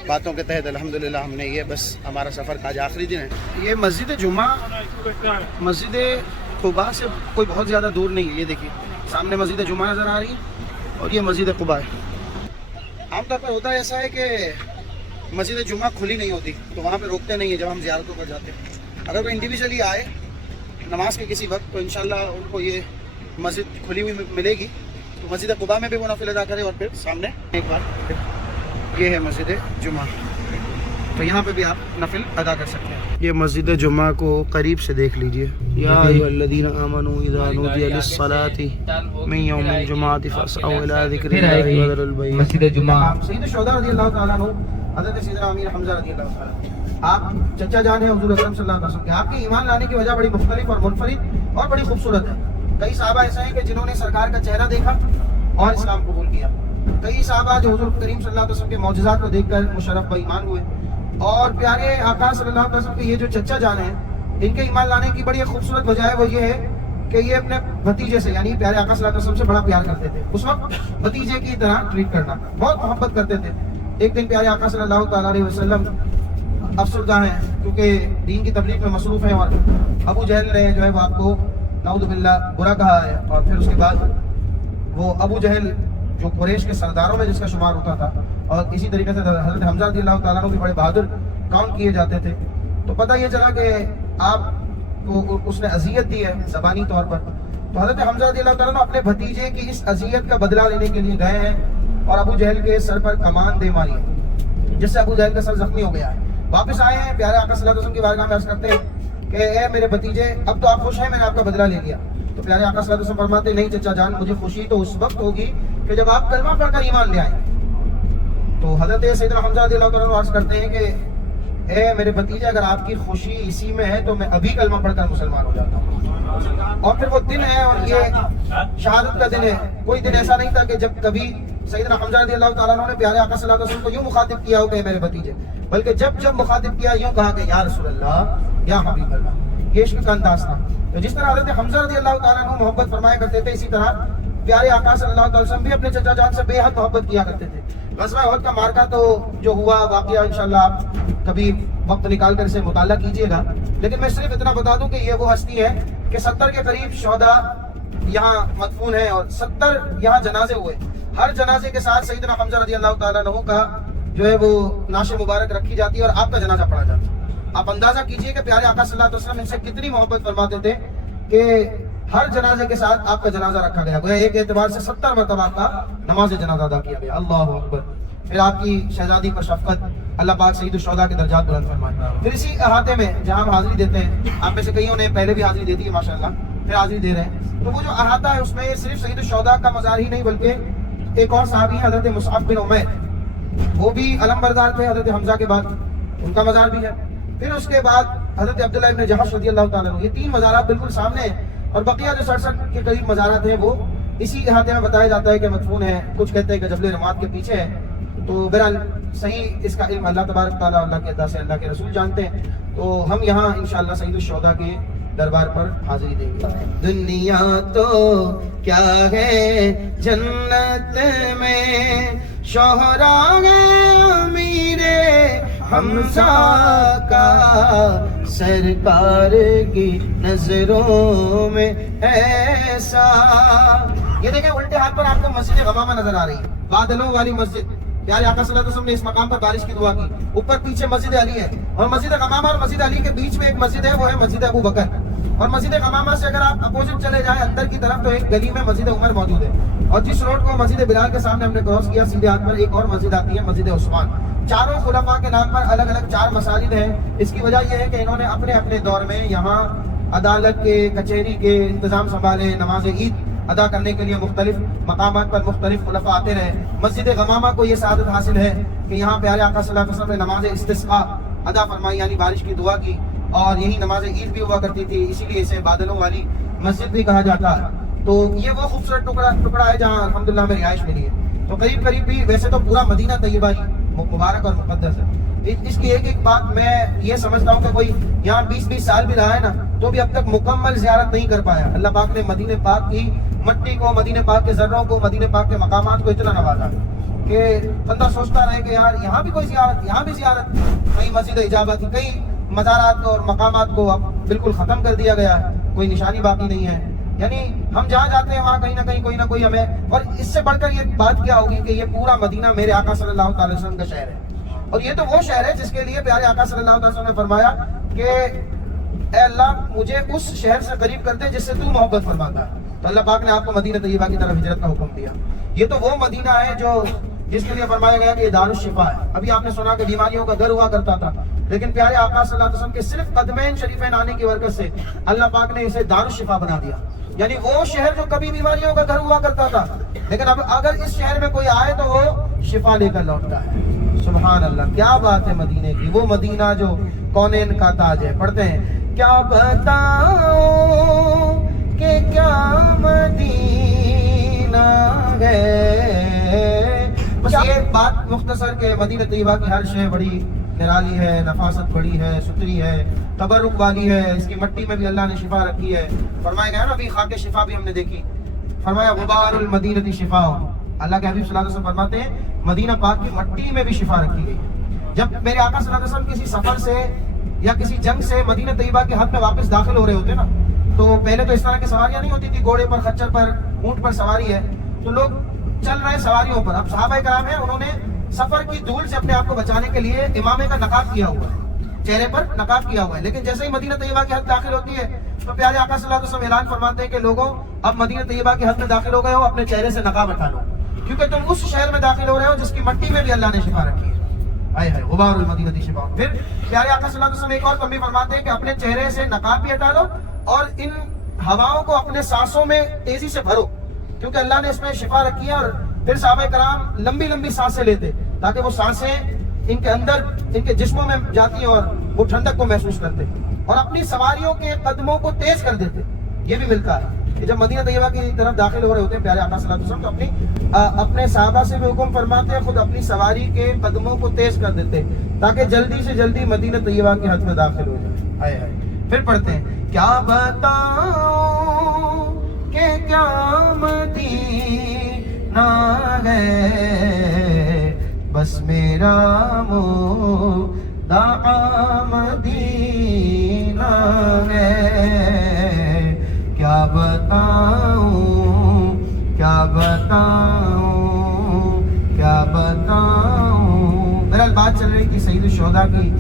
باتوں کے تحت الحمدللہ ہم نے یہ بس ہمارا سفر کا آج آخری دن ہے۔ یہ مسجد جمعہ مسجد قباء سے کوئی بہت زیادہ دور نہیں ہے، یہ دیکھیے سامنے مسجد جمعہ نظر آ رہی ہے اور یہ مسجد قباء ہے۔ عام طور پر ہوتا ہے ایسا ہے کہ مسجد جمعہ کھلی نہیں ہوتی تو وہاں پہ روکتے نہیں ہیں جب ہم زیارتوں پر جاتے ہیں. اگر کوئی انڈیویجولی آئے نماز کے کسی وقت تو انشاءاللہ ان کو یہ مسجد کھلی ہوئی ملے گی, تو مسجد قباء میں بھی وہ نفل ادا کرے اور پھر سامنے ایک بار یہ ہے مسجد جمعہ, تو یہاں پہ بھی آپ نفل ادا کر سکتے ہیں. یہ مسجد جمعہ کو قریب سے دیکھ لیجئے. یا ایھا الذین آمنوا اذا نودی للصلاة من یوم الجمعۃ فاسعوا الی ذکر اللہ وذروا البیع. مسجد جمعہ سید الشہداء رضی اللہ تعالیٰ عنہ حضرت سیدنا امیر حمزہ رضی اللہ تعالیٰ, آپ چچا جان ہیں حضور اکرم صلی اللہ علیہ وسلم کے. آپ کے ایمان لانے کی وجہ بڑی مختلف اور منفرد اور بڑی خوبصورت ہے. کئی صحابہ ایسے ہیں کہ جنہوں نے سرکار کا چہرہ دیکھا اور اسلام قبول کیا. کئی صحابہ جو حضور کریم صلی اللہ علیہ وسلم کے معجزات کو دیکھ کر مشرف و ایمان ہوئے. اور پیارے آقا صلی اللہ علیہ وسلم کے یہ جو چچا جان ہیں ان کے ایمان لانے کی بڑی خوبصورت وجہ ہے, وہ یہ ہے کہ یہ اپنے بھتیجے سے یعنی پیارے آقا صلی اللہ علیہ وسلم سے بڑا پیار کرتے تھے. اس وقت بھتیجے کی طرح ٹریٹ کرنا, بہت محبت کرتے تھے. ایک دن پیارے آقا صلی اللہ تعالیٰ علیہ وسلم افسردہ ہیں کیونکہ دین کی تبلیغ میں مصروف ہیں, اور ابو جہل نے جو ہے وہ آپ کو نعوذ باللہ برا کہا ہے. اور پھر اس کے بعد وہ ابو جہل جو قریش کے سرداروں میں جس کا شمار ہوتا تھا, اور اسی طریقے سے حضرت حمزہ رضی اللہ تعالیٰ عنہ بھی بڑے بہادر کاؤنٹ کیے جاتے تھے. تو پتہ یہ چلا کہ آپ کو اس نے اذیت دی ہے زبانی طور پر, تو حضرت حمزہ رضی اللہ تعالیٰ عنہ اپنے بھتیجے کی اس اذیت کا بدلہ لینے کے لیے گئے ہیں اور ابو جہل کے سر پر کمان دے ماری ہے, جس سے ابو جہل کا سر زخمی ہو گیا ہے. واپس آئے ہیں پیارے آقا صلی اللہ علیہ وسلم کی بارگاہ میں عرض کرتے ہیں کہ اے میرے بھتیجے, اب تو آپ خوش ہیں, میں نے آپ کا بدلہ لے لیا. تو پیارے آقا صلی اللہ علیہ وسلم فرماتے نہیں چچا جان, مجھے خوشی تو اس وقت ہوگی کہ جب آپ کلمہ پڑھ کر ایمان لے آئیں. تو حضرت سیدنا حمزہ رضی اللہ تعالیٰ عنہ عرض کرتے ہیں کہ اے میرے بھتیجے, اگر آپ کی خوشی اسی میں ہے تو میں ابھی کلمہ پڑھ کر مسلمان ہو جاتا ہوں. اور پھر وہ دن ہے اور یہ شہادت کا دن ہے. کوئی دن ایسا نہیں تھا کہ جب کبھی سیدنا حمزہ رضی اللہ تعالیٰ عنہ نے پیارے آقا صلی اللہ علیہ وسلم کو یوں مخاطب کیا ہو کہ میرے بھتیجے, بلکہ جب مخاطب کیا یوں کہا کہ یا رسول اللہ, یا حبیب اللہ. یہ عشق کا انداز تھا. تو جس طرح حضرت حمزہ رضی اللہ تعالیٰ عنہ محبت فرمایا کرتے تھے, اسی طرح پیارے آقا صلی اللہ علیہ وسلم بھی اپنے چچا جان سے بے حد محبت کیا کرتے تھے. غزوہ احد کا مارکہ تو جو ہوا واقعہ انشاءاللہ آپ کبھی وقت نکال کر اسے مطالعہ کیجئے گا, لیکن میں صرف اتنا بتا دوں کہ یہ وہ ہستی ہے کہ 70 کے قریب شہداء یہاں مدفون ہیں اور 70 یہاں جنازے ہوئے. ہر جنازے کے ساتھ سیدنا حمزہ رضی اللہ تعالیٰ عنہ کا جو ہے وہ نعش مبارک رکھی جاتی ہے اور آپ کا جنازہ پڑھا جاتا ہے. آپ اندازہ کیجئے کہ پیارے آقا صلی اللہ علیہ وسلم ان سے کتنی محبت فرماتے تھے کہ ہر جنازے کے ساتھ آپ کا جنازہ رکھا گیا. گویا ایک اعتبار سے 70 مرتبہ کا نماز جنازہ ادا کیا گیا. اللہ اکبر. پھر آپ کی شہزادی پر شفقت, اللہ پاک سید الشہداء کے درجات بلند فرمائے. پھر اسی احاطے میں جہاں ہم حاضری دیتے ہیں, آپ میں سے کئیوں نے پہلے بھی حاضری دی تھی ماشاءاللہ, پھر حاضری دے رہے ہیں, تو وہ جو احاطہ ہے اس میں صرف سید الشہداء کا مزار ہی نہیں بلکہ ایک اور صحابی ہیں حضرت مصعب بن عمیر, وہ بھی علم بردار تھے حضرت حمزہ کے بعد, ان کا مزار بھی ہے. پھر اس کے بعد حضرت عبداللہ ابن جحش رضی اللہ تعالیٰ عنہ. یہ 3 مزارات بالکل سامنے ہیں, اور بقیہ جو 67 کے قریب مزارات ہیں وہ اسی احاطے میں بتایا جاتا ہے کہ مدفون ہیں. کچھ کہتے ہیں کہ جبل رماد کے پیچھے ہے. تو بہرحال صحیح اس کا علم اللہ تبارک تعالیٰ اللہ کے عطا سے اللہ کے رسول جانتے ہیں. تو ہم یہاں انشاءاللہ سید الشہداء کے دربار پر حاضری دیں گے. دنیا تو کیا ہے جنت میں شوہرا ہے امیر حمزہ کا, سرکار کی نظروں میں ایسا. یہ دیکھیں الٹے ہاتھ پر آپ کو مسجد غمامہ نظر آ رہی ہے, بادلوں والی مسجد. پیارے آقا صلی اللہ علیہ وسلم نے اس مقام پر بارش کی دعا کی. اوپر پیچھے مسجد علی ہے, اور مسجد غمامہ اور مسجد علی کے بیچ میں ایک مسجد ہے, وہ ہے مسجد ابو بکر. اور مسجد غمامہ سے اگر آپ اپوزٹ چلے جائیں اندر کی طرف تو ایک گلی میں مسجد عمر موجود ہے. اور جس روڈ کو مسجد بلال کے سامنے ہم نے کراس کیا, سیدھے ہاتھ پر ایک اور مسجد آتی ہے, مسجد عثمان. چاروں خلفاء کے نام پر الگ الگ 4 مساجد ہیں. اس کی وجہ یہ ہے کہ انہوں نے اپنے اپنے دور میں یہاں عدالت کے, کچہری کے انتظام سنبھالے, نماز عید ادا کرنے کے لیے مختلف مقامات پر مختلف خلفاء آتے رہے. مسجد غمامہ کو یہ سعادت حاصل ہے کہ یہاں پیارے آقا صلی اللہ علیہ وسلم نے نماز استسقاء ادا فرمائی, یعنی بارش کی دعا کی, اور یہی نماز عید بھی ہوا کرتی تھی, اسی لیے اسے بادلوں والی مسجد بھی کہا جاتا ہے. تو یہ وہ خوبصورت ٹکڑا ہے جہاں الحمدللہ میں رہائش ملی ہے. تو قریب قریب بھی ویسے تو پورا مدینہ طیبہ ہی مبارک اور مقدس ہے. اس کی ایک بات میں یہ سمجھتا ہوں کہ کوئی یہاں 20 سال بھی رہا ہے نا, تو بھی اب تک مکمل زیارت نہیں کر پایا. اللہ پاک نے مدینہ پاک کی مٹی کو, مدینہ پاک کے ذروں کو, مدینہ پاک کے مقامات کو اتنا نوازا کہ بندہ سوچتا رہے کہ یار یہاں بھی کوئی زیارت, یہاں بھی زیارت. کئی مسجد اجابت, کئی مزارات اور مقامات کو اب بالکل ختم کر دیا گیا ہے, کوئی نشانی باقی نہیں ہے. یعنی ہم جہاں جاتے ہیں وہاں کہیں نہ کہیں کوئی نہ کوئی ہمیں، اور اس سے بڑھ کر یہ بات کیا ہوگی کہ یہ پورا مدینہ میرے آقا صلی اللہ تعالی وسلم کا شہر ہے، اور یہ تو وہ شہر ہے جس کے لیے پیارے آقا صلی اللہ تعالی وسلم نے فرمایا کہ اے اللہ مجھے اس شہر سے قریب کر دے جس سے تو محبت فرماتا ہے، تو اللہ پاک نے آپ کو مدینہ طیبہ کی طرف ہجرت کا حکم دیا۔ یہ تو وہ مدینہ ہے جو جس کے لیے فرمایا گیا کہ یہ دار الشفا ہے۔ ابھی آپ نے سنا کہ بیماریوں کا گھر ہوا کرتا تھا، لیکن پیارے آقا صلی اللہ علیہ وسلم کے صرف قدمین شریفین آنے کی برکت سے اللہ پاک نے اسے دار الشفا بنا دیا، یعنی وہ شہر جو کبھی بیماریوں کا گھر ہوا کرتا تھا، لیکن اب اگر اس شہر میں کوئی آئے تو وہ شفا لے کر لوٹتا ہے۔ سبحان اللہ، کیا بات ہے مدینے کی، وہ مدینہ جو کونین کا تاج ہے۔ پڑھتے ہیں کیا بتاؤں کہ کیا مدینہ ہے۔ بس یہ بات مختصر کہ مدینہ طیبہ کی ہر شے بڑی نرالی ہے، نفاست بڑی ہے، ستری ہے، تبرک والی ہے، اس کی مٹی میں بھی اللہ نے شفا رکھی ہے۔ فرمایا گیا نا ابھی خاک شفا بھی ہم نے دیکھی، فرمایا غبار المدینہ شفا، اللہ کے حبیب صلی اللہ علیہ وسلم فرماتے ہیں مدینہ پاک کی مٹی میں بھی شفا رکھی گئی۔ جب میرے آقا صلی اللہ علیہ وسلم کسی سفر سے یا کسی جنگ سے مدینہ طیبہ کے حد میں واپس داخل ہو رہے ہوتے نا، تو پہلے تو اس طرح کی سواریاں نہیں ہوتی تھی، گھوڑے پر، خچر پر، اونٹ پر سواری ہے، تو لوگ چل رہے سواریوں پر۔ اب صحابہ کرام ہیں، انہوں نے سفر کی دھول سے اپنے آپ کو بچانے کے لیے امامے کا نقاب کیا ہوا ہے، چہرے پر نقاب کیا ہوا ہے، لیکن جیسے ہی مدینہ طیبہ کی حد داخل ہوتی ہے تو پیارے آقا صلی اللہ علیہ وسلم اعلان فرماتے ہیں کہ لوگوں اب مدینہ طیبہ کی حد میں داخل ہو گئے ہو، اپنے چہرے سے نقاب ہٹا لو، کیونکہ تم اس شہر میں داخل ہو رہے ہو جس کی مٹی میں بھی اللہ نے شفا رکھی ہے۔ آئے ہے غبار المدینہ شفا۔ پھر پیارے آقا صلی اللہ علیہ وسلم ایک اور تنبیہ فرماتے ہیں کہ اپنے چہرے سے نقاب بھی ہٹا لو اور ان ہواؤں کو اپنے سانسوں میں تیزی سے بھرو، کیونکہ اللہ نے اس میں شفا رکھی ہے۔ اور پھر صحابہ کرام لمبی لمبی سانسیں لیتے تاکہ وہ سانسیں ان کے اندر، ان کے جسموں میں جاتی ہیں اور وہ ٹھنڈک کو محسوس کرتے، اور اپنی سواریوں کے قدموں کو تیز کر دیتے۔ یہ بھی ملتا ہے کہ جب مدینہ طیبہ کی طرف داخل ہو رہے ہوتے ہیں پیارے آقا صلی اللہ علیہ وسلم تو اپنے صحابہ سے بھی حکم فرماتے ہیں، خود اپنی سواری کے قدموں کو تیز کر دیتے تاکہ جلدی سے جلدی مدینہ طیبہ کی حد میں داخل ہو جائے۔ آئے آئے پھر پڑھتے ہیں کیا بتاؤں کہ کیا مدینہ ہے، بس میرا مدعا مدینہ ہے، کیا بتاؤں کیا بتاؤں کیا بتاؤں۔ بہرحال بات چل رہی تھی سید الشہداء کی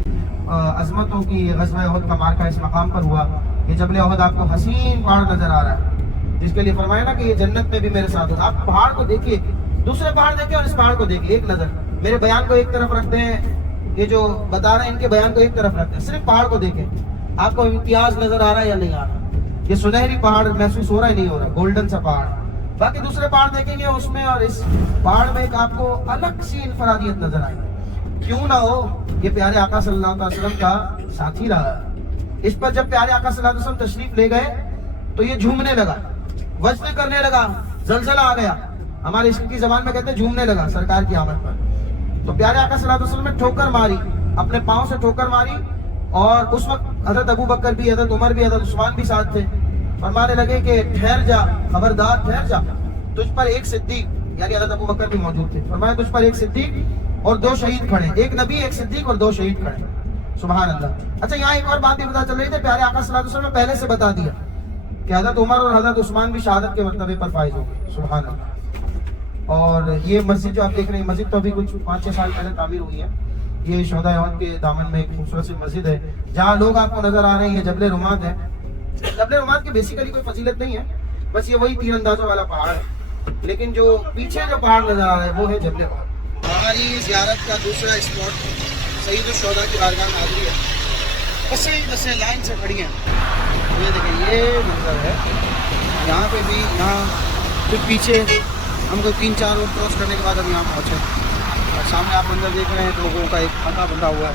عظمتوں کی۔ غزوہ احد کا معرکہ اس مقام پر ہوا۔ یہ جبل احد آپ کو حسین پہاڑ نظر آ رہا ہے، جس کے لیے فرمایا نا کہ یہ جنت میں بھی میرے ساتھ ہو۔ آپ پہاڑ کو دیکھیے، دوسرے پہاڑ دیکھیں اور اس پہاڑ کو دیکھیے، ایک نظر میرے بیان کو ایک طرف رکھتے ہیں، یہ جو بتا رہے ہیں ان کے بیان کو ایک طرف رکھتے ہیں، صرف پہاڑ کو دیکھیں، آپ کو امتیاز نظر آ رہا ہے یا نہیں آ رہا؟ یہ سنہری پہاڑ محسوس ہو رہا ہے نہیں ہو رہا، گولڈن سا پہاڑ۔ باقی دوسرے پہاڑ دیکھیں گے اس میں، اور اس پہاڑ میں ایک آپ کو الگ سی انفرادیت نظر آئے گی۔ کیوں نہ ہو، یہ پیارے آقا صلی اللہ علیہ وسلم کا ساتھی رہا ہے۔ اس پر جب پیارے آقا صلی اللہ علیہ وسلم تشریف لے گئے تو یہ جھومنے لگا، وجد کرنے لگا، زلزلہ آ گیا، ہمارے اس کی زبان میں کہتے ہیں جھومنے لگا سرکار کی آمد پر۔ تو پیارے آقا صلی اللہ علیہ وسلم نے ٹھوکر ماری، اپنے پاؤں سے ٹھوکر ماری، اور اس وقت حضرت ابو بکر بھی، حضرت عمر بھی، حضرت عثمان بھی ساتھ تھے۔ فرمانے لگے کہ ٹھہر جا، خبردار ٹھہر جا، تجھ پر ایک صدیق، یعنی حضرت ابو بکر بھی موجود تھے، فرمایا تجھ پر ایک صدیق اور دو شہید کھڑے، ایک نبی، ایک صدیق اور دو شہید کھڑے۔ سبحان اللہ۔ اچھا یہاں ایک اور بات بھی پتہ چل رہی تھی، پیارے آقا صلی اللہ علیہ وسلم نے پہلے سے بتا دیا کہ حضرت عمر اور حضرت عثمان بھی شہادت کے مرتبے پر فائز ہو گئے۔ سبحان اللہ۔ اور یہ مسجد جو آپ دیکھ رہے ہیں، مسجد تو ابھی کچھ 5-6 سال پہلے تعمیر ہوئی ہے۔ یہ شہداء احد کے دامن میں ایک خوبصورت سی مسجد ہے جہاں لوگ آپ کو نظر آ رہے ہیں۔ یہ جبل رماد ہے۔ جبل رماد کی بیسیکلی کوئی فضیلت نہیں ہے، بس یہ وہی تیر اندازوں والا پہاڑ ہے، لیکن جو پیچھے جو پہاڑ نظر آ رہا ہے وہ ہے جبل رماد۔ ہماری زیارت کا دوسرا اسپاٹ سید الشہداء کی بارگاہ میں حاضری ہے۔ بسیں لائن سے کھڑی ہیں، یہ دیکھیں یہ منظر ہے، یہاں پہ بھی، یہاں پھر پیچھے ہم کو 3-4 روڈ کراس کرنے کے بعد ہم یہاں پہنچے، اور سامنے آپ منظر دیکھ رہے ہیں لوگوں کا ایک خطہ بندھا ہوا ہے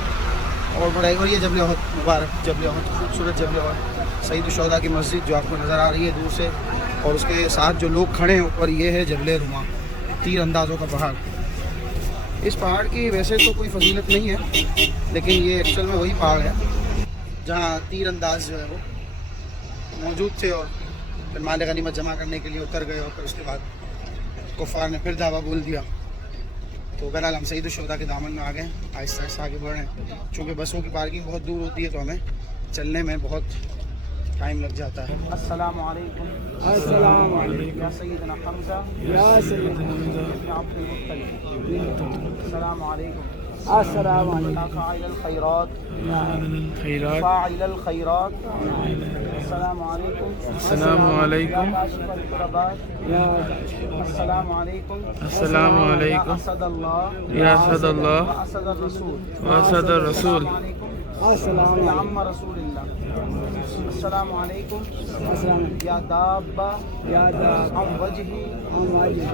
اور بڑا، اور یہ جبل احد مبارک، جبل احد خوبصورت جبل احد، سید الشہداء کی مسجد جو آپ کو نظر آ رہی ہے دور سے، اور اس کے ساتھ جو لوگ کھڑے ہیں اوپر، یہ ہے جبل رما، تیر اندازوں کا پہاڑ۔ اس پہاڑ کی ویسے تو کوئی فضیلت نہیں ہے، لیکن یہ ایکچوئل میں وہی پہاڑ ہے جہاں تیر انداز جو ہے وہ موجود تھے، اور پھر مال غنیمت جمع کرنے کے لیے اتر گئے، اور پھر اس کے بعد کفار نے پھر دعویٰ بول دیا۔ تو بہرحال ہم سید الشہداء کے دامن میں آ گئے، آہستہ آہستہ آگے بڑھ رہے ہیں، چونکہ بسوں کی پارکنگ بہت دور ہوتی ہے تو ہمیں چلنے میں بہت ٹائم لگ جاتا ہے. السلام علیکم. السلام علیکم یا سیدنا حمزہ یا سیدنا حمزہ ابن عبد المطلب. السلام علیکم. السلام علیکم فاعل الخیرات الخیرات فاعل الخیرات. السلام علیکم. السلام علیکم یا کاشف الکربات. السلام علیکم. السلام یا علیکم اسد اللہ یا اسد اللہ واسد الرسول. واسد الرسول. السلام علیکم. یا عم رسول اللہ. السلام علیکم. یا دابہ عن وجہ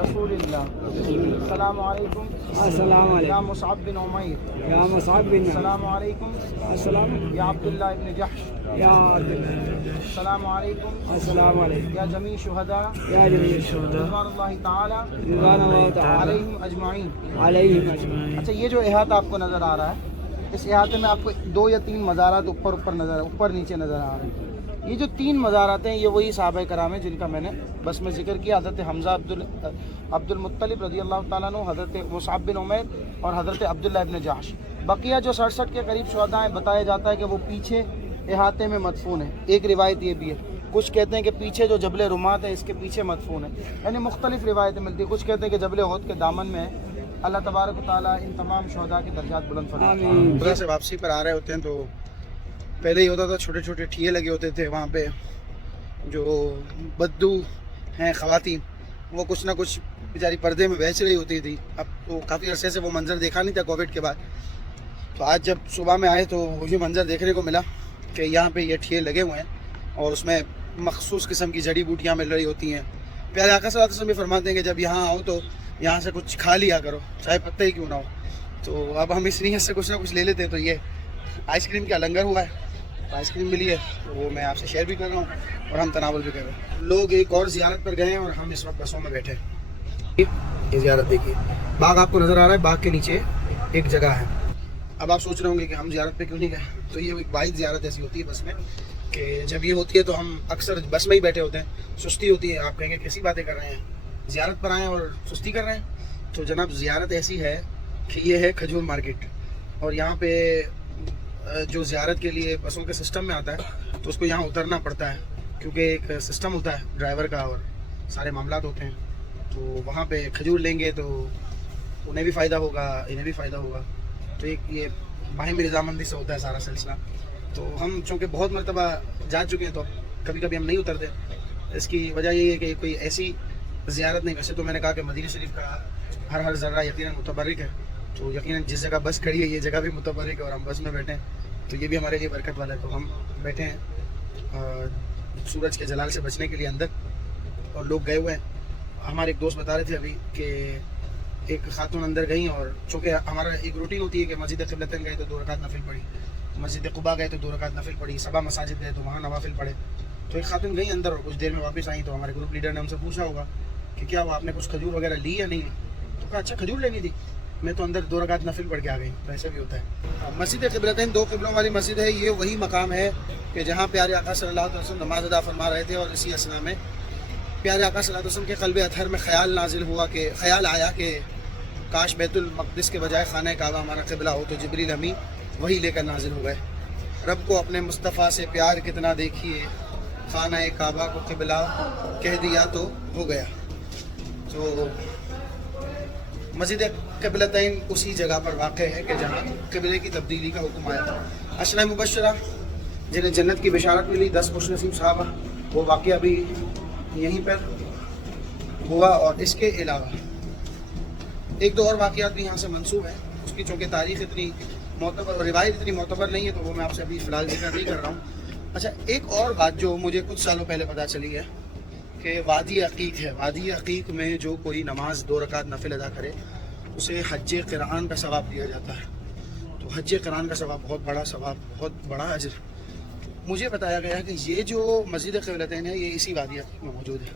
رسول اللہ. السلام علیکم. السلام یا علیکم مصعب بن عمیر. یا مصعب بن السلام علیکم. السلام یا عبداللہ ابن جحش. یا السلام علیکم. السلام علیکم یا جمیع شہداء یا جمیع الشہداء رضوان اللہ تعالی رضوان اللہ تعالی علیہم اجمعین. علیہم اجمعین. اچھا یہ جو احاطہ آپ کو نظر آ رہا ہے، اس احاطے میں آپ کو 2 یا 3 مزارات اوپر نیچے نظر آ رہے ہیں. یہ جو 3 مزارات ہیں یہ وہی صحابہ کرام ہیں جن کا میں نے بس میں ذکر کیا. حضرت حمزہ عبد المطلب رضی اللہ تعالیٰ عنہ، حضرت مصعب بن عمیر اور حضرت عبداللہ ابن جحش. بقیہ جو 67 کے قریب شہداء ہیں بتایا جاتا ہے کہ وہ پیچھے احاطے میں مدفون ہیں. ایک روایت یہ بھی ہے، کچھ کہتے ہیں کہ پیچھے جو جبل رمات ہے اس کے پیچھے مدفون ہے. یعنی مختلف روایتیں ملتی ہیں. کچھ کہتے ہیں کہ جبل احد کے دامن میں ہے. اللہ تبارک و تعالیٰ ان تمام شہداء کے درجات بلند فرمائے. خدا سے واپسی پر آ رہے ہوتے ہیں تو پہلے ہی ہوتا تھا چھوٹے چھوٹے ٹھیے لگے ہوتے تھے وہاں پہ. جو بدو ہیں خواتین وہ کچھ نہ کچھ بیچاری پردے میں بیچ رہی ہوتی تھی. اب تو کافی عرصے سے وہ منظر دیکھا نہیں تھا کووڈ کے بعد. تو آج جب صبح میں آئے تو وہی منظر دیکھنے کو ملا کہ یہاں پہ یہ ٹھیے لگے ہوئے ہیں اور اس میں مخصوص قسم کی جڑی بوٹیاں مل رہی ہوتی ہیں. پیارے آقا صلی اللہ علیہ وسلم بھی فرماتے ہیں کہ جب یہاں آؤ تو یہاں سے کچھ کھا لیا کرو، چاہے پتہ ہی کیوں نہ ہو. تو اب ہم اس نیت سے کچھ نہ کچھ لے لیتے ہیں. تو یہ آئس کریم کا لنگر ہوا ہے، آئس کریم ملی ہے تو وہ میں آپ سے شیئر بھی کر رہا ہوں اور ہم تناول بھی کر رہے ہیں. لوگ ایک اور زیارت پر گئے ہیں اور ہم اس وقت بسوں میں بیٹھے ہیں. یہ زیارت دیکھیے، باغ آپ کو نظر آ رہا ہے، باغ کے نیچے ایک جگہ ہے. اب آپ سوچ رہے ہوں گے کہ ہم زیارت پہ کیوں نہیں گئے. تو یہ ایک واحد زیارت ایسی ہوتی ہے بس میں کہ جب یہ ہوتی ہے تو ہم اکثر بس میں ہی بیٹھے ہوتے ہیں. سستی ہوتی ہے. آپ کہیں گے کیسی باتیں کر رہے ہیں، زیارت پر آئے اور سستی کر رہے ہیں. تو جناب زیارت ایسی ہے کہ یہ ہے کھجور مارکیٹ، اور یہاں پہ جو زیارت کے لیے بسوں کے سسٹم میں آتا ہے تو اس کو یہاں اترنا پڑتا ہے کیونکہ ایک سسٹم ہوتا ہے ڈرائیور کا اور سارے معاملات ہوتے ہیں. تو وہاں پہ کھجور لیں گے تو انہیں بھی فائدہ ہوگا، انہیں بھی فائدہ ہوگا. تو ایک یہ باہمی رضامندی سے ہوتا ہے سارا سلسلہ. تو ہم چونکہ بہت مرتبہ جا چکے ہیں تو کبھی کبھی ہم نہیں اترتے. اس کی وجہ یہی ہے کہ کوئی ایسی زیارت نہیں. ویسے تو میں نے کہا کہ مدینہ شریف کا ہر ذرہ یقیناً متبرک ہے. تو یقیناً جس جگہ بس کھڑی ہے یہ جگہ بھی متبرک ہے اور ہم بس میں بیٹھے ہیں تو یہ بھی ہمارے لیے برکت والا ہے. تو ہم بیٹھے ہیں سورج کے جلال سے بچنے کے لیے اندر، اور لوگ گئے ہوئے ہیں. ہمارے ایک دوست بتا رہے تھے ابھی کہ ایک خاتون اندر گئیں اور چونکہ ہمارا ایک روٹین ہوتی ہے کہ مسجد قبلتین گئے تو 2 رکعت نفل پڑھی، مسجد قباء گئے تو 2 رکعت نفل پڑھی، 7 مساجد گئے تو وہاں نوافل پڑھے. تو ایک خاتون گئی اندر اور کچھ دیر میں واپس آئیں. تو ہمارے گروپ لیڈر نے ہم سے پوچھا ہوگا کہ کیا وہ آپ نے کچھ کھجور وغیرہ لی یا نہیں. تو کہا اچھا کھجور لینی تھی، میں تو اندر 2 رکعت نفل پڑھ کے آ گئی. تو ایسا بھی ہوتا ہے. مسجد قبلتین 2 قبلوں والی مسجد ہے. یہ وہی مقام ہے کہ جہاں پیارے آقا صلی اللہ علیہ وسلم نماز ادا فرما رہے تھے، اور اسی اسنا میں پیارے آقا صلی اللہ علیہ وسلم کے قلب اطہر میں خیال آیا کہ کاش بیت المقدس کے بجائے خانہ کعبہ ہمارا قبلہ ہو. تو جبریل امی وہی لے کر نازل ہو گئے. رب کو اپنے مصطفیٰ سے پیار کتنا دیکھیے، خانہ کعبہ کو قبلہ کہہ دیا تو ہو گیا. تو مسجد قبلتین اسی جگہ پر واقع ہے کہ جہاں قبلے کی تبدیلی کا حکم آیا تھا. عشرہ مبشرہ جنہیں جنت کی بشارت ملی، 10 خوش نصیب صحابہ، وہ واقعہ بھی یہیں پر ہوا. اور اس کے علاوہ 1-2 اور واقعات بھی یہاں سے منسوب ہیں. اس کی چونکہ تاریخ اتنی معتبر اور روایت اتنی معتبر نہیں ہے تو وہ میں آپ سے ابھی فی الحال ذکر نہیں کر رہا ہوں. اچھا ایک اور بات جو مجھے کچھ سالوں پہلے پتہ چلی ہے کہ وادی عقیق ہے. وادی عقیق میں جو کوئی نماز 2 رکعت نفل ادا کرے اسے حج قرآن کا ثواب دیا جاتا ہے. تو حج قرآن کا ثواب بہت بڑا ثواب، بہت بڑا اجر. مجھے بتایا گیا کہ یہ جو مسجد قبلتین ہے یہ اسی وادی عقیق میں موجود ہے.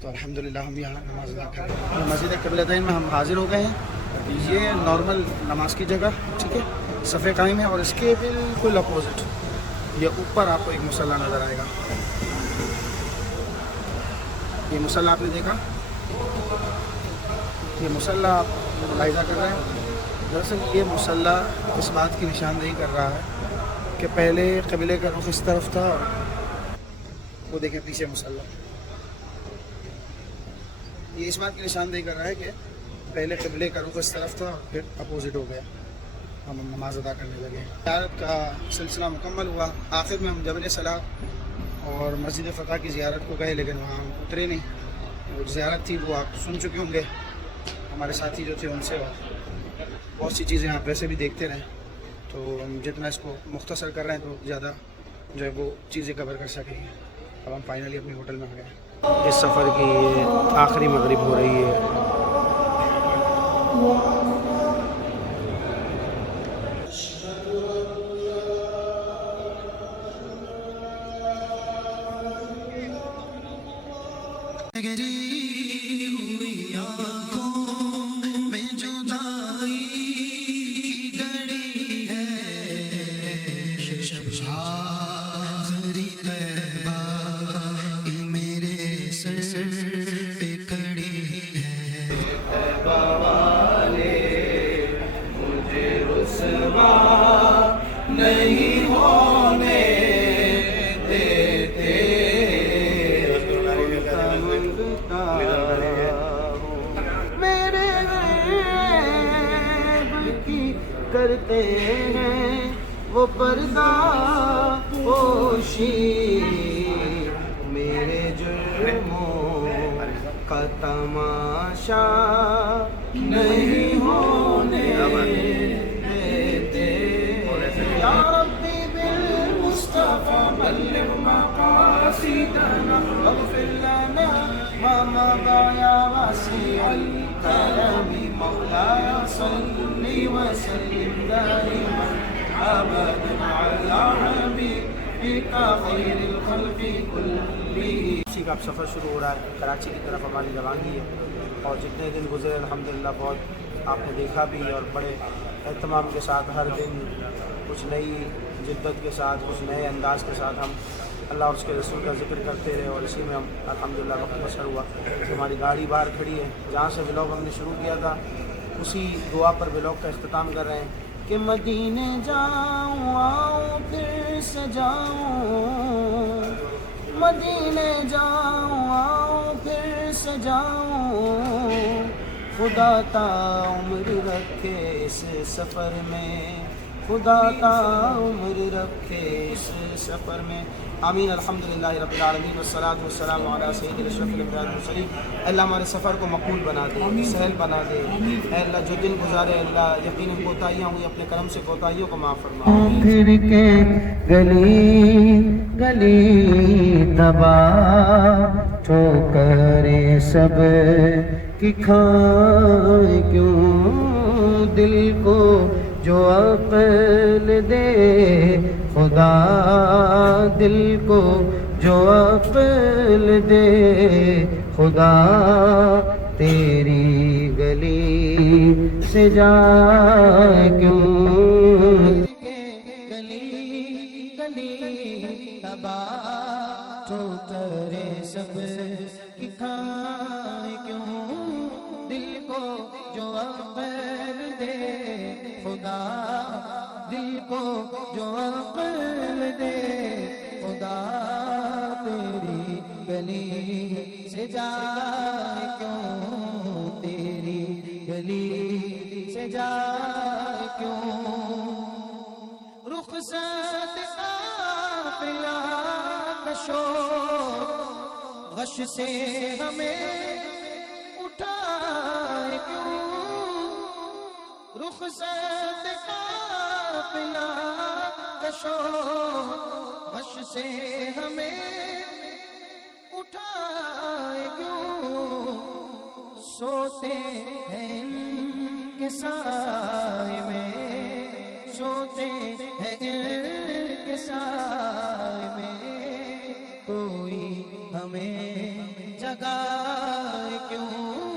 تو الحمدللہ ہم یہاں نماز ادا کر رہے ہیں. مسجد قبلتین میں ہم حاضر ہو گئے ہیں. یہ نارمل نماز کی جگہ ٹھیک ہے، صف قائم ہے، اور اس کے بالکل اپوزٹ یہ اوپر آپ کو ایک مصلی نظر آئے گا. یہ مصلی آپ نے دیکھا، یہ مصلی آپ ملاحظہ کر رہے ہیں. دراصل یہ مصلی اس بات کی نشاندہی کر رہا ہے کہ پہلے قبلے کا رخ اس طرف تھا وہ دیکھیں پیچھے مسلح. یہ اس بات کی نشاندہی کر رہا ہے کہ پہلے قبلے کا رخ اس طرف تھا اور پھر اپوزٹ ہو گیا, ہم نماز ادا کرنے لگے. زیارت کا سلسلہ مکمل ہوا. آخر میں ہم جبل صلاح اور مسجد فتح کی زیارت کو گئے, لیکن وہاں ہم اترے نہیں. وہ زیارت تھی وہ آپ سن چکے ہوں گے, ہمارے ساتھی جو تھے ان سے بہت سی چیزیں آپ ویسے بھی دیکھتے رہیں, تو ہم جتنا اس کو مختصر کر رہے ہیں تو زیادہ جو ہے وہ چیزیں کور کر سکیں گے. اب ہم فائنلی اپنے ہوٹل میں آ گئے. اس سفر کی یہ آخری مغرب ہو رہی ہے. کرتے ہیں وہ پردہ پوشی, میرے جرموں کا تماشا نہیں ہونے دیتے. یا ربی بالمصطفیٰ بلغ مقاصدنا واغفر لنا ما مضى یا واسع الکرم. مولاي صل وسلم دائما ابدا على حبيبك خير الخلق كلهم. اسی کا اب سفر شروع ہو رہا ہے. کراچی کی طرف ہماری روانگی ہے, اور جتنے دن گزرے الحمدللہ بہت آپ نے دیکھا بھی, اور بڑے اہتمام کے ساتھ ہر دن کچھ نئی جدت کے ساتھ, کچھ نئے انداز کے ساتھ ہم اللہ اور اس کے رسول کا ذکر کرتے رہے, اور اسی میں ہم الحمدللہ وقت بسر ہوا. ہماری گاڑی باہر کھڑی ہے, جہاں سے ولاگ ہم نے شروع کیا تھا اسی دعا پر ولاگ کا اختتام کر رہے ہیں کہ مدینے جاؤں آؤں پھر سجاؤں, مدینے جاؤں آؤں پھر سجاؤں, خدا تا عمر رکھے اس سفر میں, خدا تا عمر رکھے اس سفر میں. آمین. الحمدللہ رب العالمین والصلاۃ والسلام علی سید اشرف الانبیاء والمرسلین. اللہ ہمارے سفر کو مقبول بنا دے, سہل بنا دے. اے اللہ جو دن گزارے اللہ یقیناً کوتاہیاں ہوئی, اپنے کرم سے کوتاہیوں کو معاف فرما. پھر کے گلی گلی تباہ ٹھوکریں سب کی کھائے کیوں, دل کو جو عقل دے خدا, دل کو جو عقل دے خدا, تیری گلی سے جائے کیوں. گلی گلی تباہ ٹھوکرے سب کی کھائے کیوں, دل کو جو عقل دے خدا, دل کو جو عقل دے خدا, تیری گلی سے جائے کیوں, تیری گلی سے جائے کیوں. رخصت قافلہ کا شوق غش سے ہمیں اٹھائے کیوں, رخصت قافلہ کا شوق غش سے ہمیں اٹھائے کیوں, سوتے ہیں ان کے سائے میں, سوتے ہیں ان کے سائے میں, کوئی ہمیں جگائے کیوں.